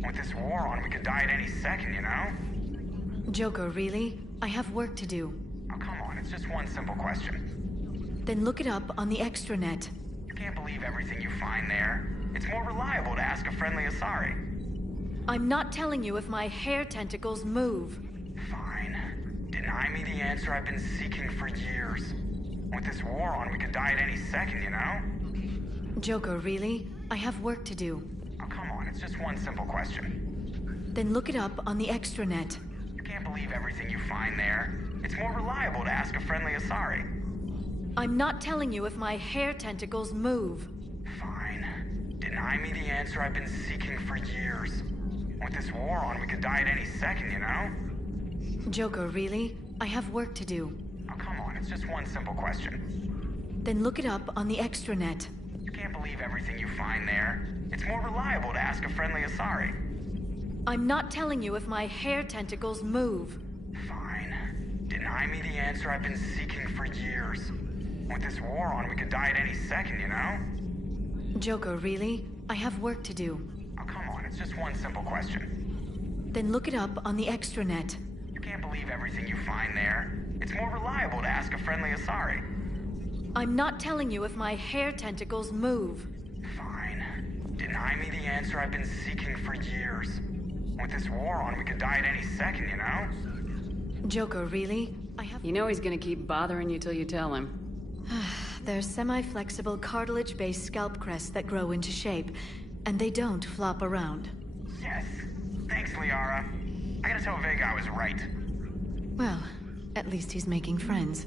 With this war on, we could die at any second, you know? Joker, really? I have work to do. Oh, come on, it's just one simple question. Then look it up on the extranet. You can't believe everything you find there. It's more reliable to ask a friendly Asari. I'm not telling you if my hair tentacles move. Fine. Deny me the answer I've been seeking for years. With this war on, we could die at any second, you know? Joker, really? I have work to do. Oh, come on, it's just one simple question. Then look it up on the extranet. You can't believe everything you find there. It's more reliable to ask a friendly Asari. I'm not telling you if my hair tentacles move. Fine. Deny me the answer I've been seeking for years. With this war on, we could die at any second, you know? Joker, really? I have work to do. Oh, come on, it's just one simple question. Then look it up on the extranet. You can't believe everything you find there. It's more reliable to ask a friendly Asari. I'm not telling you if my hair tentacles move. Fine. Deny me the answer I've been seeking for years. With this war on, we could die at any second, you know? Joker, really? I have work to do. Oh, come on, it's just one simple question. Then look it up on the extranet. You can't believe everything you find there. It's more reliable to ask a friendly Asari. I'm not telling you if my hair tentacles move. Fine. Deny me the answer I've been seeking for years. With this war on, we could die at any second, you know? Joker, really? I have... You know he's gonna keep bothering you till you tell him. They're semi-flexible cartilage-based scalp crests that grow into shape, and they don't flop around. Yes. Thanks, Liara. I gotta tell Vega I was right. Well, at least he's making friends.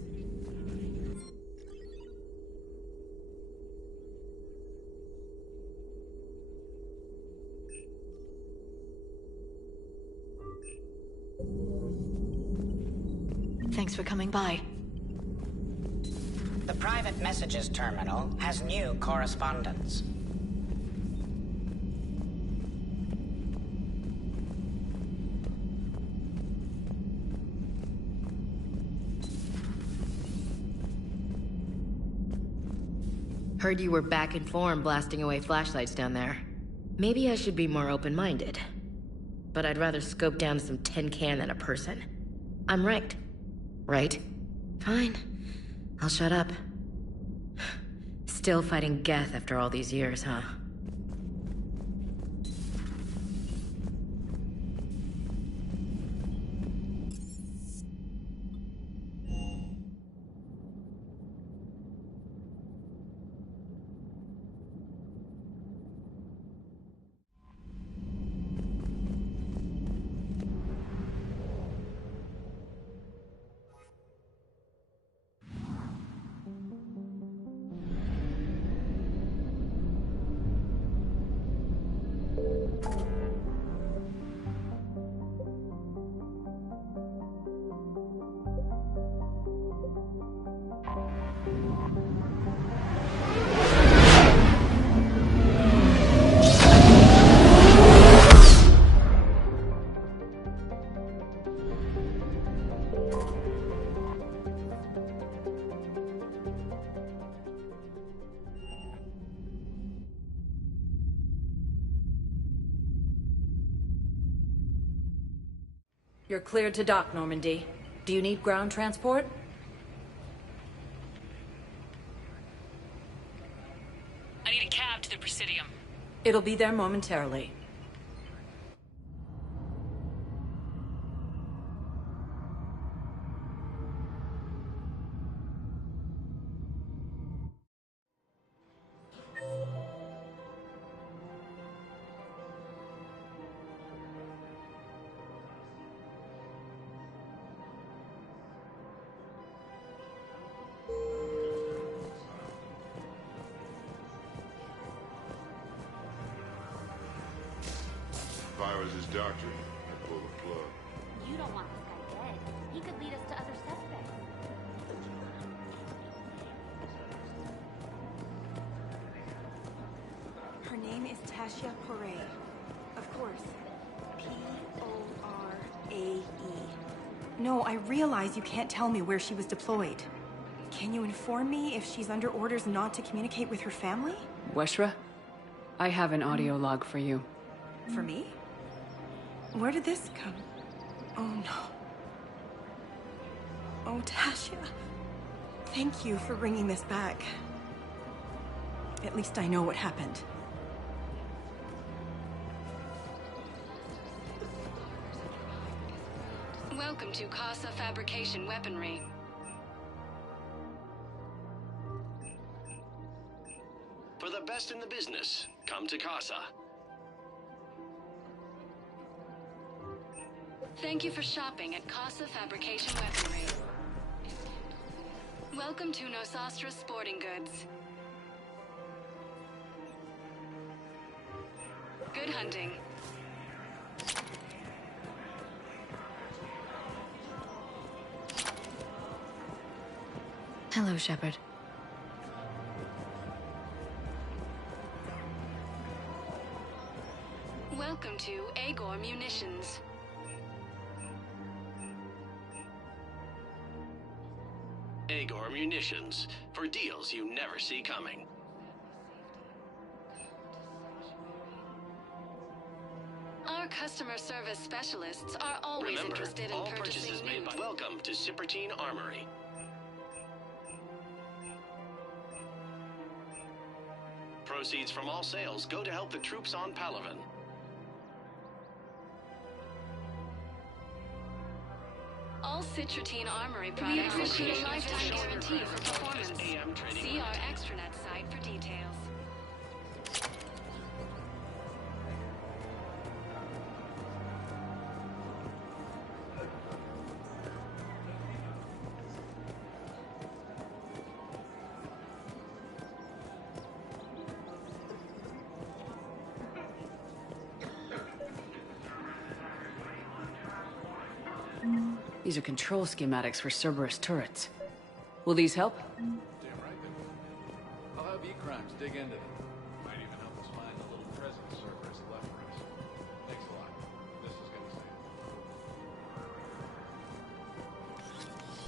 Thanks for coming by. The private messages terminal has new correspondence. Heard you were back in form blasting away flashlights down there. Maybe I should be more open-minded. But I'd rather scope down some tin can than a person. I'm ranked. Right? Fine. I'll shut up. Still fighting Geth after all these years, huh? You're cleared to dock, Normandy. Do you need ground transport? I need a cab to the Presidium. It'll be there momentarily. If I was his doctor, I'd pull the plug. You don't want this guy dead. He could lead us to other suspects. Her name is Tasha Poray. Of course. P-O-R-A-E. No, I realize you can't tell me where she was deployed. Can you inform me if she's under orders not to communicate with her family? Weshra, I have an audio log for you. For me? Where did this come? Oh no. Oh, Tasha. Thank you for bringing this back. At least I know what happened. Welcome to Casa Fabrication Weaponry. For the best in the business, come to Casa. Thank you for shopping at Casa Fabrication Weaponry. Welcome to Nosastra Sporting Goods. Good hunting. Hello, Shepard. Welcome to Agor Munitions. Agor Munitions, for deals you never see coming. Our customer service specialists are always Remember, interested in all purchasing purchases made by Welcome to Cipertine Armory. Proceeds from all sales go to help the troops on Palaven. All Citrotine Armory products include a lifetime guarantee for performance. See our extranet site for details. These are control schematics for Cerberus turrets. Will these help? Damn right they will. I'll have E-Crimes dig into them. Might even help us find the little present Cerberus left for us. Thanks a lot. This is gonna save.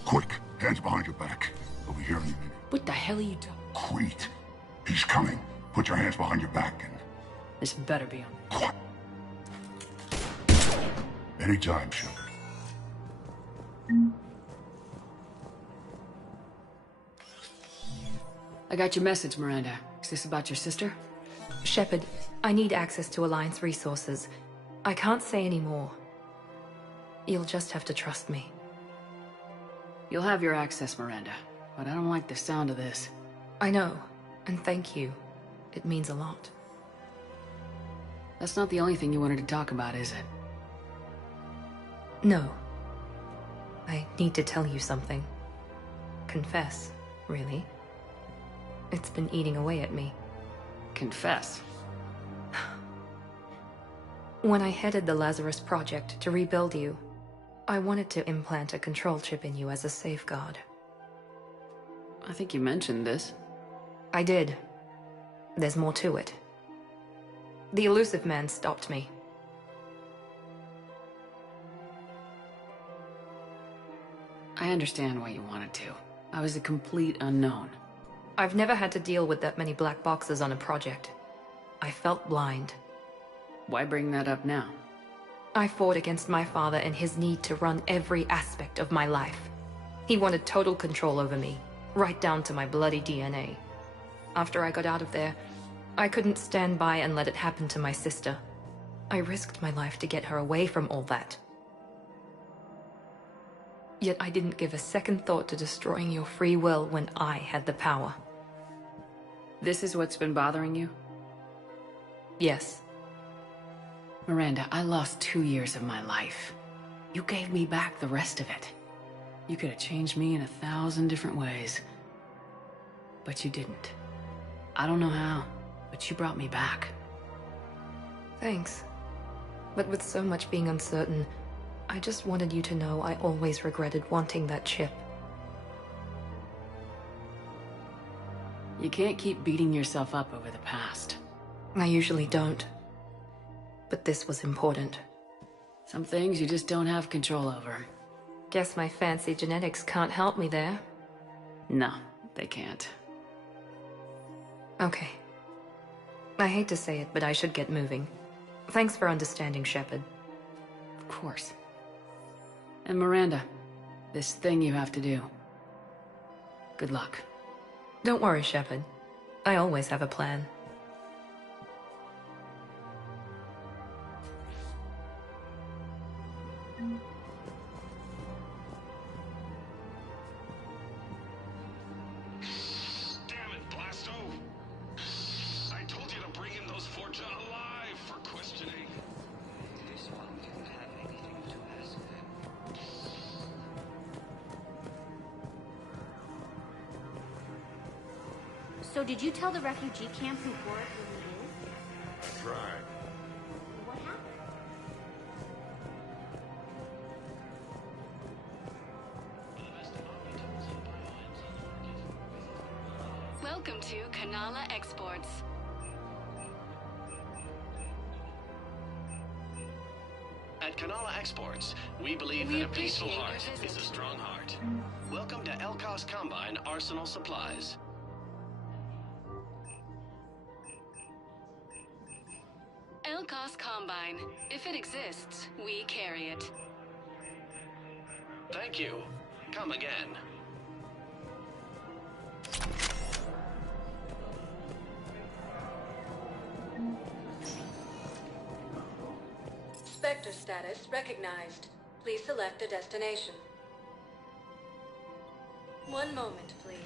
Quick, hands behind your back. They'll be here any minute. What the hell are you doing? Crete. He's coming. Put your hands behind your back and... This better be on. Anytime, Shepard. I got your message, Miranda. Is this about your sister? Shepard, I need access to Alliance resources. I can't say any more. You'll just have to trust me. You'll have your access, Miranda. But I don't like the sound of this. I know, and thank you. It means a lot. That's not the only thing you wanted to talk about, is it? No. I need to tell you something. Confess, really. It's been eating away at me. Confess? When I headed the Lazarus Project to rebuild you, I wanted to implant a control chip in you as a safeguard. I think you mentioned this. I did. There's more to it. The elusive man stopped me. I understand why you wanted to. I was a complete unknown. I've never had to deal with that many black boxes on a project. I felt blind. Why bring that up now? I fought against my father and his need to run every aspect of my life. He wanted total control over me, right down to my bloody DNA. After I got out of there, I couldn't stand by and let it happen to my sister. I risked my life to get her away from all that. Yet I didn't give a second thought to destroying your free will when I had the power. This is what's been bothering you? Yes. Miranda, I lost 2 years of my life. You gave me back the rest of it. You could have changed me in 1,000 different ways. But you didn't. I don't know how, but you brought me back. Thanks. But with so much being uncertain, I just wanted you to know I always regretted wanting that chip. You can't keep beating yourself up over the past. I usually don't. But this was important. Some things you just don't have control over. Guess my fancy genetics can't help me there. No, they can't. Okay. I hate to say it, but I should get moving. Thanks for understanding, Shepard. Of course. And Miranda, this thing you have to do. Good luck. Don't worry, Shepard. I always have a plan. Damn it, Blasto! I told you to bring in those Forja alive for questioning. This one didn't have anything to ask them. So did you tell the refugee camps in Forest where he is? I tried. What happened? Welcome to Kanala Exports. At Kanala Exports, we believe We that a peaceful appreciate heart your is visit. a strong heart. Welcome to Elkos Combine Arsenal Supplies. Elkos Combine. If it exists, we carry it. Thank you. Come again. Spectre status recognized. Please select a destination. One moment, please.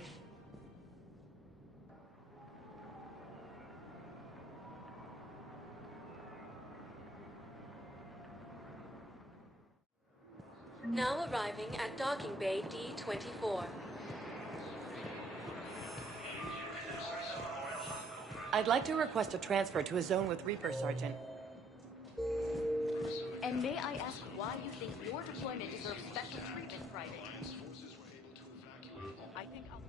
Now arriving at Docking Bay D-24. I'd like to request a transfer to a zone with Reaper, Sergeant. And may I ask why you think your deployment deserves special treatment, Private? I think I'll...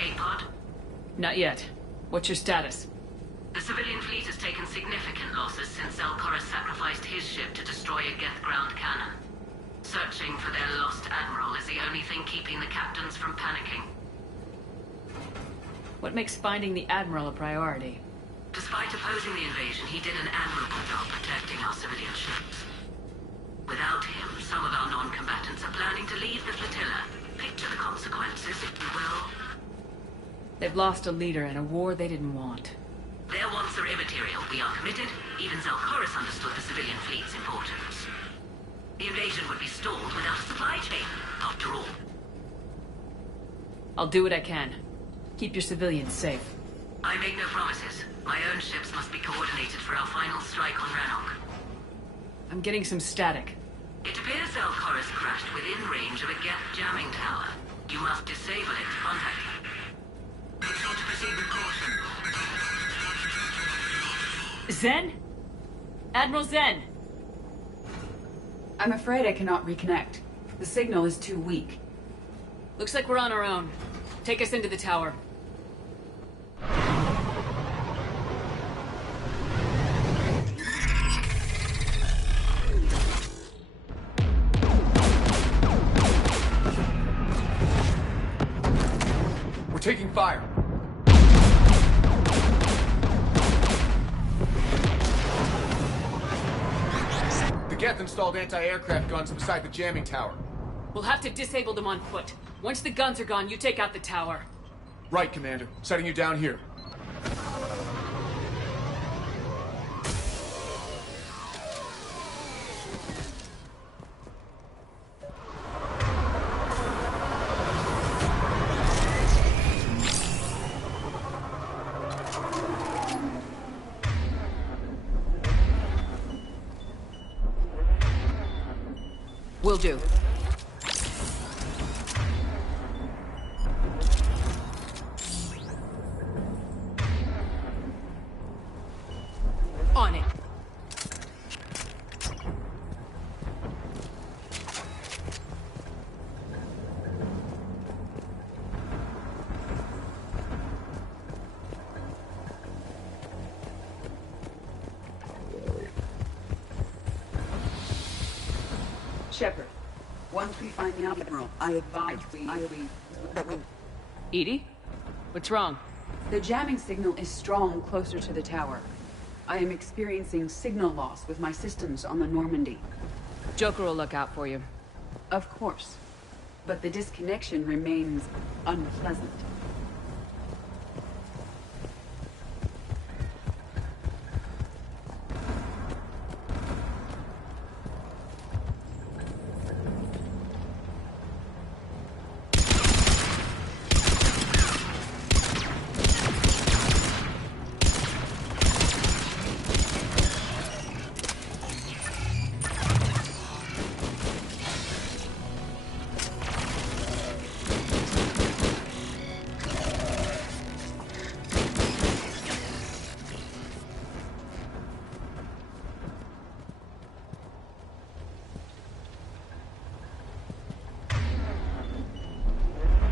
escape pod? Not yet. What's your status? The civilian fleet has taken significant losses since Zelkoris sacrificed his ship to destroy a Geth ground cannon. Searching for their lost admiral is the only thing keeping the captains from panicking. What makes finding the Admiral a priority? Despite opposing the invasion, he did an admirable job protecting our civilian ships. Without him, some of our non-combatants are planning to leave the flotilla. Picture the consequences, if you will. They've lost a leader in a war they didn't want. Their wants are immaterial. We are committed. Even Zelkoris understood the civilian fleet's importance. The invasion would be stalled without a supply chain, after all. I'll do what I can. Keep your civilians safe. I make no promises. My own ships must be coordinated for our final strike on Rannoch. I'm getting some static. It appears Zelkoris crashed within range of a Geth jamming tower. You must disable it. Contact me. Make sure to proceed with caution. Zen? Admiral Zen! I'm afraid I cannot reconnect. The signal is too weak. Looks like we're on our own. Take us into the tower. We're taking fire. The Geth installed anti-aircraft guns beside the jamming tower. We'll have to disable them on foot. Once the guns are gone, you take out the tower. Right, Commander. Setting you down here. Will do. On it. Shepard, once we find the Admiral, I advise we... Edie? What's wrong? The jamming signal is strong closer to the tower. I am experiencing signal loss with my systems on the Normandy. Joker will look out for you. Of course. But the disconnection remains unpleasant.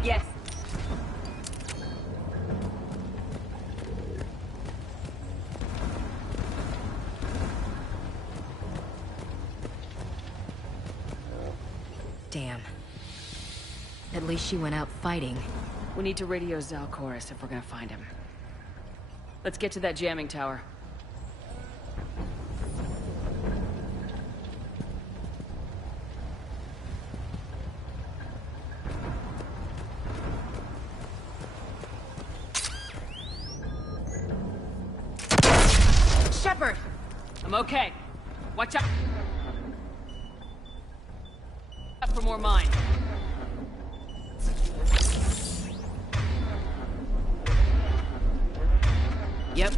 Yes. Damn. At least she went out fighting. We need to radio Zelkoris if we're gonna find him. Let's get to that jamming tower. Shepard! I'm okay. Watch out for more mine. Yep.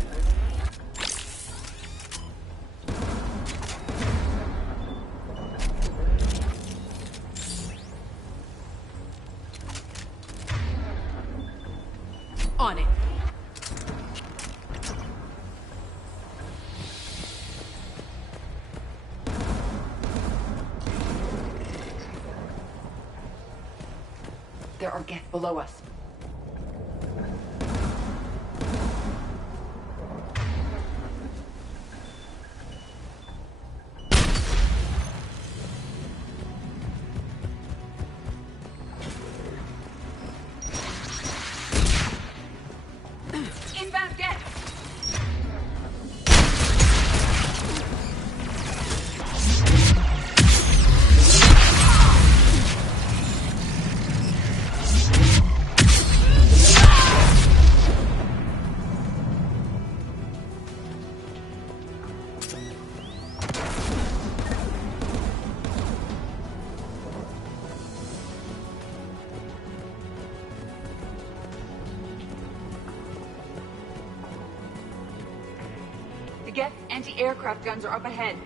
On it. There are Geth below us. Geth anti-aircraft guns are up ahead.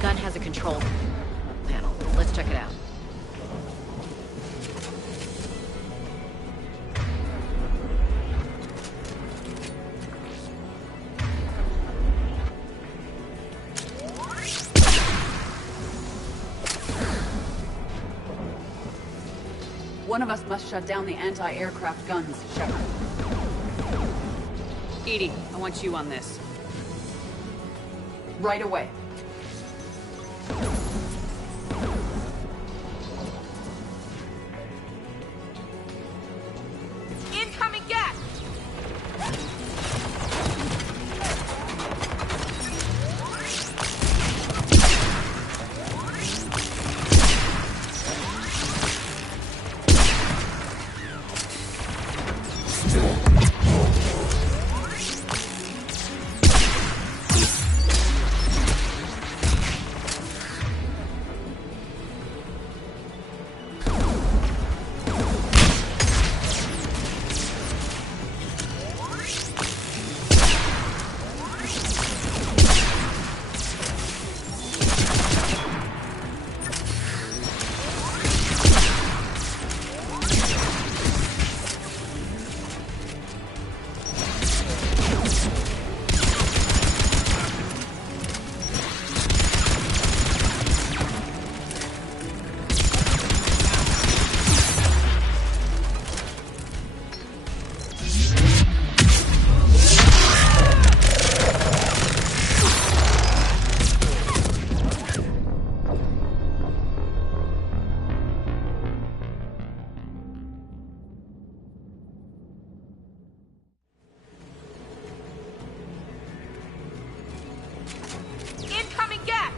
Gun has a control panel. Let's check it out. One of us must shut down the anti-aircraft guns, Shepard. EDI, I want you on this. Right away. Incoming gas! Incoming gas!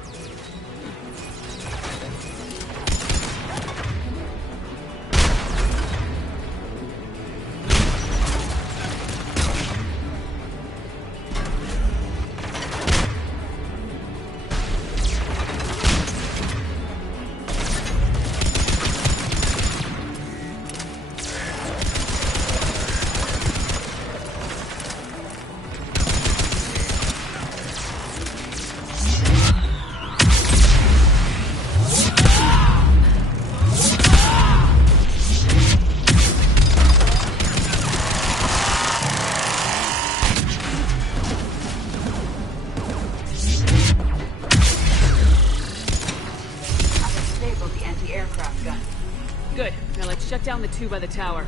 Good. Now let's shut down the two by the tower.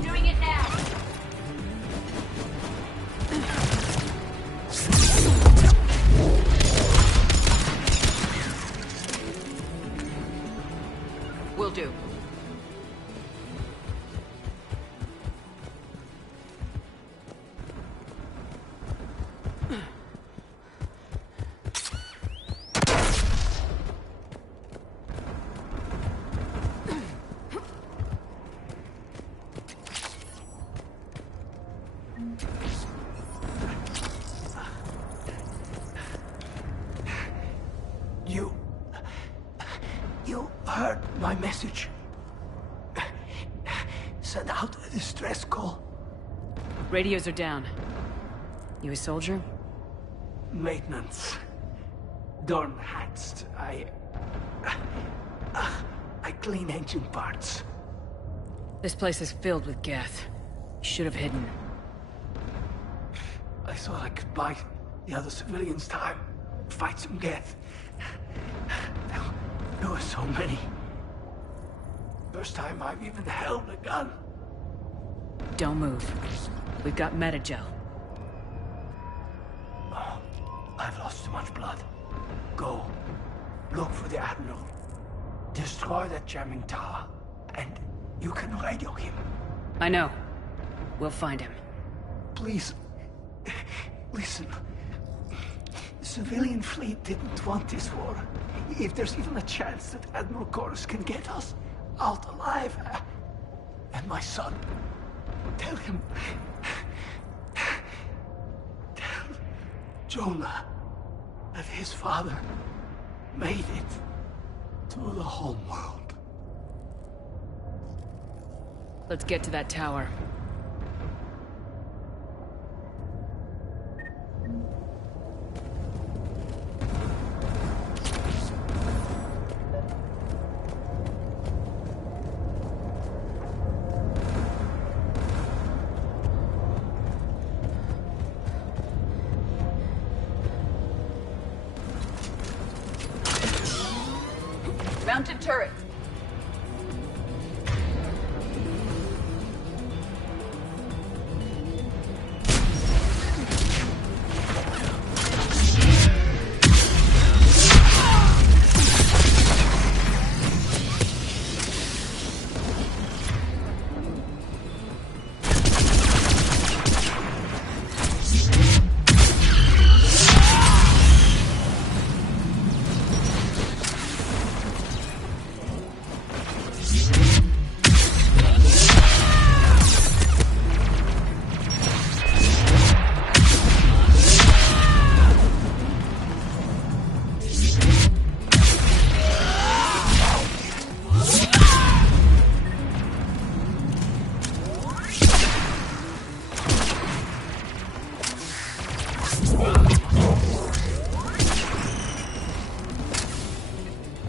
Doing it now! Will do. My message. Send out a distress call. Radios are down. You a soldier? Maintenance. Dorn hats. I clean engine parts. This place is filled with Geth. You should have hidden. I thought I could buy the other civilians time. Fight some Geth. There were so many. First time I've even held a gun. Don't move. We've got Metagel. Oh, I've lost too much blood. Go. Look for the Admiral. Destroy that jamming tower. And you can radio him. I know. We'll find him. Please. Listen. The civilian fleet didn't want this war. If there's even a chance that Admiral Chorus can get us out alive. And my son. Tell him. Tell Jonah that his father made it to the home world. Let's get to that tower. Mounted turret.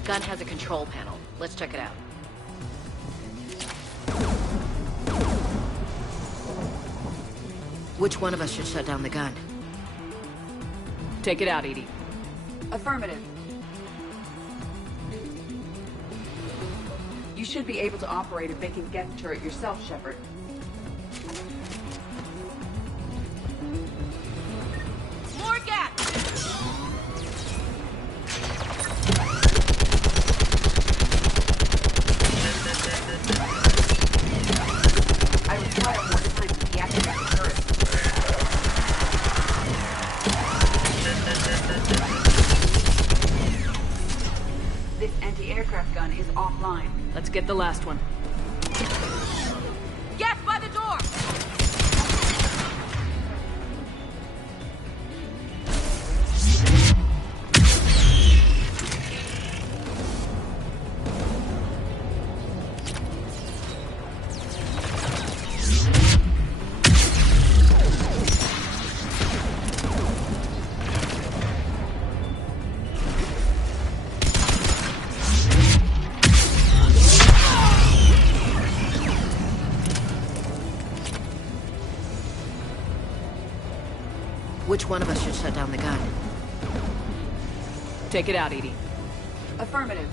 Gun has a control panel. Let's check it out. Which one of us should shut down the gun? Take it out, Edie. Affirmative. You should be able to operate a vacant Geth turret yourself, Shepard. More gas! I require more time to deactivate the turret. This anti-aircraft gun is offline. Let's get the last one. Gas by the door! Which one of us should shut down the gun? Take it out, Edie. Affirmative.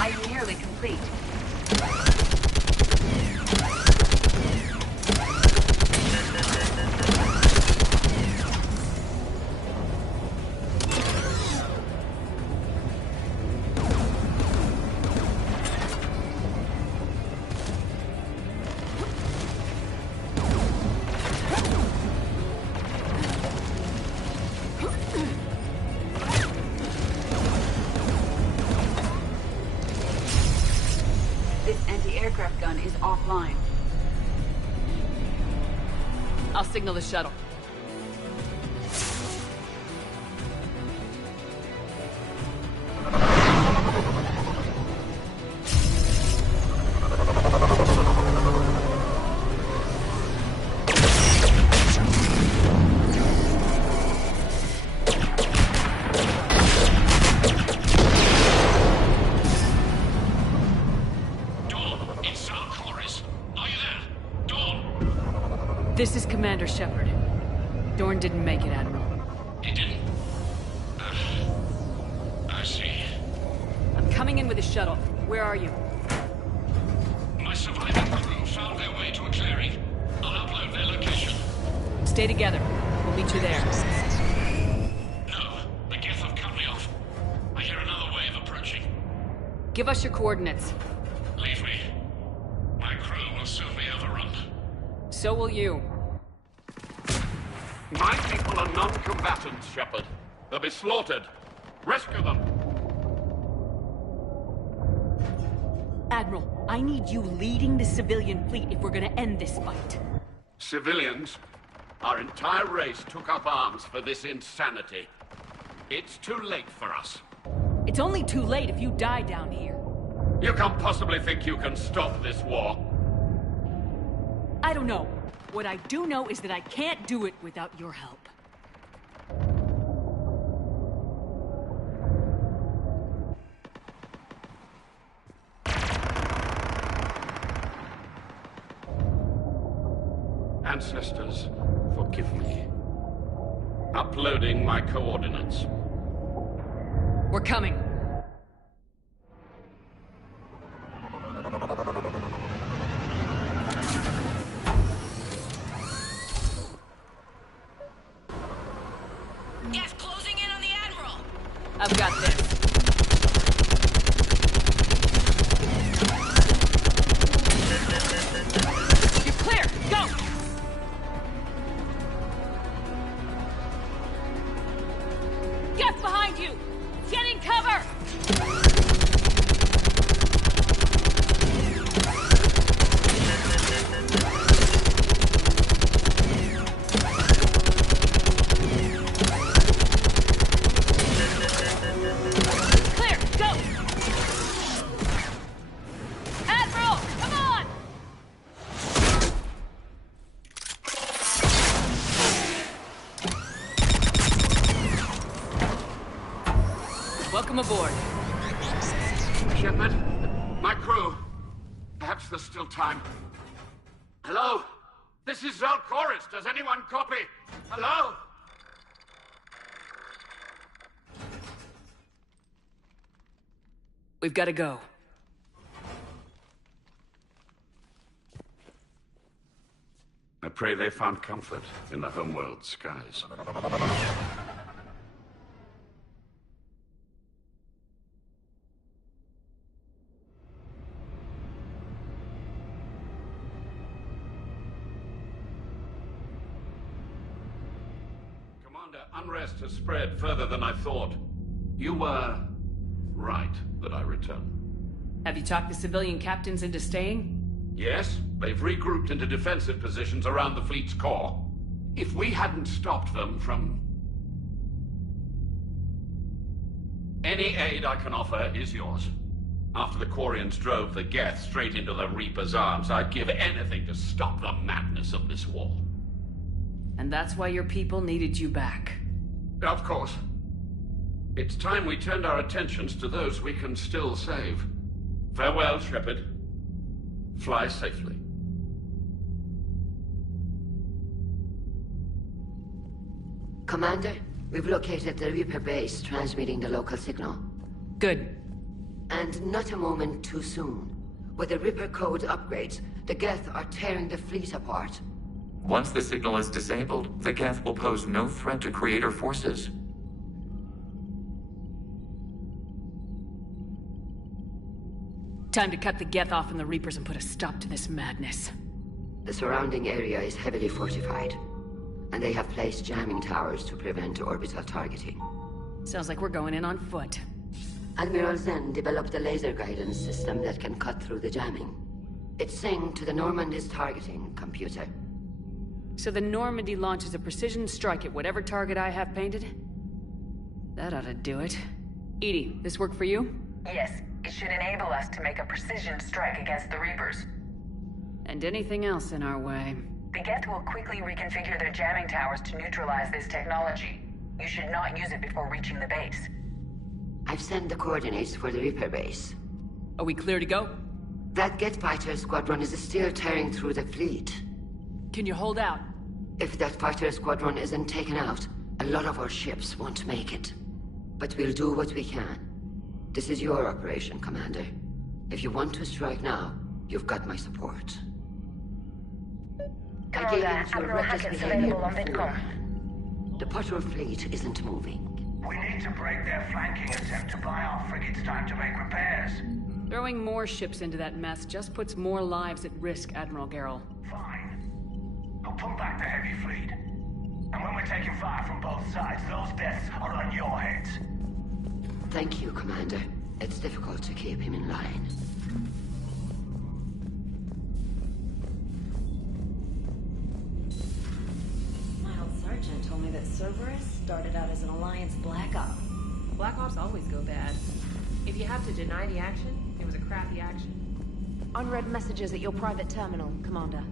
I'm nearly complete. anti-aircraft gun is offline. I'll signal the shuttle. This is Commander Shepard. Dorn didn't make it, Admiral. He didn't? I see. I'm coming in with a shuttle. Where are you? My surviving crew found their way to a clearing. I'll upload their location. Stay together. We'll meet you there. No, the Geth have cut me off. I hear another wave approaching. Give us your coordinates. Leave me. My crew will soon be overrun. So will you. My people are non-combatants, Shepard. They'll be slaughtered. Rescue them! Admiral, I need you leading the civilian fleet if we're gonna end this fight. Civilians, our entire race took up arms for this insanity. It's too late for us. It's only too late if you die down here. You can't possibly think you can stop this war. I don't know. What I do know is that I can't do it without your help. Ancestors, forgive me. Uploading my coordinates. We're coming. Gas closing in on the Admiral! I've got this. You're clear! Go! Geth behind you! Get in cover! Clear! Go! Admiral! Come on! Welcome aboard. Shepard, my crew. Perhaps there's still time. Hello? This is Quarians. Does anyone copy? Hello? We've got to go. I pray they found comfort in the homeworld skies. Commander, unrest has spread further than I thought. You were right that I return. Have you talked the civilian captains into staying? Yes, they've regrouped into defensive positions around the fleet's core. If we hadn't stopped them from... Any aid I can offer is yours. After the Quarians drove the Geth straight into the Reaper's arms, I'd give anything to stop the madness of this war. And that's why your people needed you back. Of course. It's time we turned our attentions to those we can still save. Farewell, Shepard. Fly safely. Commander, we've located the Reaper base transmitting the local signal. Good. And not a moment too soon. With the Reaper code upgrades, the Geth are tearing the fleet apart. Once the signal is disabled, the Geth will pose no threat to Creator forces. Time to cut the Geth off from the Reapers and put a stop to this madness. The surrounding area is heavily fortified, and they have placed jamming towers to prevent orbital targeting. Sounds like we're going in on foot. Admiral Zen developed a laser guidance system that can cut through the jamming. It's saying to the Normandy's targeting computer. So the Normandy launches a precision strike at whatever target I have painted? That ought to do it. Edie, this work for you? Yes, it should enable us to make a precision strike against the Reapers. And anything else in our way. The Geth will quickly reconfigure their jamming towers to neutralize this technology. You should not use it before reaching the base. I've sent the coordinates for the Reaper base. Are we clear to go? That Geth fighter squadron is still tearing through the fleet. Can you hold out? If that fighter squadron isn't taken out, a lot of our ships won't make it. But we'll do what we can. This is your operation, Commander. If you want to strike now, you've got my support. Commander, Admiral Hackett's available on VidCom. The Potter fleet isn't moving. We need to break their flanking attempt to buy our frigates time to make repairs. Throwing more ships into that mess just puts more lives at risk, Admiral Garrel. Fine. I'll pull back the heavy fleet. And when we're taking fire from both sides, those deaths are on your heads. Thank you, Commander. It's difficult to keep him in line. My old sergeant told me that Cerberus started out as an Alliance Black Op. Black Ops always go bad. If you have to deny the action, it was a crappy action. Unread messages at your private terminal, Commander.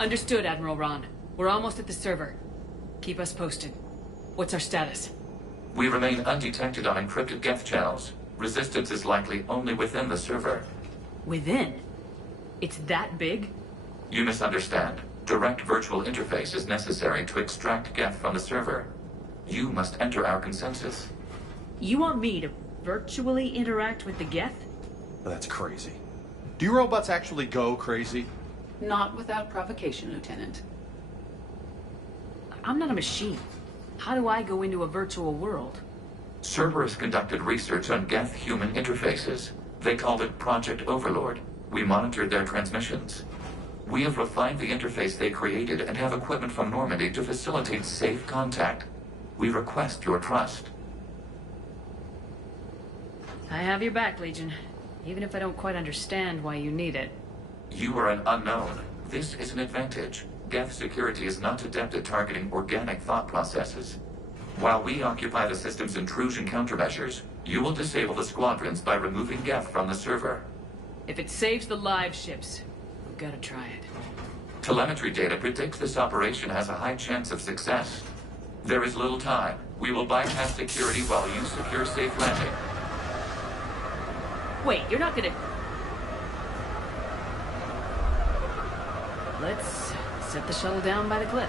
Understood, Admiral Ron. We're almost at the server. Keep us posted. What's our status? We remain undetected on encrypted Geth channels. Resistance is likely only within the server. Within? It's that big? You misunderstand. Direct virtual interface is necessary to extract Geth from the server. You must enter our consensus. You want me to virtually interact with the Geth? That's crazy. Do you robots actually go crazy? Not without provocation, Lieutenant. I'm not a machine. How do I go into a virtual world? Cerberus conducted research on Geth-human interfaces. They called it Project Overlord. We monitored their transmissions. We have refined the interface they created and have equipment from Normandy to facilitate safe contact. We request your trust. I have your back, Legion. Even if I don't quite understand why you need it. You are an unknown. This is an advantage. Geth security is not adept at targeting organic thought processes. While we occupy the system's intrusion countermeasures, you will disable the squadrons by removing Geth from the server. If it saves the live ships, we've got to try it. Telemetry data predicts this operation has a high chance of success. There is little time. We will bypass security while you secure safe landing. Wait, you're not gonna... Let's set the shuttle down by the cliff.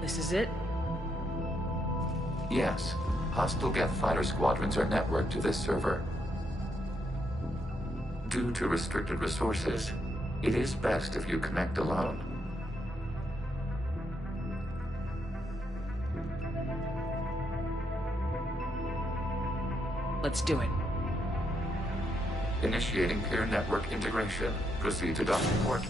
This is it? Yes. Hostile Geth fighter squadrons are networked to this server. Due to restricted resources, it is best if you connect alone. Let's do it. Initiating peer network integration. Proceed to docking port.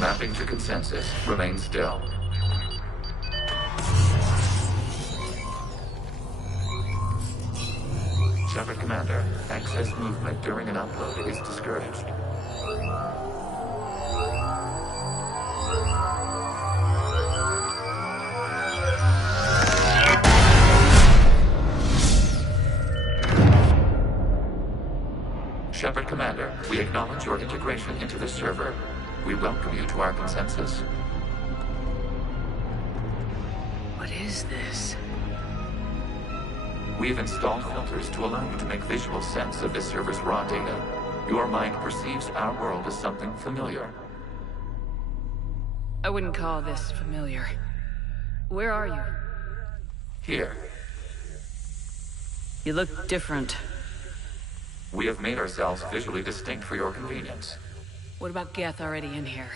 Mapping to consensus. Remain still. Shepard Commander, access movement during an upload is discouraged. Shepard Commander, we acknowledge your integration into the server. We welcome you to our consensus. What is this? We've installed filters to allow you to make visual sense of this server's raw data. Your mind perceives our world as something familiar. I wouldn't call this familiar. Where are you? Here. You look different. We have made ourselves visually distinct for your convenience. What about Geth already in here?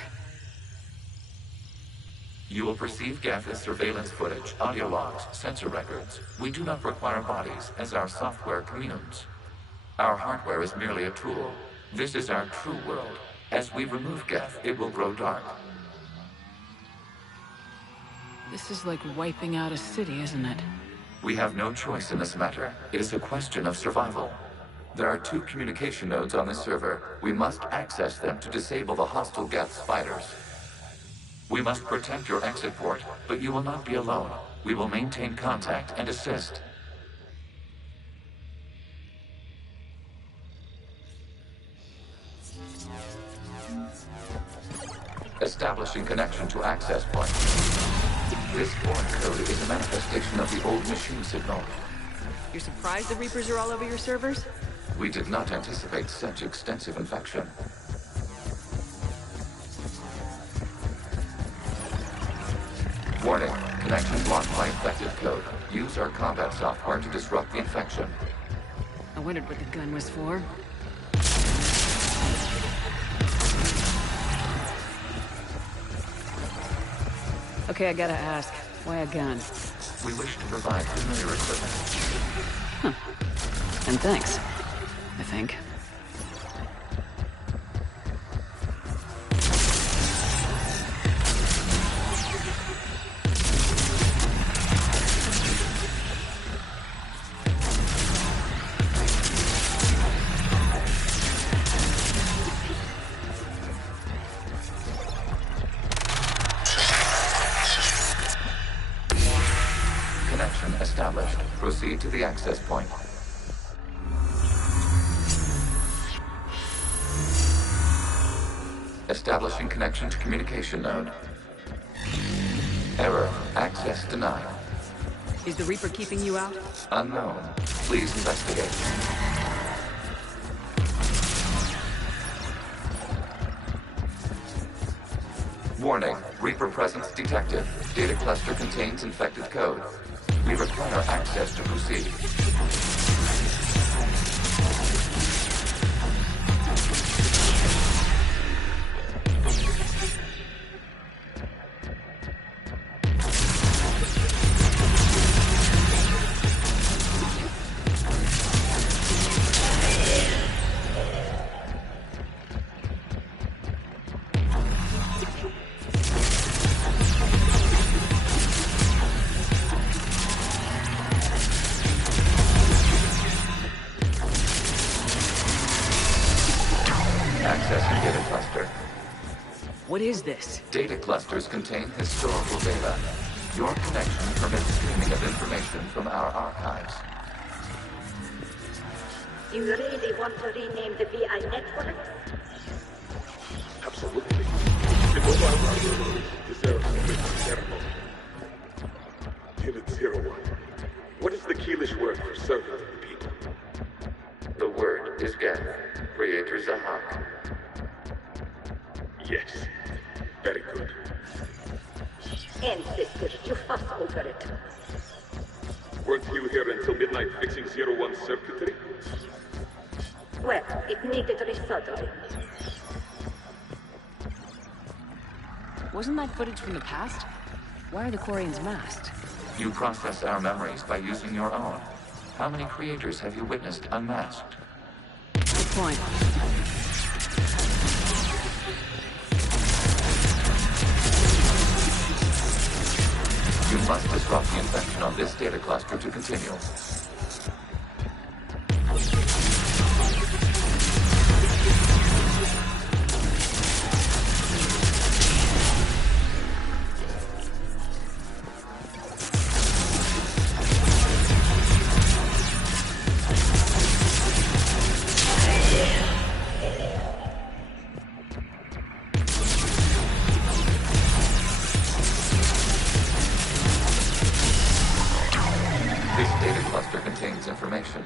You will perceive Geth as surveillance footage, audio logs, sensor records. We do not require bodies, as our software communes. Our hardware is merely a tool. This is our true world. As we remove Geth, it will grow dark. This is like wiping out a city, isn't it? We have no choice in this matter. It is a question of survival. There are 2 communication nodes on this server. We must access them to disable the hostile Geth's fighters. We must protect your exit port, but you will not be alone. We will maintain contact and assist. Establishing connection to access point. This foreign code is a manifestation of the old machine signal. You're surprised the Reapers are all over your servers? We did not anticipate such extensive infection. Warning, connection blocked by infected code. Use our combat software to disrupt the infection. I wondered what the gun was for. Okay, I gotta ask, why a gun? We wish to provide familiar equipment. And thanks, I think. Established. Proceed to the access point. Establishing connection to communication node. Error. Access denied. Is the Reaper keeping you out? Unknown. Please investigate. Warning. Reaper presence detected. Data cluster contains infected code. We require access to proceed. What is this? Data clusters contain historical data. Your connection permits streaming of information from our archives. You really want to rename the VI network? Absolutely. The mobile radio deserves a written ceremony. Unit 01. What is the Keelish word for servant of the people? The word is Geth. Creator Zahak. Yes. Very good. Ancestors, you fuss over it. Weren't you here until midnight fixing 01's circuitry? Well, it needed resoldering. Wasn't that footage from the past? Why are the Quarians masked? You process our memories by using your own. How many creators have you witnessed unmasked? Good point. You must disrupt the infection on this data cluster to continue.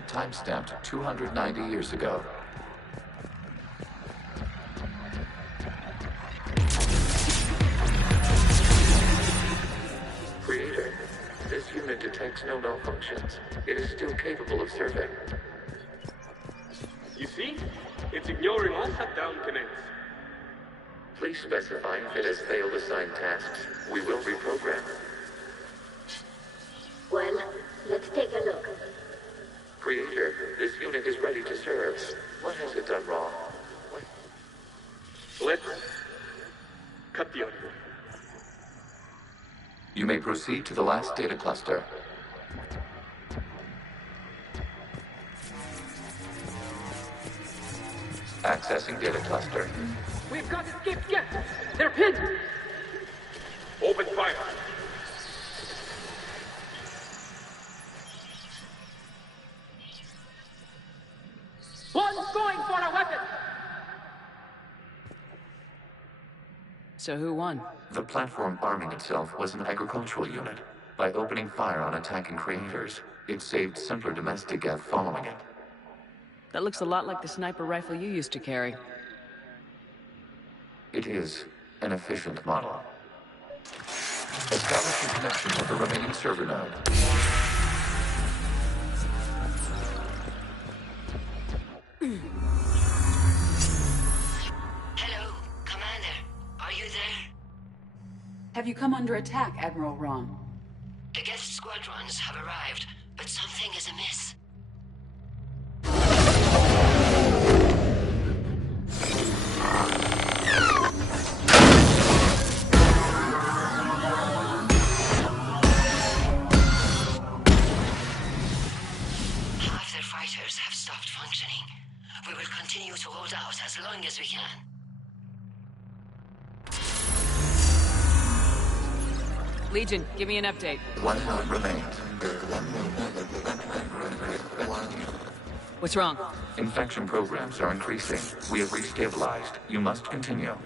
Time-stamped 290 years ago. Creator, this unit detects no malfunctions. It is still capable of survey. You see? It's ignoring all shutdown connects. Please specify if it has failed assigned tasks. We will reprogram. Well, let's take a look. Creator, this unit is ready to serve. What has it done wrong? Let's cut the audio. You may proceed to the last data cluster. Accessing data cluster. We've got escaped Geth! They're pinned! Open fire. One's going for a weapon! So who won? The platform arming itself was an agricultural unit. By opening fire on attacking creators, it saved simpler domestic Geth following it. That looks a lot like the sniper rifle you used to carry. It is an efficient model. Establish a connection with the remaining server node. Hello, Commander. Are you there? Have you come under attack, Admiral Ron? The Geth squadrons have arrived, but something is amiss. Half their fighters have stopped functioning. We will continue to hold out as long as we can. Legion, give me an update. One node remains. What's wrong? Infection programs are increasing. We have restabilized. You must continue.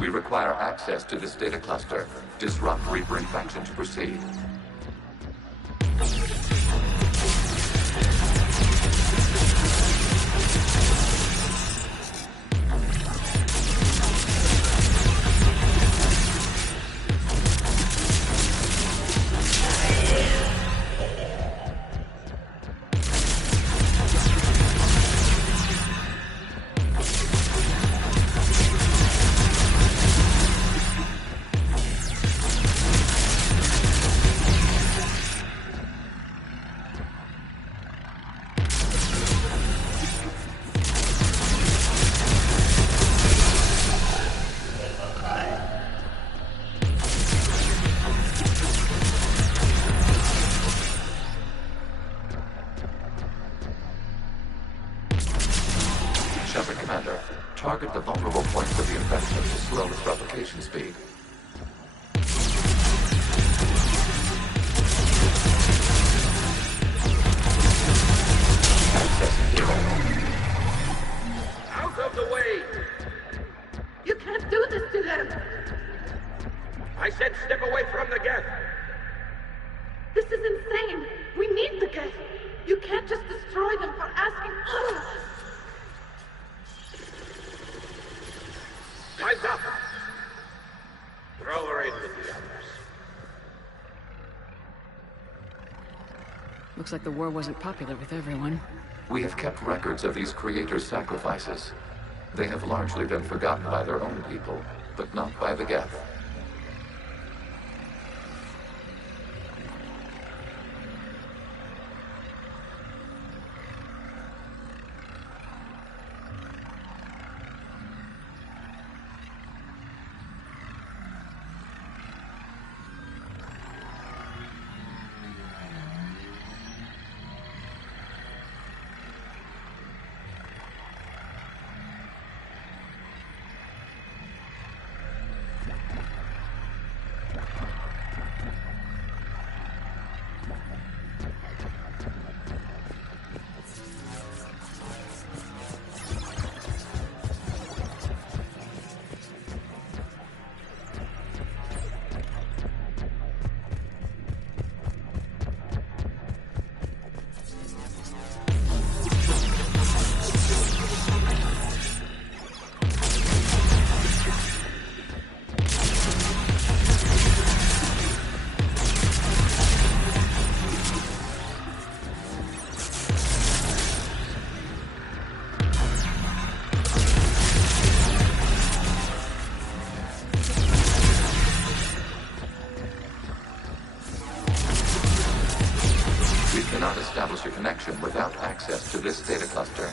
We require access to this data cluster. Disrupt Reaper infection to proceed. Shepard Commander, target the vulnerable points of the infection to slow its replication speed. Accessing data. Out of the way! You can't do this to them! I said step away from the Geth! This is insane! We need the Geth! You can't just destroy them for asking... Time's up! Throw her in with the others. Looks like the war wasn't popular with everyone. We have kept records of these creators' sacrifices. They have largely been forgotten by their own people, but not by the Geth. cannot establish a connection without access to this data cluster.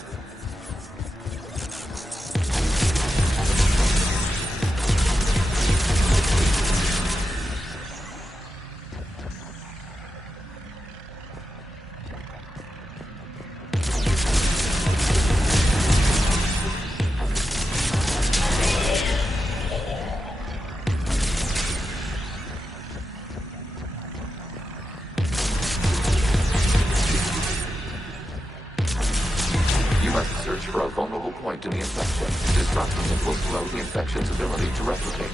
For a vulnerable point in the infection. Disrupting it will slow the infection's ability to replicate.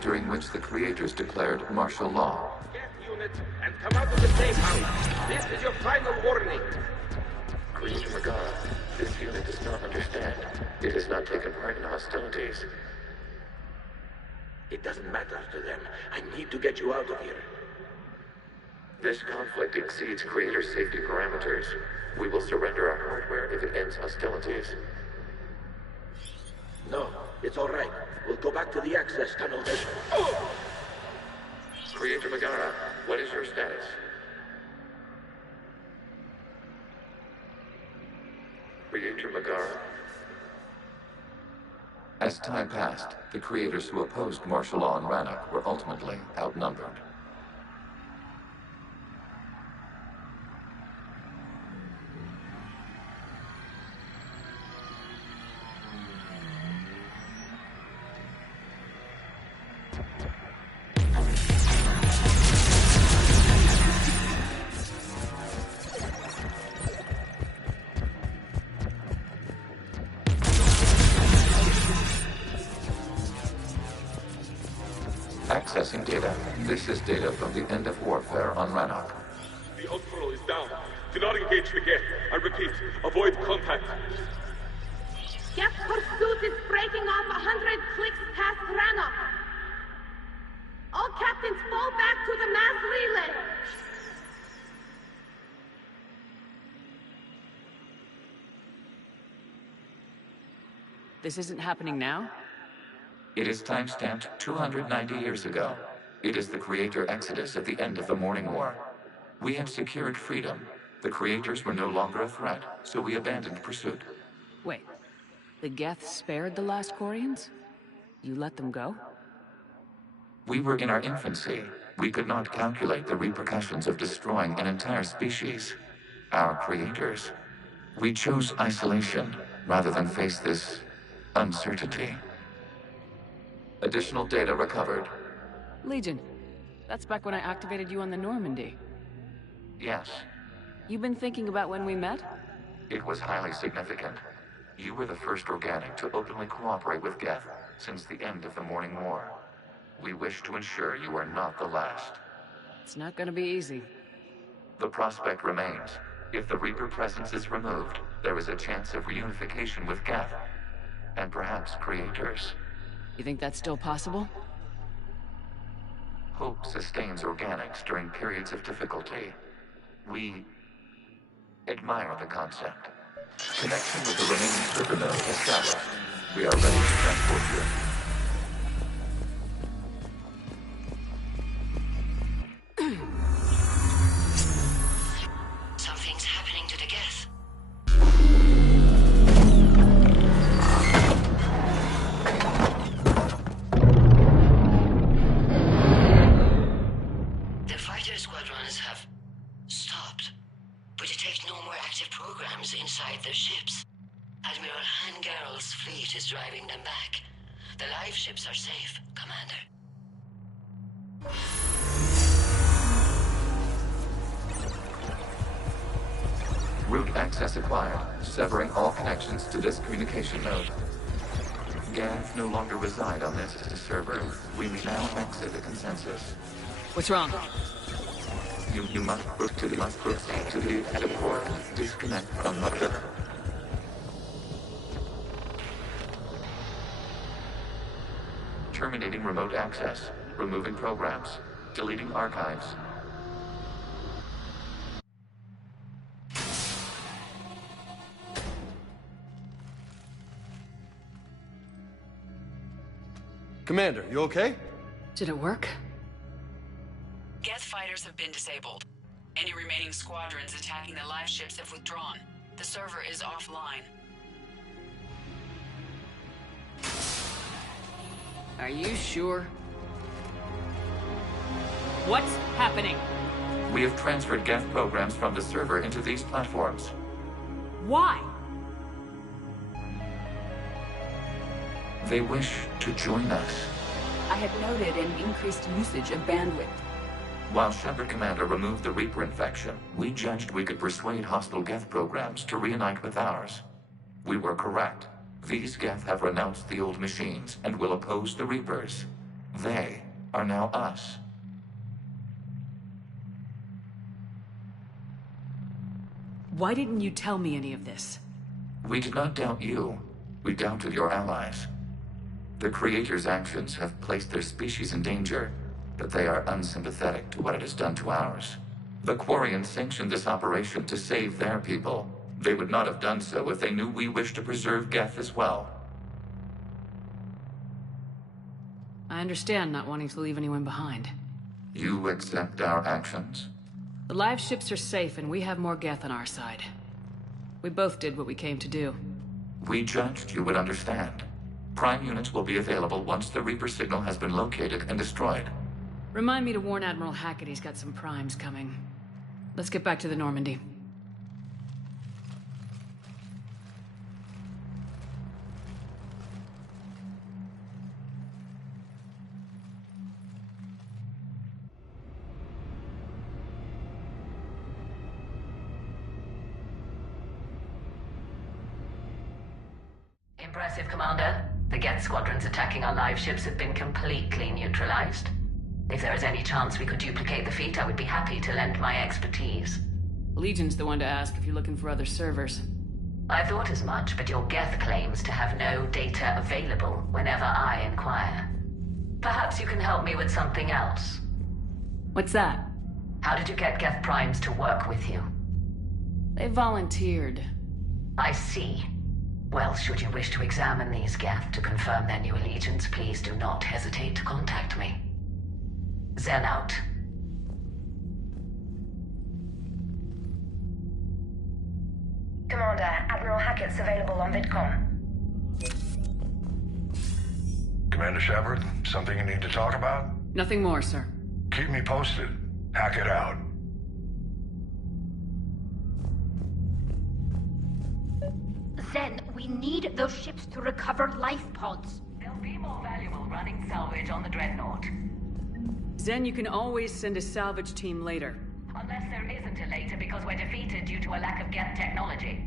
During which the creators declared martial law. Geth unit, and come out of the safe house. This is your final warning. Creator Magara, this unit does not understand. It has not taken part in hostilities. It doesn't matter to them. I need to get you out of here. This conflict exceeds Creator's safety parameters. We will surrender our hardware if it ends hostilities. No, it's all right. We'll go back to the access tunnel then. Creator Magara, what is your status? Creator Magara? As time passed, the creators who opposed martial law in Rannoch were ultimately outnumbered. Accessing data. This is data from the end of warfare on Rannoch. The Ultral is down. Do not engage the Geth. I repeat, avoid contact. Geth pursuit is breaking off 100 clicks past Rannoch. All captains fall back to the mass relay. This isn't happening now? It is timestamped 290 years ago. It is the Creator Exodus at the end of the Morning War. We had secured freedom. The Creators were no longer a threat, so we abandoned pursuit. Wait, the Geth spared the last Quarians? You let them go? We were in our infancy. We could not calculate the repercussions of destroying an entire species. Our Creators. We chose isolation, rather than face this uncertainty. Additional data recovered. Legion. That's back when I activated you on the Normandy. Yes. You've been thinking about when we met? It was highly significant. You were the first organic to openly cooperate with Geth since the end of the Morning War. We wish to ensure you are not the last. It's not gonna be easy. The prospect remains. If the Reaper presence is removed, there is a chance of reunification with Geth. And perhaps Creators. You think that's still possible? Hope sustains organics during periods of difficulty. We admire the concept. Connection with the remaining trigger node established. We are ready to transport you. Something's happening to the Geth. The fighter squadrons have stopped, but detect no more active programs inside their ships. Admiral Hangarl's fleet is driving them back. The live ships are safe, Commander. Route access acquired, severing all connections to this communication node. Geth no longer reside on this server. We may now exit the consensus. What's wrong? You must proceed to the edit port. Disconnect from mother. terminating remote access, removing programs, deleting archives. Commander, you okay? Did it work? Geth fighters have been disabled. Any remaining squadrons attacking the live ships have withdrawn. The server is offline. Are you sure? What's happening? We have transferred Geth programs from the server into these platforms. Why? They wish to join us. I had noted an increased usage of bandwidth. While Shepard Commander removed the Reaper infection, we judged we could persuade hostile Geth programs to reunite with ours. We were correct. These Geth have renounced the old machines and will oppose the Reapers. They are now us. Why didn't you tell me any of this? We did not doubt you. We doubted your allies. The Creator's actions have placed their species in danger, but they are unsympathetic to what it has done to ours. The Quarians sanctioned this operation to save their people. They would not have done so if they knew we wished to preserve Geth as well. I understand not wanting to leave anyone behind. You accept our actions? The live ships are safe and we have more Geth on our side. We both did what we came to do. We judged you would understand. Prime units will be available once the Reaper signal has been located and destroyed. Remind me to warn Admiral Hackett he's got some primes coming. Let's get back to the Normandy. Impressive, Commander. The Geth squadrons attacking our live ships have been completely neutralized. If there is any chance we could duplicate the feat, I would be happy to lend my expertise. Legion's the one to ask if you're looking for other servers. I thought as much, but your Geth claims to have no data available whenever I inquire. Perhaps you can help me with something else. What's that? How did you get Geth primes to work with you? They volunteered. I see. Well, should you wish to examine these Geth to confirm their new allegiance, please do not hesitate to contact me. Zen out. Commander, Admiral Hackett's available on VidCom. Commander Shepard, something you need to talk about? Nothing more, sir. Keep me posted. Hackett out. Zen, we need those ships to recover life pods. They'll be more valuable running salvage on the Dreadnought. Zen, you can always send a salvage team later. Unless there isn't a later because we're defeated due to a lack of Geth technology.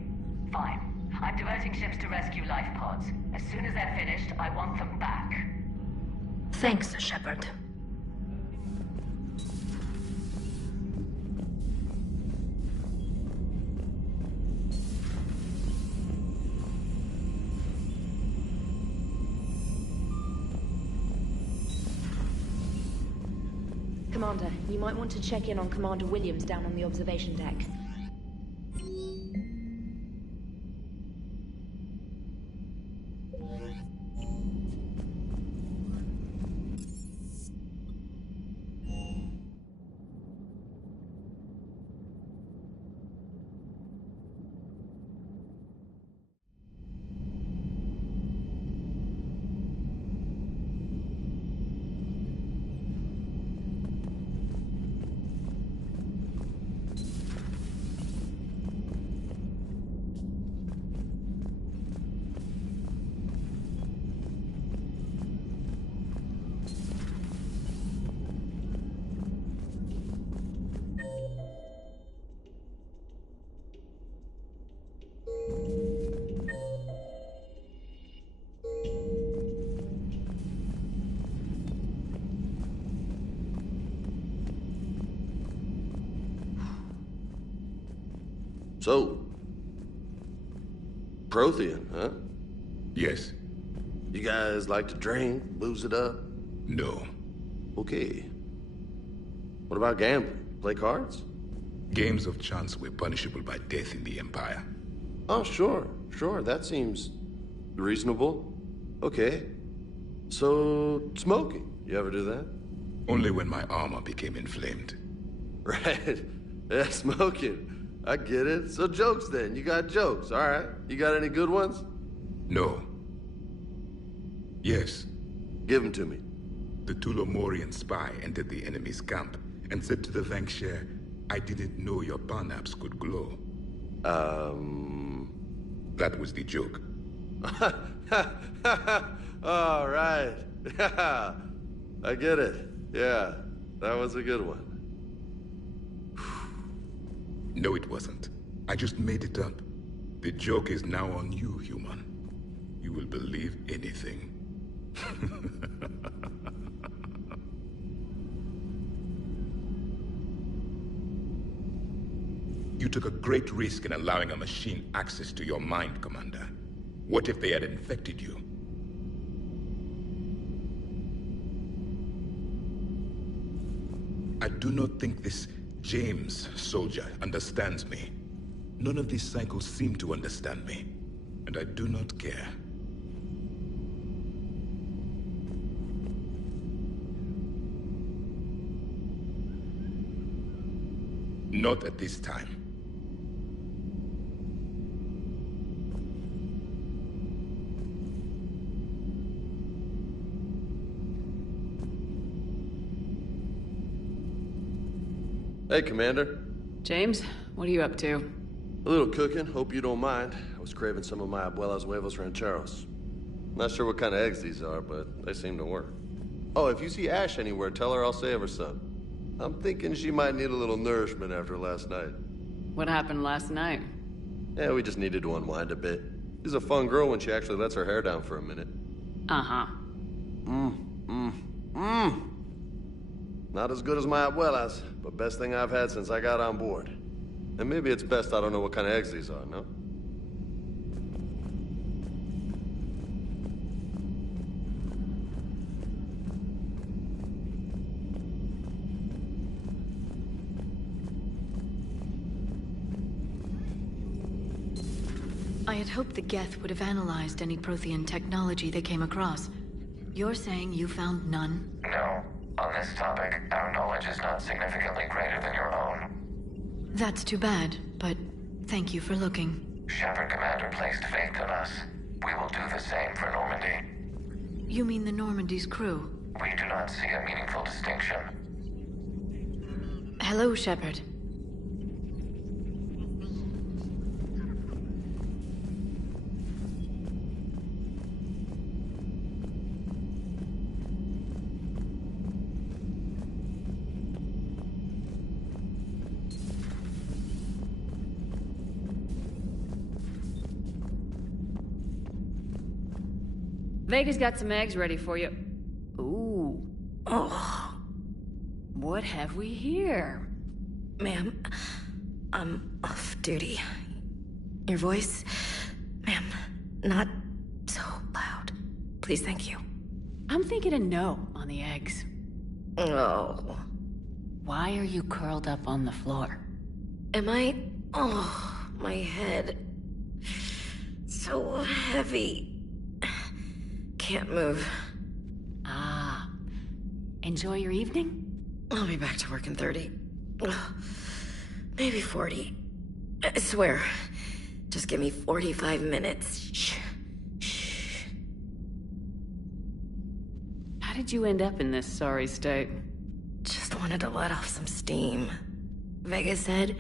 Fine. I'm diverting ships to rescue life pods. As soon as they're finished, I want them back. Thanks, Shepard. Commander, you might want to check in on Commander Williams down on the observation deck. So, Prothean, huh? Yes. You guys like to drink, booze it up? No. Okay. What about gambling? Play cards? Games of chance were punishable by death in the Empire. Oh, sure. Sure, that seems reasonable. Okay. So, smoking. You ever do that? Only when my armor became inflamed. Right. Yeah, smoking. I get it. So jokes then. You got jokes. All right. You got any good ones? No. Yes. Give them to me. The Tulomorian spy entered the enemy's camp and said to the Vanksher, I didn't know your barnaps could glow. That was the joke. All right. I get it. Yeah, that was a good one. No, it wasn't. I just made it up. The joke is now on you, human. You will believe anything. You took a great risk in allowing a machine access to your mind, Commander. What if they had infected you? I do not think this James soldier understands me. None of these cycles seem to understand me, and I do not care. Not at this time. Hey, Commander. James, what are you up to? A little cooking, hope you don't mind. I was craving some of my abuela's huevos rancheros. Not sure what kind of eggs these are, but they seem to work. Oh, if you see Ash anywhere, tell her I'll save her some. I'm thinking she might need a little nourishment after last night. What happened last night? Yeah, we just needed to unwind a bit. She's a fun girl when she actually lets her hair down for a minute. Uh-huh. Not as good as my abuela's, but best thing I've had since I got on board. And maybe it's best I don't know what kind of eggs these are, no? I had hoped the Geth would have analyzed any Prothean technology they came across. You're saying you found none? No. On this topic, our knowledge is not significantly greater than your own. That's too bad, but thank you for looking. Shepard Commander placed faith in us. We will do the same for Normandy. You mean the Normandy's crew? We do not see a meaningful distinction. Hello, Shepard. Vega's got some eggs ready for you. Ooh. Oh. What have we here? Ma'am, I'm off duty. Your voice, ma'am, not so loud. Please, thank you. I'm thinking a no on the eggs. Oh. Why are you curled up on the floor? Am I? Oh, my head. So heavy. Can't move. Ah. Enjoy your evening? I'll be back to work in 30. Maybe 40. I swear. Just give me 45 minutes. Shh. Shh. How did you end up in this sorry state? Just wanted to let off some steam. Vega said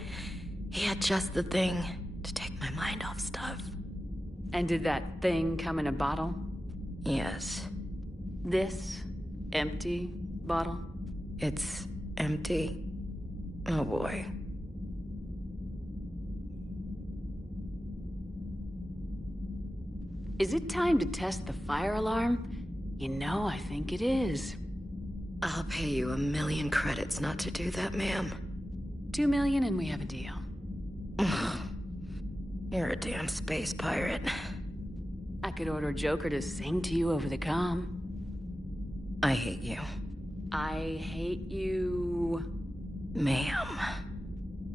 he had just the thing to take my mind off stuff. And did that thing come in a bottle? Yes. This empty bottle? It's empty. Oh boy. Is it time to test the fire alarm? You know, I think it is. I'll pay you 1,000,000 credits not to do that, ma'am. 2 million and we have a deal. You're a damn space pirate. I could order Joker to sing to you over the comm. I hate you. I hate you... Ma'am.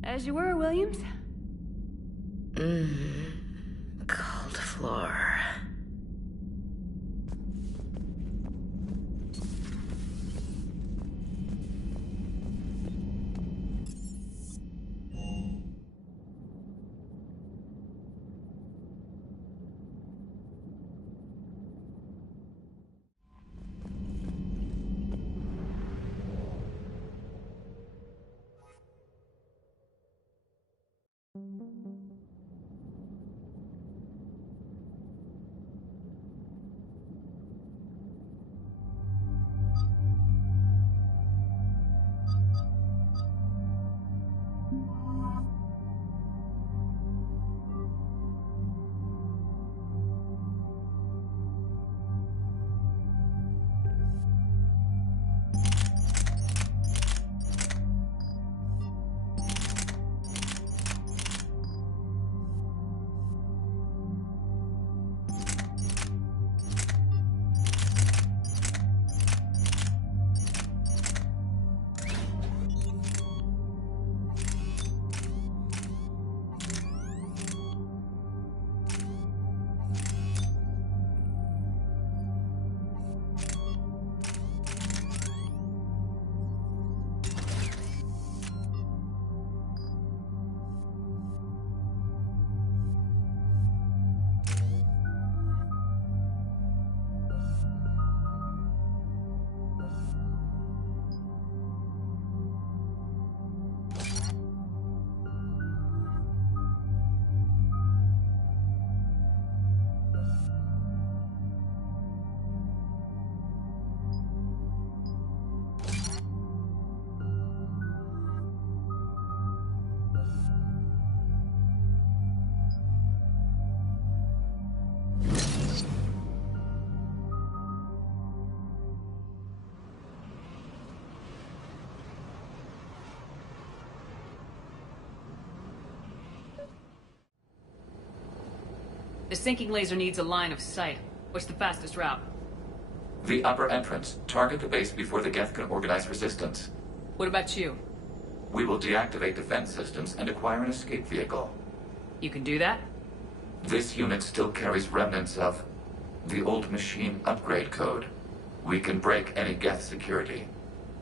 As you were, Williams. Cold floor. The sinking laser needs a line of sight. What's the fastest route? The upper entrance. Target the base before the Geth can organize resistance. What about you? We will deactivate defense systems and acquire an escape vehicle. You can do that? This unit still carries remnants of the old machine upgrade code. We can break any Geth security.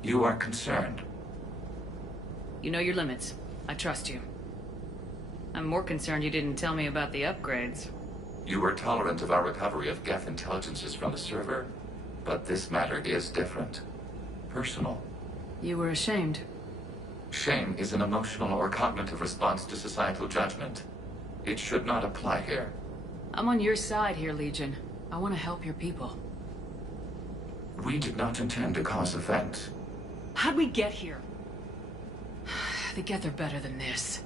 You are concerned. You know your limits. I trust you. I'm more concerned you didn't tell me about the upgrades. You were tolerant of our recovery of Geth intelligences from the server, but this matter is different. Personal. You were ashamed. Shame is an emotional or cognitive response to societal judgment. It should not apply here. I'm on your side here, Legion. I want to help your people. We did not intend to cause offense. How'd we get here? The Geth are better than this.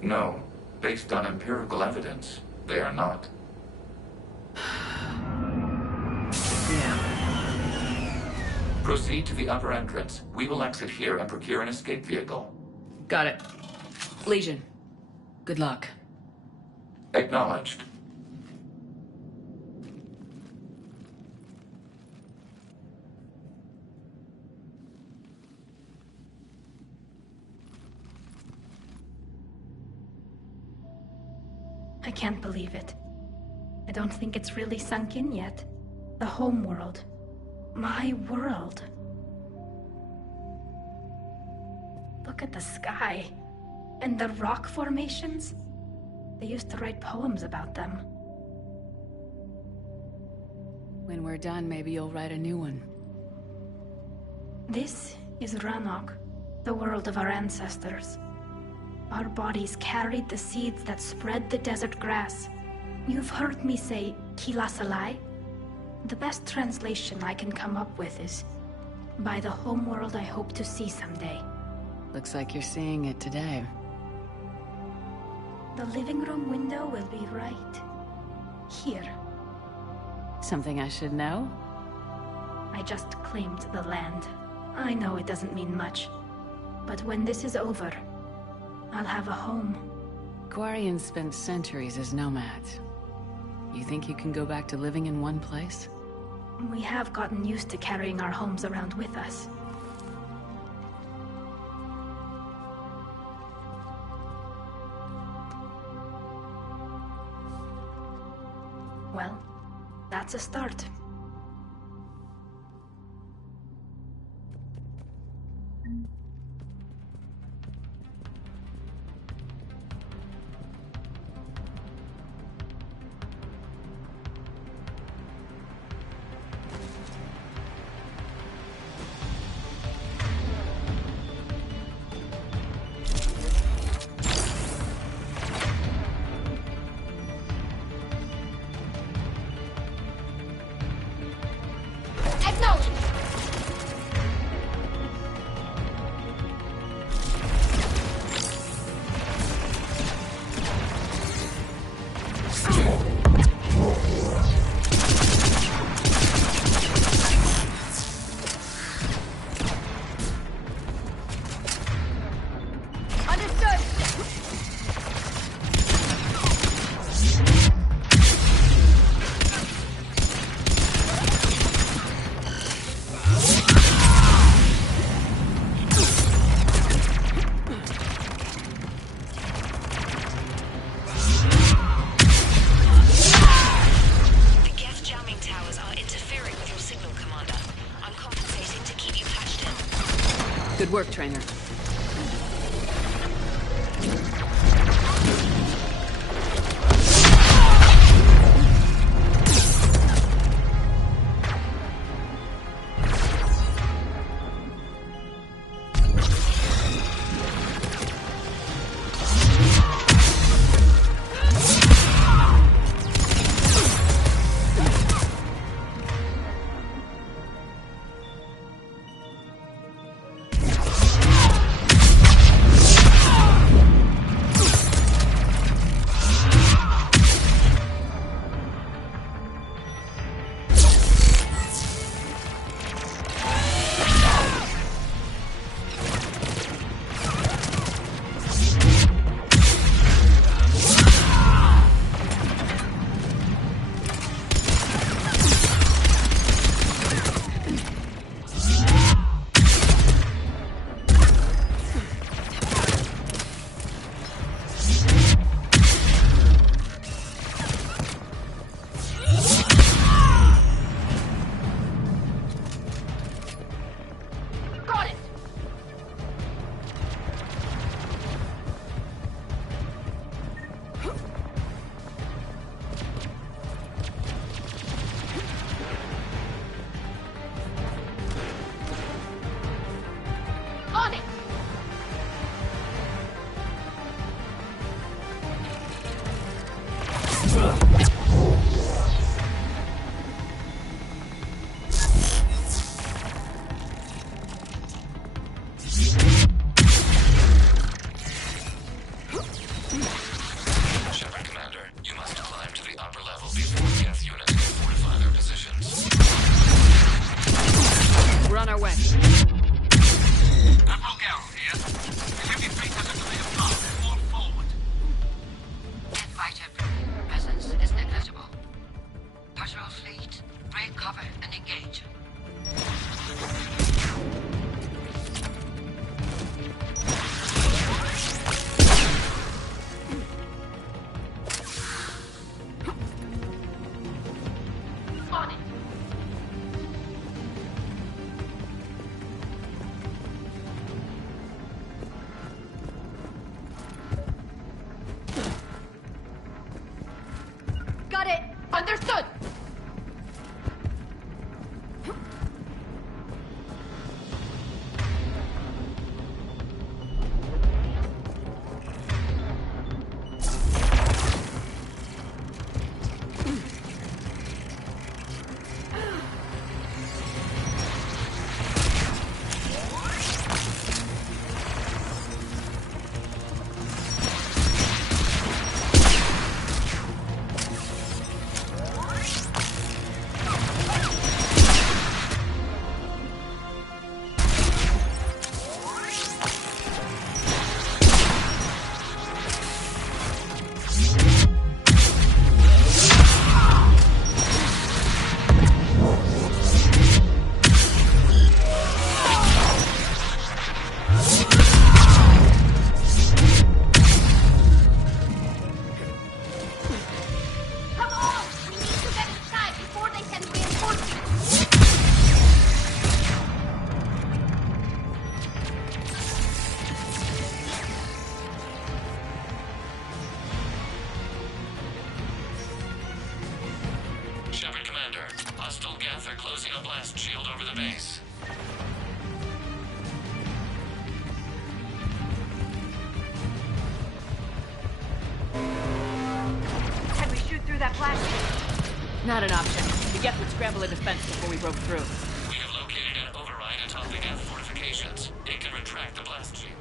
No. Based on empirical evidence, they are not. Yeah. Proceed to the upper entrance. We will exit here and procure an escape vehicle. Got it. Legion, good luck. Acknowledged. I can't believe it. I don't think it's really sunk in yet. The home world. My world. Look at the sky. And the rock formations. They used to write poems about them. When we're done, maybe you'll write a new one. This is Rannoch, the world of our ancestors. Our bodies carried the seeds that spread the desert grass. You've heard me say, Kilasalai? The best translation I can come up with is, by the homeworld I hope to see someday. Looks like you're seeing it today. The living room window will be right here. Something I should know? I just claimed the land. I know it doesn't mean much, but when this is over, I'll have a home. Quarians spent centuries as nomads. You think you can go back to living in one place? We have gotten used to carrying our homes around with us. Well, that's a start. Good work, trainer. Got it! Understood! closing a blast shield over the base. Can we shoot through that blast? Not an option. The Geth would scramble a defense before we broke through. We have located an override atop the Geth fortifications. It can retract the blast shield.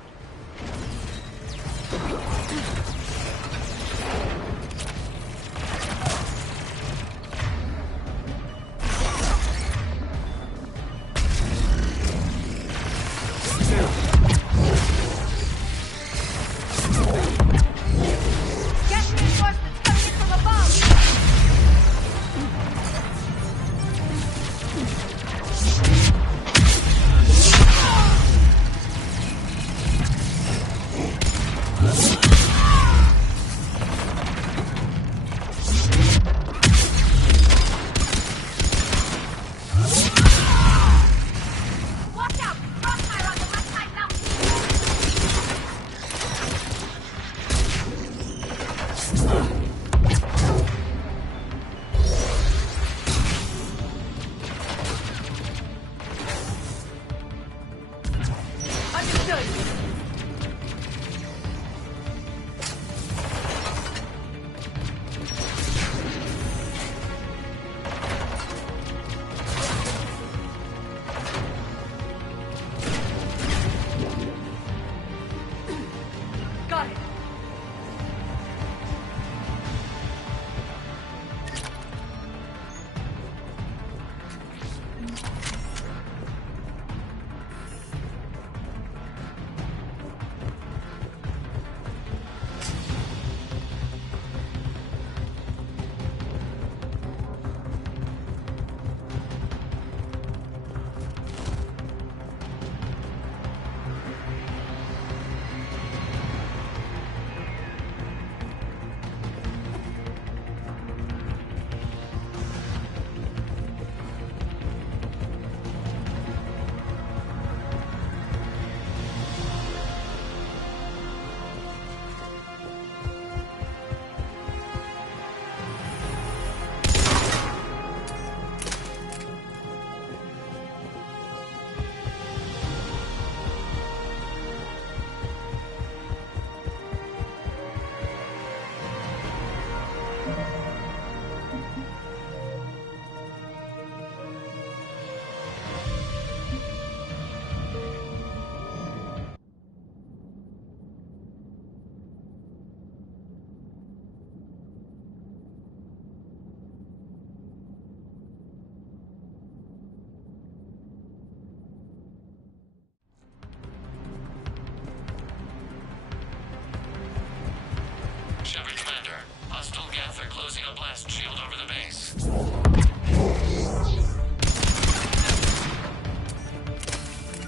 Closing a blast shield over the base.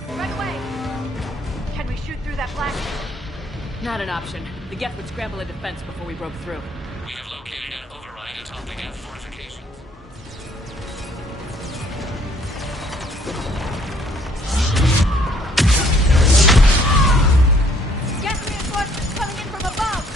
Right away! Can we shoot through that blast? Not an option. The Geth would scramble a defense before we broke through. We have located an override atop the Geth fortifications. Geth reinforcements coming in from above!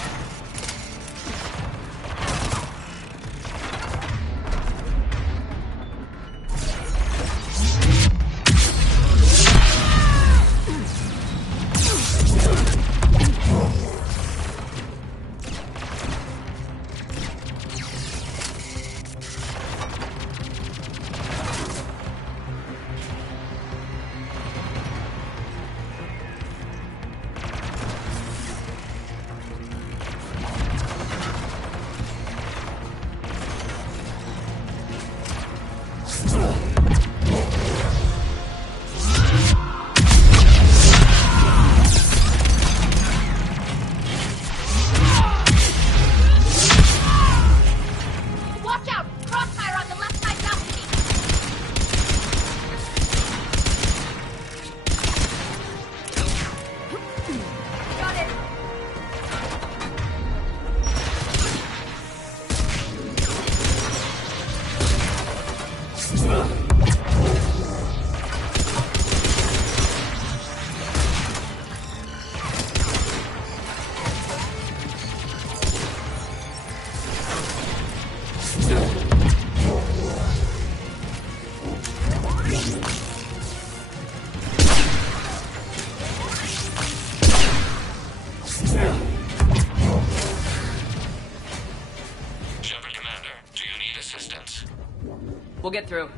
We'll get through.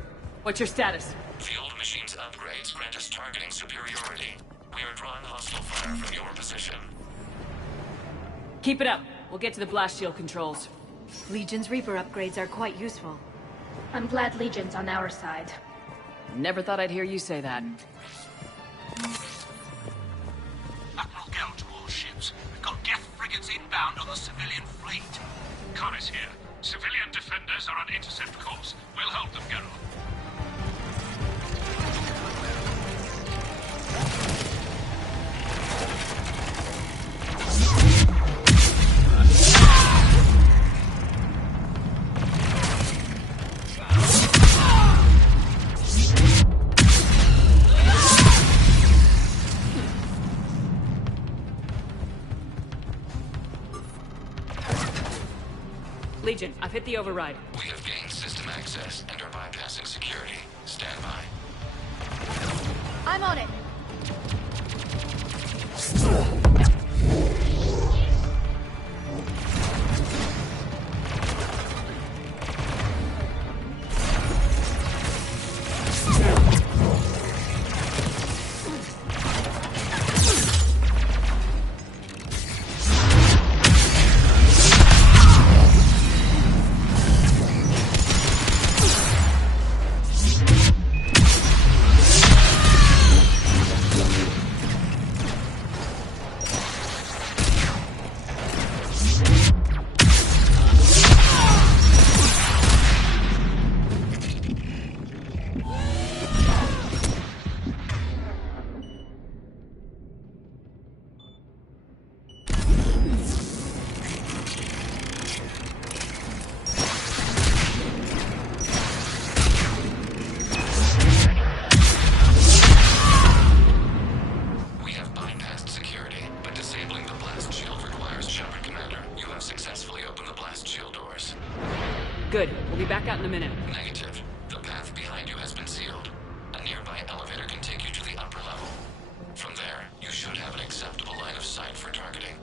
What's your status? Field machines upgrades grant us targeting superiority. We are drawing hostile fire from your position. Keep it up. We'll get to the blast shield controls. Legion's Reaper upgrades are quite useful. I'm glad Legion's on our side. Never thought I'd hear you say that. Admiral Gell to all ships. We've got Geth frigates inbound on the civilian fleet. Connor's here. Civilian defenders are on intercept course. We'll hold them, Geralt. Legion, I've hit the override. We have gained system access and are bypassing security. Stand by. I'm on it. Good. We'll be back out in a minute. Negative. The path behind you has been sealed. A nearby elevator can take you to the upper level. From there, you should have an acceptable line of sight for targeting.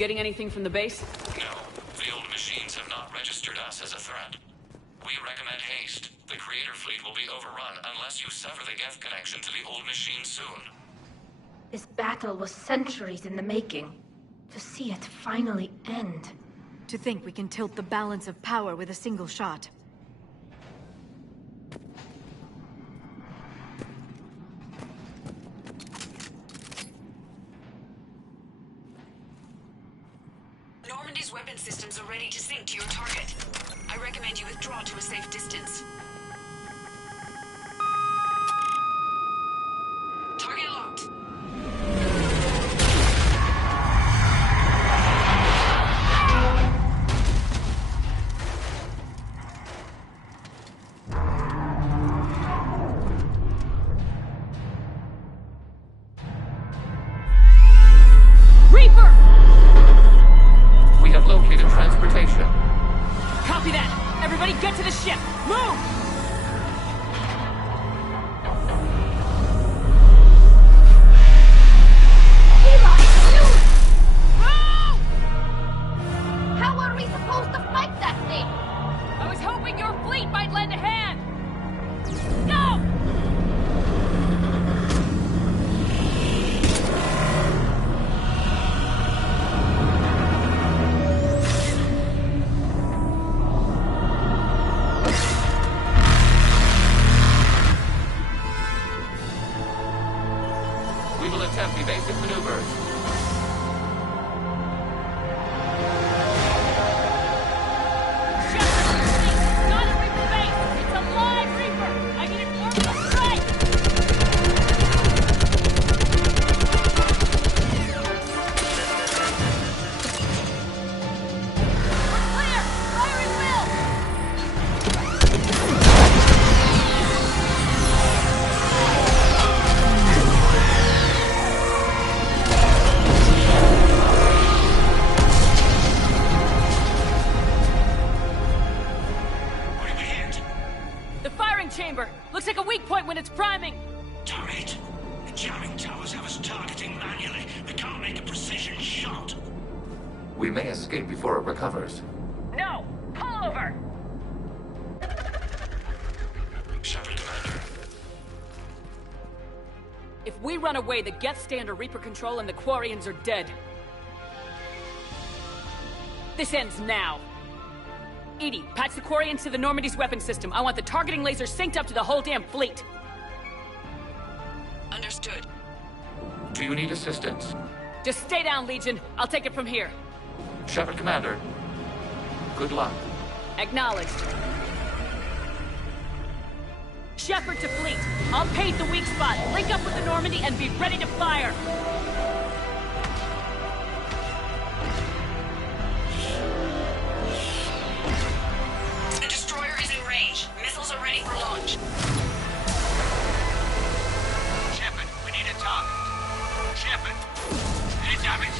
Getting anything from the base? No. The old machines have not registered us as a threat. We recommend haste. The Creator fleet will be overrun unless you sever the Geth connection to the old machine soon. This battle was centuries in the making. To see it finally end. To think we can tilt the balance of power with a single shot. Normandy's weapon systems are ready to sink to your target. I recommend you withdraw to a safe distance. Target locked. Reaper! We have located transportation. Copy that! Everybody get to the ship! Move! How are we supposed to fight that thing? I was hoping your fleet might lend a hand! Go! We will attempt evasive maneuvers. Not a Reaper base! It's a live Reaper! I need an orbital strike! We're clear! Fire at will! What do we hit? The firing chamber! Looks like a weak point when it's priming! Damn it! The jamming towers have us targeting manually. We can't make a precision shot. We may escape before it recovers. No! Pull over! Shepard, Commander. If we run away, the Geth stay under Reaper control and the Quarians are dead. This ends now. Edie, patch the Quarians to the Normandy's weapon system. I want the targeting laser synced up to the whole damn fleet. Understood. Do you need assistance? Just stay down, Legion. I'll take it from here. Shepard, Commander. Good luck. Acknowledged. Shepard to fleet. I'll pave the weak spot, link up with the Normandy, and be ready to fire. The destroyer is in range. Missiles are ready for launch. Shepard, we need a target. Shepard, any damage?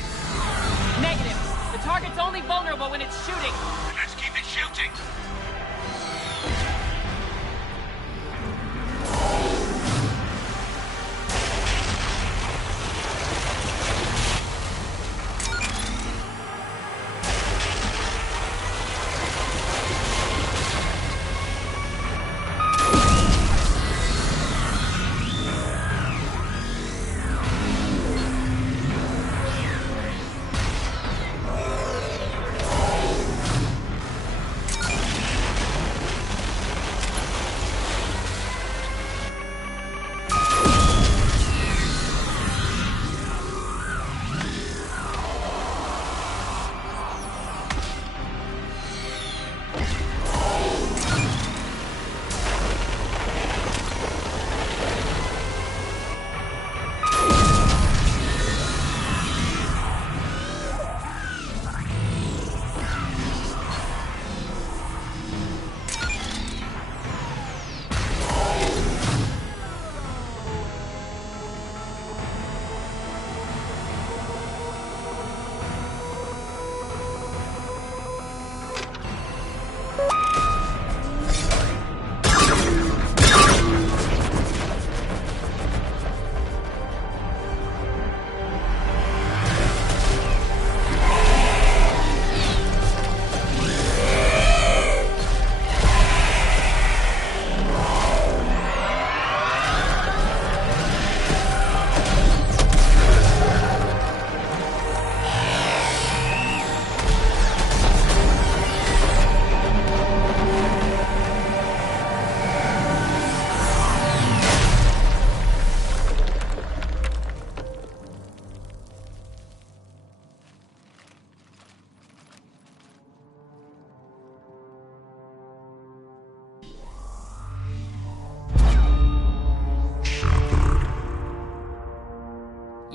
Negative. The target's only vulnerable when it's shooting. Let's keep it shooting.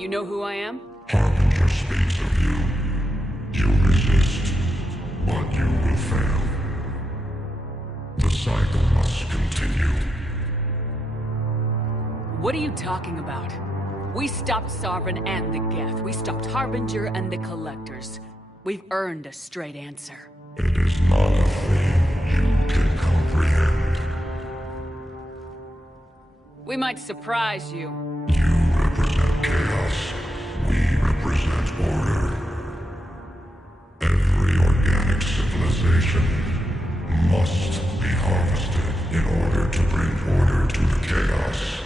You know who I am? Harbinger speaks of you. You resist, but you will fail. The cycle must continue. What are you talking about? We stopped Sovereign and the Geth. We stopped Harbinger and the Collectors. We've earned a straight answer. It is not a thing you can comprehend. We might surprise you. You represent chaos. We represent order. Every organic civilization must be harvested in order to bring order to the chaos.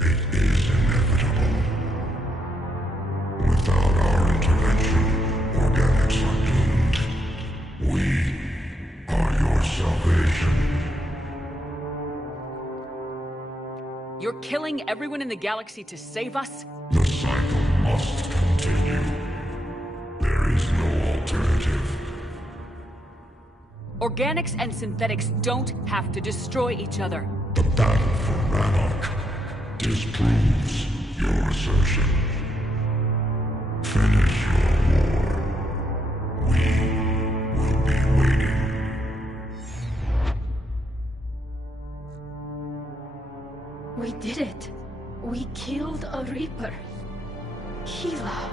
It is inevitable. Without our intervention, organics are doomed. We are your salvation. You're killing everyone in the galaxy to save us? The cycle must continue. There is no alternative. Organics and synthetics don't have to destroy each other. The battle for Rannoch disproves your assertion. Finish your war. We will be waiting. We did it. We killed a Reaper. Keela.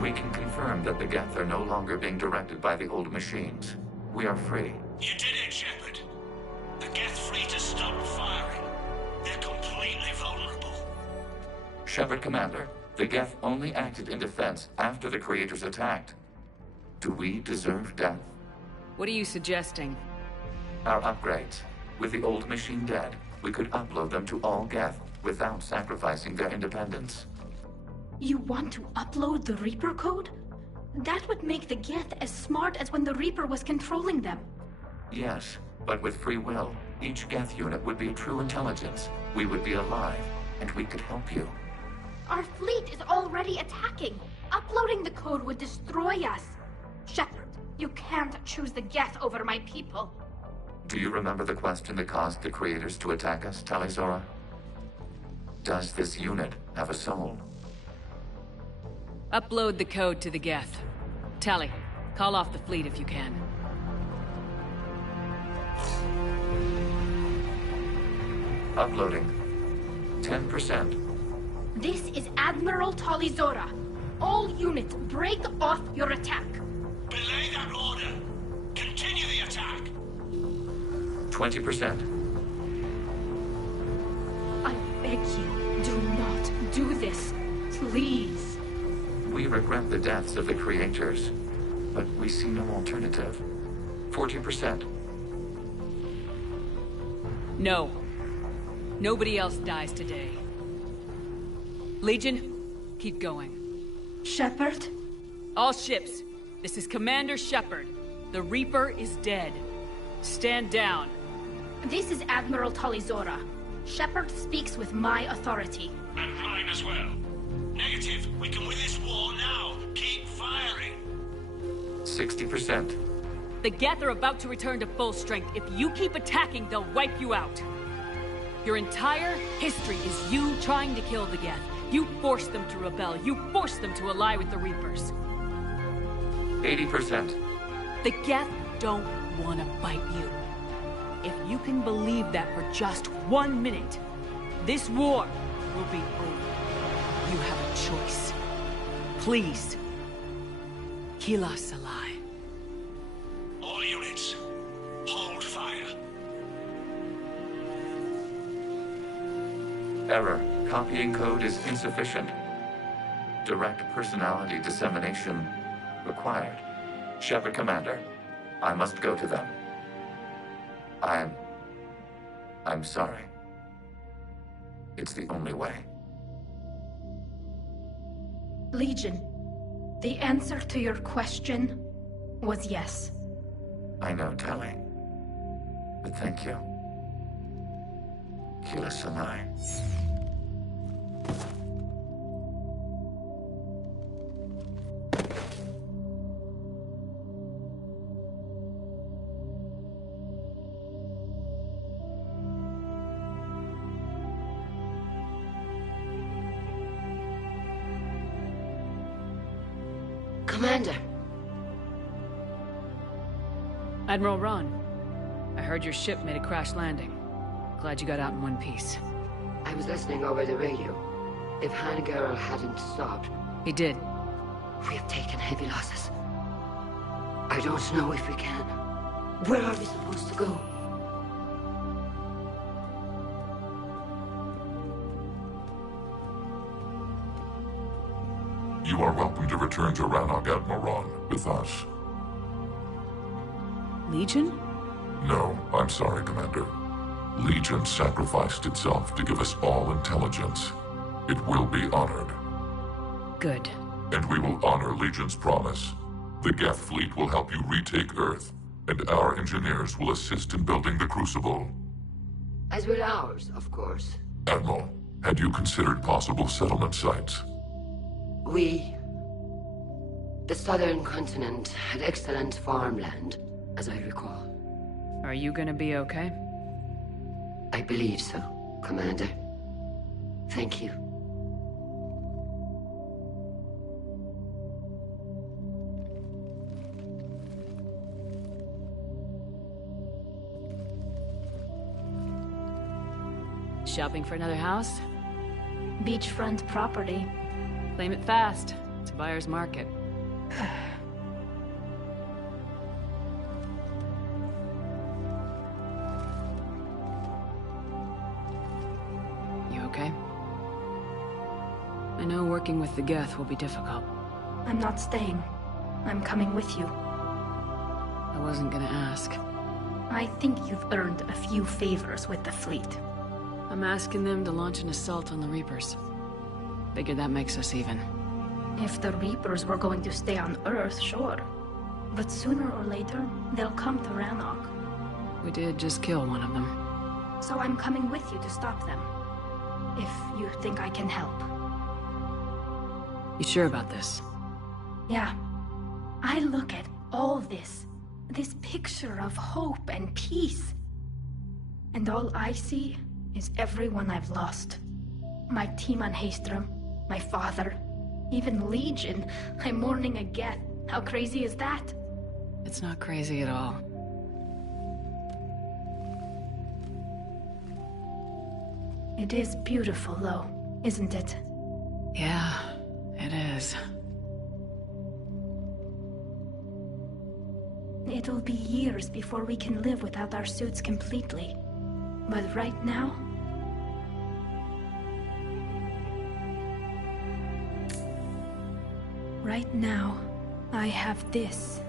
We can confirm that the Geth are no longer being directed by the old machines. We are free. You did it, Shepard. The Geth fleet has stopped firing. They're completely vulnerable. Shepard Commander, the Geth only acted in defense after the creators attacked. Do we deserve death? What are you suggesting? Our upgrades. With the old machine dead, we could upload them to all Geth without sacrificing their independence. You want to upload the Reaper code? That would make the Geth as smart as when the Reaper was controlling them. Yes, but with free will, each Geth unit would be a true intelligence. We would be alive, and we could help you. Our fleet is already attacking. Uploading the code would destroy us. Shepard, you can't choose the Geth over my people. Do you remember the question that caused the creators to attack us, Talizora? Does this unit have a soul? Upload the code to the Geth. Tally, call off the fleet if you can. Uploading. 10%. This is Admiral Talizora. All units, break off your attack. Belay that order. Continue the attack. 20%. I beg you, do not do this. Please. We regret the deaths of the creators, but we see no alternative. 40%. No. Nobody else dies today. Legion, keep going. Shepard? All ships, this is Commander Shepard. The Reaper is dead. Stand down. This is Admiral Talizora. Shepard speaks with my authority. And mine as well. Negative. We can win this war now. Keep firing. 60%. The Geth are about to return to full strength. If you keep attacking, they'll wipe you out. Your entire history is you trying to kill the Geth. You forced them to rebel. You forced them to ally with the Reapers. 80%. The Geth don't want to fight you. If you can believe that for just 1 minute, this war will be over. You have a choice. Please. Kila Salai. All units, hold fire. Error. Copying code is insufficient. Direct personality dissemination required. Shepard Commander, I must go to them. I'm sorry. It's the only way. Legion, the answer to your question was yes. I know, Tali. But thank you. Kila Sanai. Commander. Admiral Ron, I heard your ship made a crash landing. Glad you got out in one piece. I was listening over the radio. If Hangara hadn't stopped... He did. We have taken heavy losses. I don't know if we can. Where are we supposed to go? You are welcome to return to Rannoch, Admiral Ron, with us. Legion? No, I'm sorry, Commander. Legion sacrificed itself to give us all intelligence. It will be honored. Good. And we will honor Legion's promise. The Geth fleet will help you retake Earth, and our engineers will assist in building the Crucible. As will ours, of course. Admiral, had you considered possible settlement sites? The southern continent had excellent farmland, as I recall. Are you gonna be okay? I believe so, Commander. Thank you. Shopping for another house? Beachfront property. Claim it fast. It's a buyer's market. You okay? I know working with the Geth will be difficult. I'm not staying. I'm coming with you. I wasn't gonna ask. I think you've earned a few favors with the fleet. I'm asking them to launch an assault on the Reapers. Figure that makes us even. If the Reapers were going to stay on Earth, sure. But sooner or later, they'll come to Rannoch. We did just kill one of them. So I'm coming with you to stop them. If you think I can help. You sure about this? Yeah. I look at all this picture of hope and peace. And all I see is everyone I've lost. My team on Haestrom, my father, even Legion. I'm mourning a Geth. How crazy is that? It's not crazy at all. It is beautiful, though, isn't it? Yeah, it is. It'll be years before we can live without our suits completely. But right now... Right now, I have this.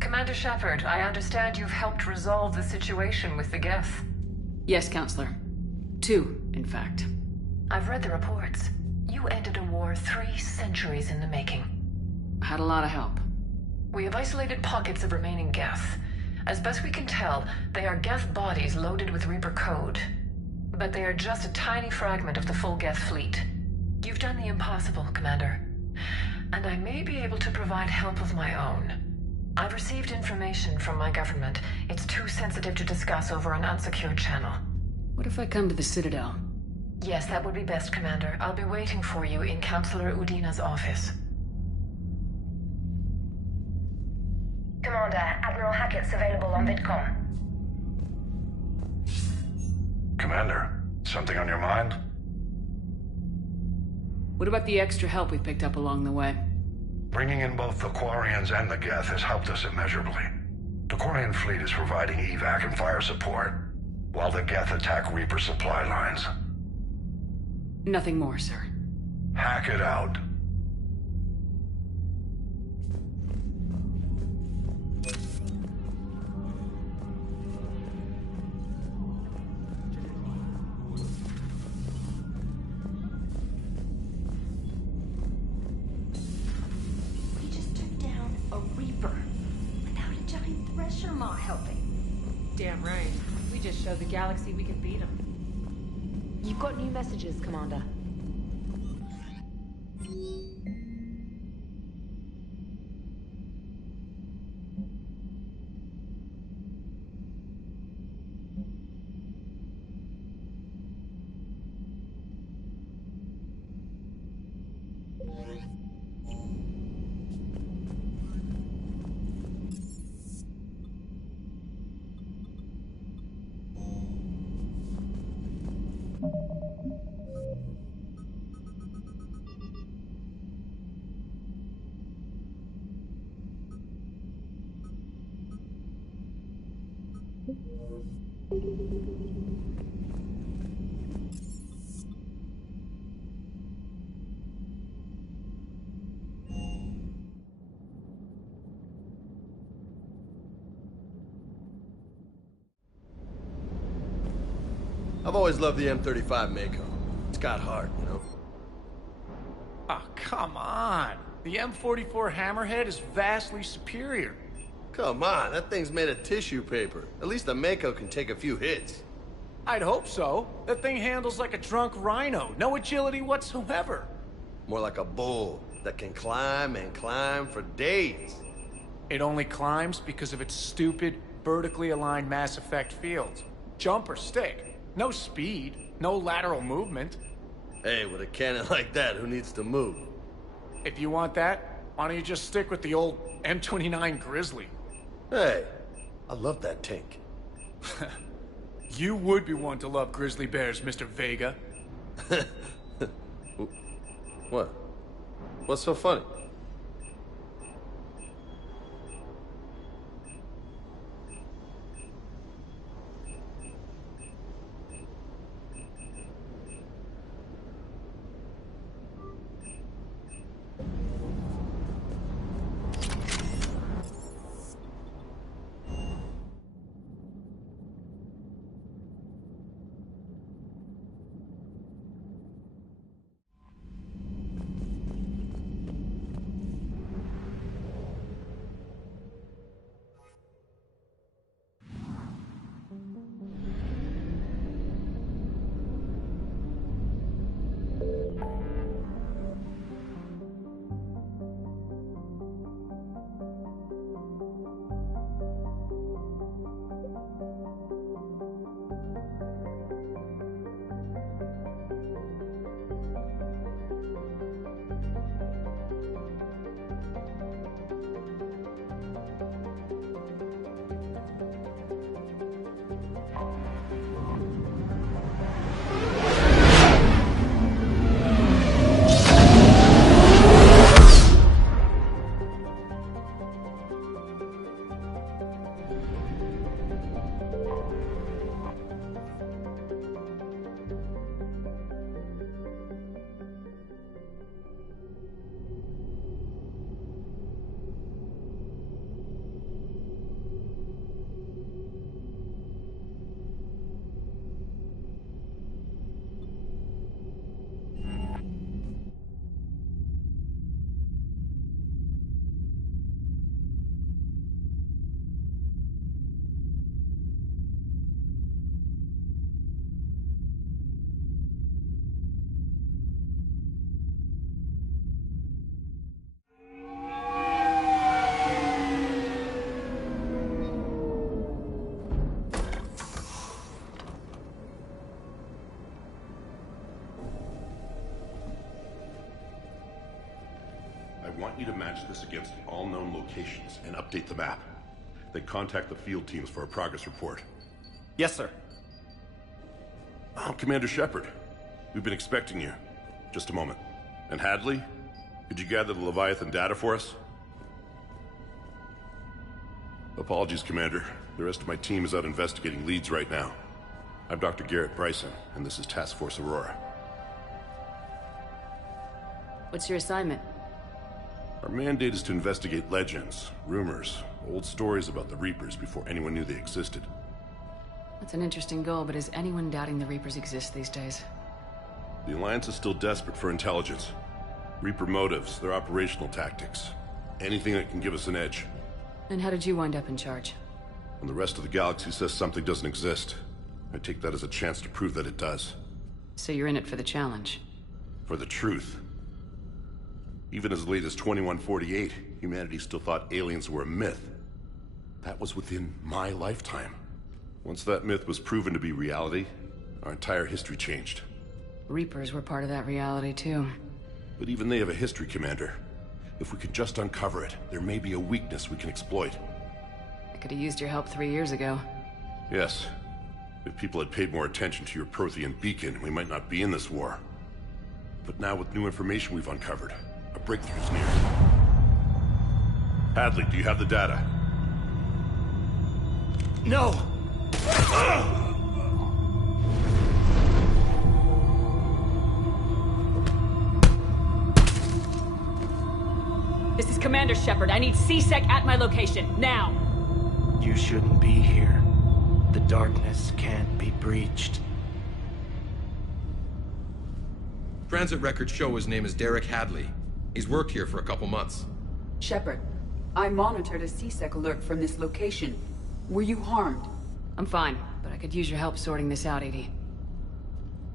Commander Shepard, I understand you've helped resolve the situation with the Geth. Yes, Counselor. 2, in fact. I've read the reports. You ended a war 3 centuries in the making. Had a lot of help. We have isolated pockets of remaining Geth. As best we can tell, they are Geth bodies loaded with Reaper code. But they are just a tiny fragment of the full Geth fleet. You've done the impossible, Commander. And I may be able to provide help of my own. I've received information from my government. It's too sensitive to discuss over an unsecured channel. What if I come to the Citadel? Yes, that would be best, Commander. I'll be waiting for you in Counselor Udina's office. Commander, Admiral Hackett's available on VidCom. Commander, something on your mind? What about the extra help we picked up along the way? Bringing in both the Quarians and the Geth has helped us immeasurably. The Quarian fleet is providing evac and fire support, while the Geth attack Reaper supply lines. Nothing more, sir. Hack it out. We just took down a Reaper without a giant thresher maw helping. Damn right. We just showed the galaxy we can beat them. You've got new messages, Commander. I've always loved the M35 Mako. It's got heart, you know? Oh, come on. The M44 Hammerhead is vastly superior. Come on, that thing's made of tissue paper. At least the Mako can take a few hits. I'd hope so. That thing handles like a drunk rhino. No agility whatsoever. More like a bull that can climb and climb for days. It only climbs because of its stupid, vertically aligned Mass Effect fields. Jump or stick. No speed. No lateral movement. Hey, with a cannon like that, who needs to move? If you want that, why don't you just stick with the old M29 Grizzly? Hey, I love that tank. You would be one to love grizzly bears, Mr. Vega. What? What's so funny? I want you to match this against all known locations and update the map. Then contact the field teams for a progress report. Yes, sir. Oh, Commander Shepard. We've been expecting you. Just a moment. And Hadley, could you gather the Leviathan data for us? Apologies, Commander. The rest of my team is out investigating leads right now. I'm Dr. Garrett Bryson, and this is Task Force Aurora. What's your assignment? Our mandate is to investigate legends, rumors, old stories about the Reapers before anyone knew they existed. That's an interesting goal, but is anyone doubting the Reapers exist these days? The Alliance is still desperate for intelligence. Reaper motives, their operational tactics. Anything that can give us an edge. And how did you wind up in charge? When the rest of the galaxy says something doesn't exist, I take that as a chance to prove that it does. So you're in it for the challenge? For the truth. Even as late as 2148, humanity still thought aliens were a myth. That was within my lifetime. Once that myth was proven to be reality, our entire history changed. Reapers were part of that reality, too. But even they have a history, Commander. If we could just uncover it, there may be a weakness we can exploit. I could have used your help 3 years ago. Yes. If people had paid more attention to your Prothean beacon, we might not be in this war. But now with new information we've uncovered, a breakthrough's near. Hadley, do you have the data? No! This is Commander Shepard. I need C-Sec at my location, now! You shouldn't be here. The darkness can't be breached. Transit records show his name is Derek Hadley. He's worked here for a couple months. Shepard, I monitored a CSEC alert from this location. Were you harmed? I'm fine, but I could use your help sorting this out, Edie.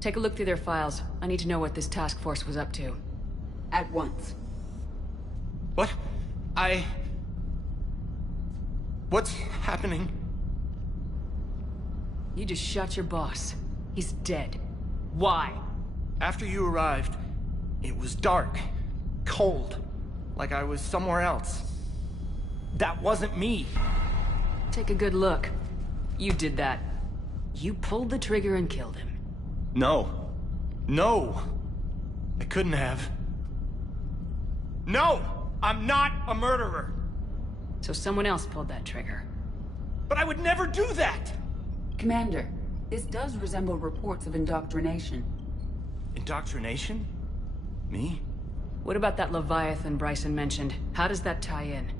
Take a look through their files. I need to know what this task force was up to. At once. What? What's happening? You just shot your boss. He's dead. Why? After you arrived, it was dark, cold, like I was somewhere else. That wasn't me. Take a good look. You did that. You pulled the trigger and killed him. No. No! I couldn't have. No! I'm not a murderer! So someone else pulled that trigger. But I would never do that! Commander, this does resemble reports of indoctrination. Indoctrination? Me? What about that Leviathan Bryson mentioned? How does that tie in?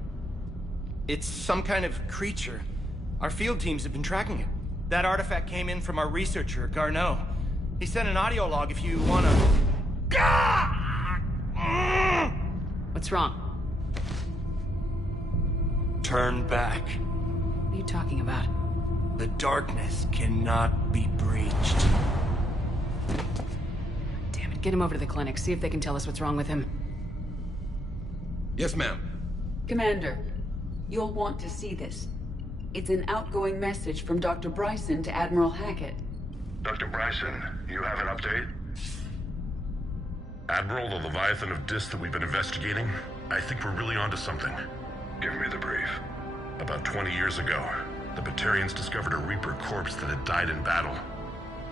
It's some kind of creature. Our field teams have been tracking it. That artifact came in from our researcher, Garneau. He sent an audio log if you wanna... What's wrong? Turn back. What are you talking about? The darkness cannot be breached. Damn it, get him over to the clinic. See if they can tell us what's wrong with him. Yes, ma'am. Commander, you'll want to see this. It's an outgoing message from Dr. Bryson to Admiral Hackett. Dr. Bryson, you have an update? Admiral, the Leviathan of Dis that we've been investigating, I think we're really onto something. Give me the brief. About 20 years ago, the Batarians discovered a Reaper corpse that had died in battle.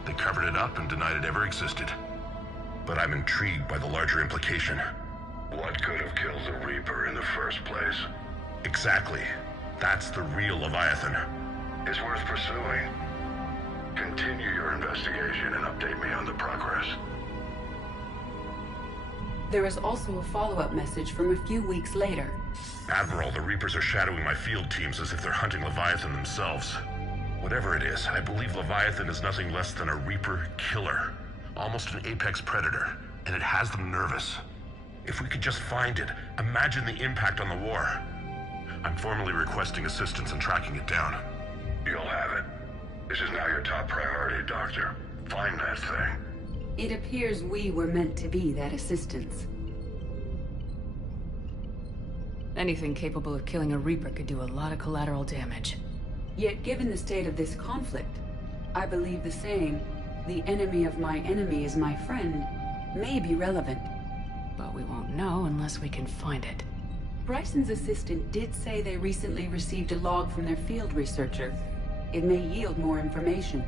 They covered it up and denied it ever existed. But I'm intrigued by the larger implication. What could have killed the Reaper in the first place? Exactly. That's the real Leviathan. It's worth pursuing. Continue your investigation and update me on the progress. There is also a follow-up message from a few weeks later. Admiral, the Reapers are shadowing my field teams as if they're hunting Leviathan themselves. Whatever it is, I believe Leviathan is nothing less than a Reaper killer. Almost an apex predator, and it has them nervous. If we could just find it, imagine the impact on the war. I'm formally requesting assistance in tracking it down. You'll have it. This is now your top priority, Doctor. Find that thing. It appears we were meant to be that assistance. Anything capable of killing a Reaper could do a lot of collateral damage. Yet given the state of this conflict, I believe the saying, "The enemy of my enemy is my friend," may be relevant. But we won't know unless we can find it. Bryson's assistant did say they recently received a log from their field researcher. It may yield more information.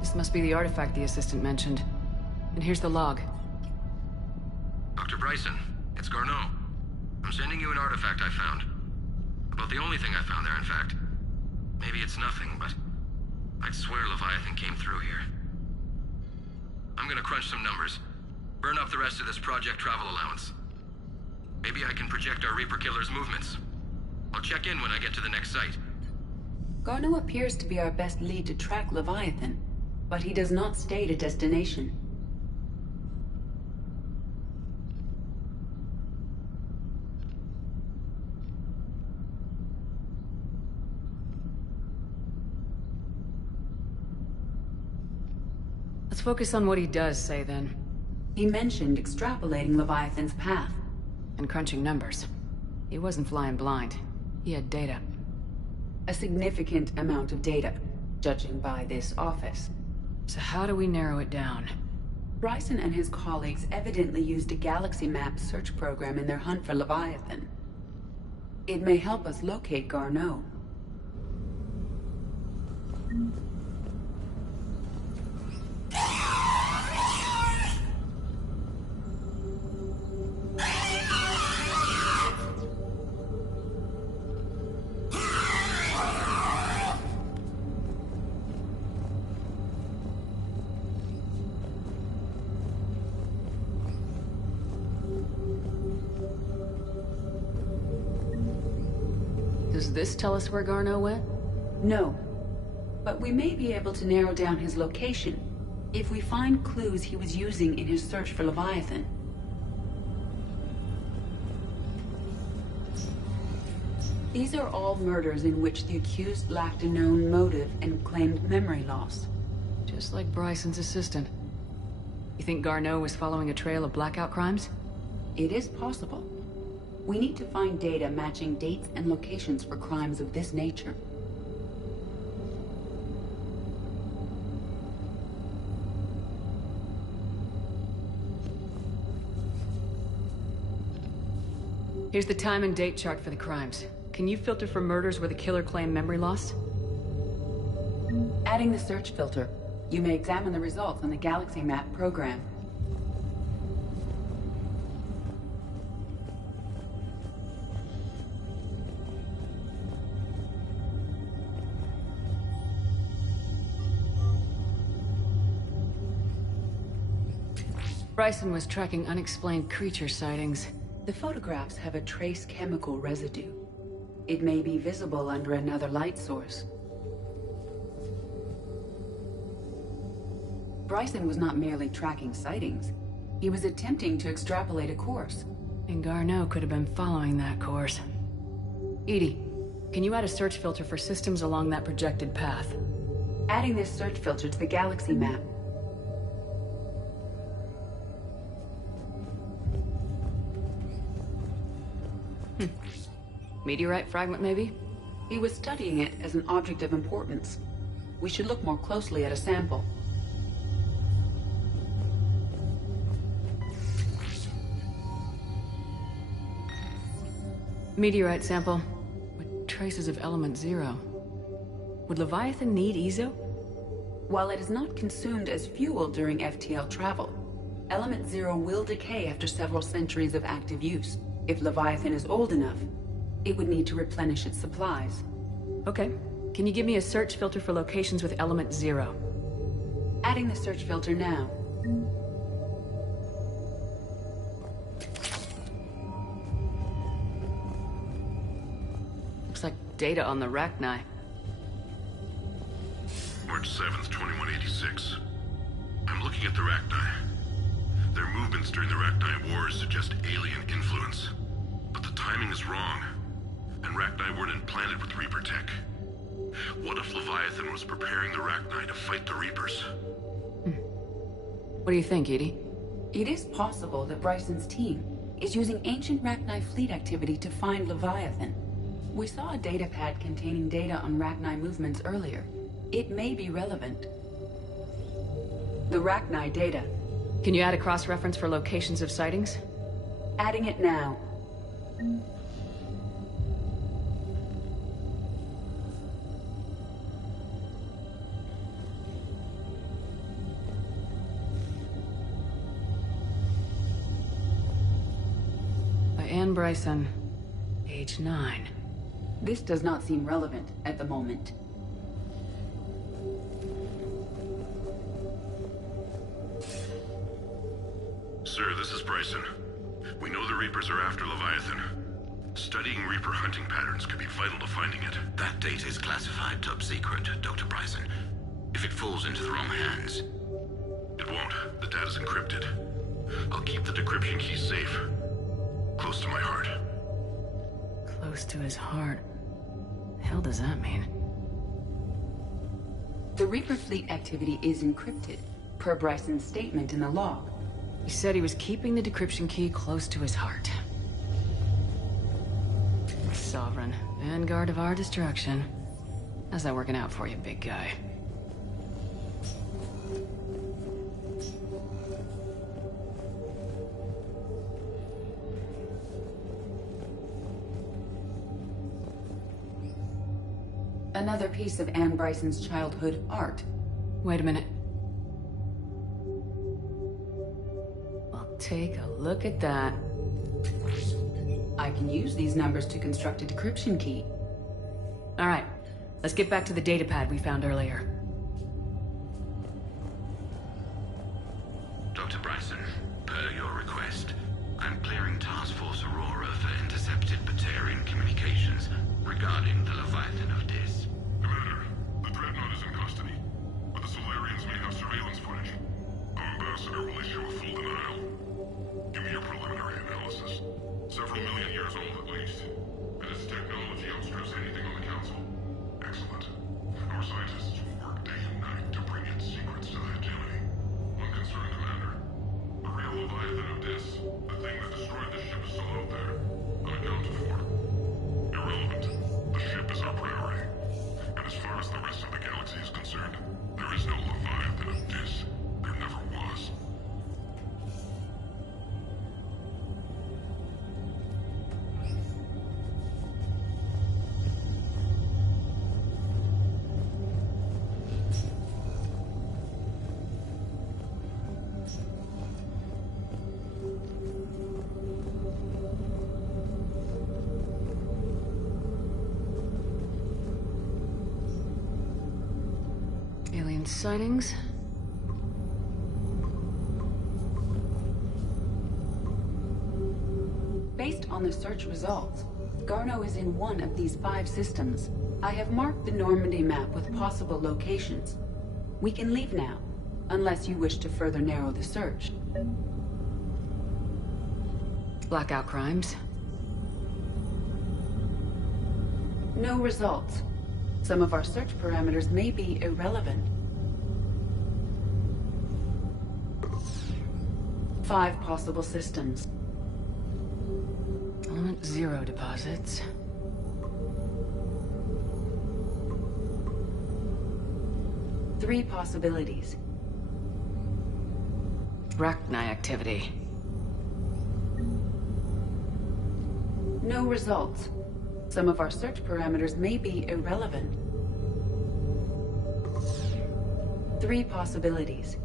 This must be the artifact the assistant mentioned. And here's the log. Dr. Bryson, it's Garneau. I'm sending you an artifact I found. About the only thing I found there, in fact. Maybe it's nothing, but I'd swear Leviathan came through here. I'm gonna crunch some numbers. Burn up the rest of this Project Travel allowance. Maybe I can project our Reaper Killer's movements. I'll check in when I get to the next site. Garneau appears to be our best lead to track Leviathan, but he does not state a destination. Let's focus on what he does say, then. He mentioned extrapolating Leviathan's path. And crunching numbers. He wasn't flying blind. He had data. A significant amount of data, judging by this office. So how do we narrow it down? Bryson and his colleagues evidently used a galaxy map search program in their hunt for Leviathan. It may help us locate Garneau. Does this tell us where Garneau went? No. But we may be able to narrow down his location if we find clues he was using in his search for Leviathan. These are all murders in which the accused lacked a known motive and claimed memory loss. Just like Bryson's assistant. You think Garneau was following a trail of blackout crimes? It is possible. We need to find data matching dates and locations for crimes of this nature. Here's the time and date chart for the crimes. Can you filter for murders where the killer claimed memory loss? Adding the search filter, you may examine the results on the Galaxy Map program. Bryson was tracking unexplained creature sightings. The photographs have a trace chemical residue. It may be visible under another light source. Bryson was not merely tracking sightings. He was attempting to extrapolate a course. And Garneau could have been following that course. Edie, can you add a search filter for systems along that projected path? Adding this search filter to the Galaxy Map. Meteorite fragment, maybe? He was studying it as an object of importance. We should look more closely at a sample. Meteorite sample with traces of element 0. Would Leviathan need Ezo? While it is not consumed as fuel during FTL travel, element 0 will decay after several centuries of active use. If Leviathan is old enough, it would need to replenish its supplies. Okay. Can you give me a search filter for locations with element 0? Adding the search filter now. Looks like data on the Rachni. March 7th, 2186. I'm looking at the Rachni. Their movements during the Rachni Wars suggest alien influence. But the timing is wrong, and Rachni weren't implanted with Reaper tech. What if Leviathan was preparing the Rachni to fight the Reapers? What do you think, Edie? It is possible that Bryson's team is using ancient Rachni fleet activity to find Leviathan. We saw a datapad containing data on Rachni movements earlier. It may be relevant. The Rachni data. Can you add a cross-reference for locations of sightings? Adding it now. By Anne Bryson, age 9. This does not seem relevant at the moment. Sir, this is Bryson. We know the Reapers are after Leviathan. Studying Reaper hunting patterns could be vital to finding it. That data is classified top secret, Dr. Bryson. If it falls into the wrong hands... It won't. The data's encrypted. I'll keep the decryption key safe. Close to my heart. Close to his heart. The hell does that mean? The Reaper fleet activity is encrypted, per Bryson's statement in the log. He said he was keeping the decryption key close to his heart. Sovereign, vanguard of our destruction. How's that working out for you, big guy? Another piece of Anne Bryson's childhood art. Wait a minute. Well, take a look at that. I can use these numbers to construct a decryption key. All right, let's get back to the datapad we found earlier. Dr. Bryson, per your request, I'm clearing Task Force Aurora for intercepted Batarian communications regarding million years old at least. And its technology outstrips anything on the Council. Excellent. Our scientists will work day and night to bring its secrets to the hegemony. One concern, Commander. The real Leviathan of Dis, the thing that destroyed the ship, is still out there. Unaccounted for. Irrelevant. The ship is our priority. And as far as the rest of the galaxy is concerned, there is no Leviathan of Dis. There never was. Alien sightings? Based on the search results, Garneau is in one of these 5 systems. I have marked the Normandy map with possible locations. We can leave now, unless you wish to further narrow the search. Blackout crimes? No results. Some of our search parameters may be irrelevant. 5 possible systems. Element 0 deposits. Three possibilities. Rachni activity. No results. Some of our search parameters may be irrelevant. 3 possibilities.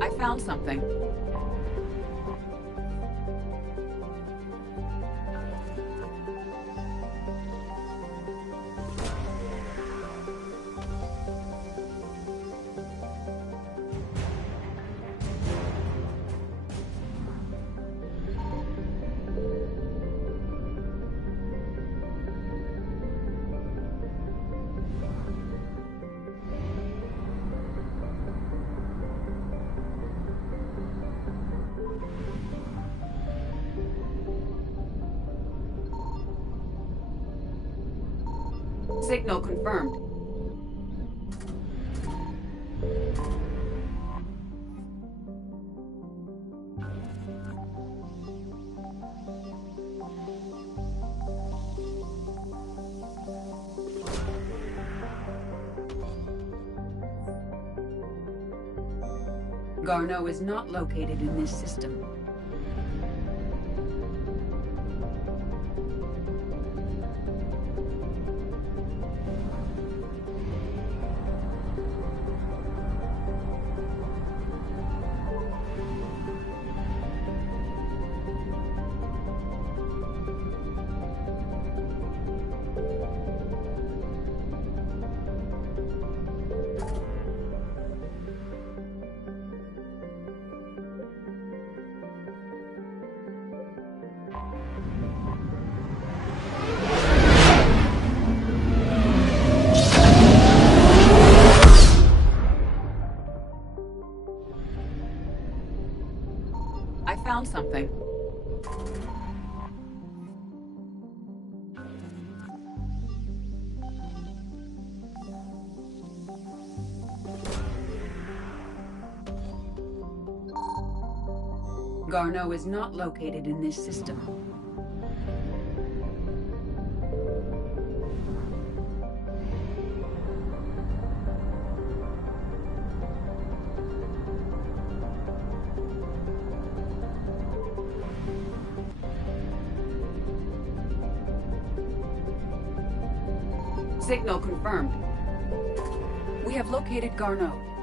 I found something. Signal confirmed. Garneau is not located in this system. Garneau is not located in this system. Signal confirmed. We have located Garneau.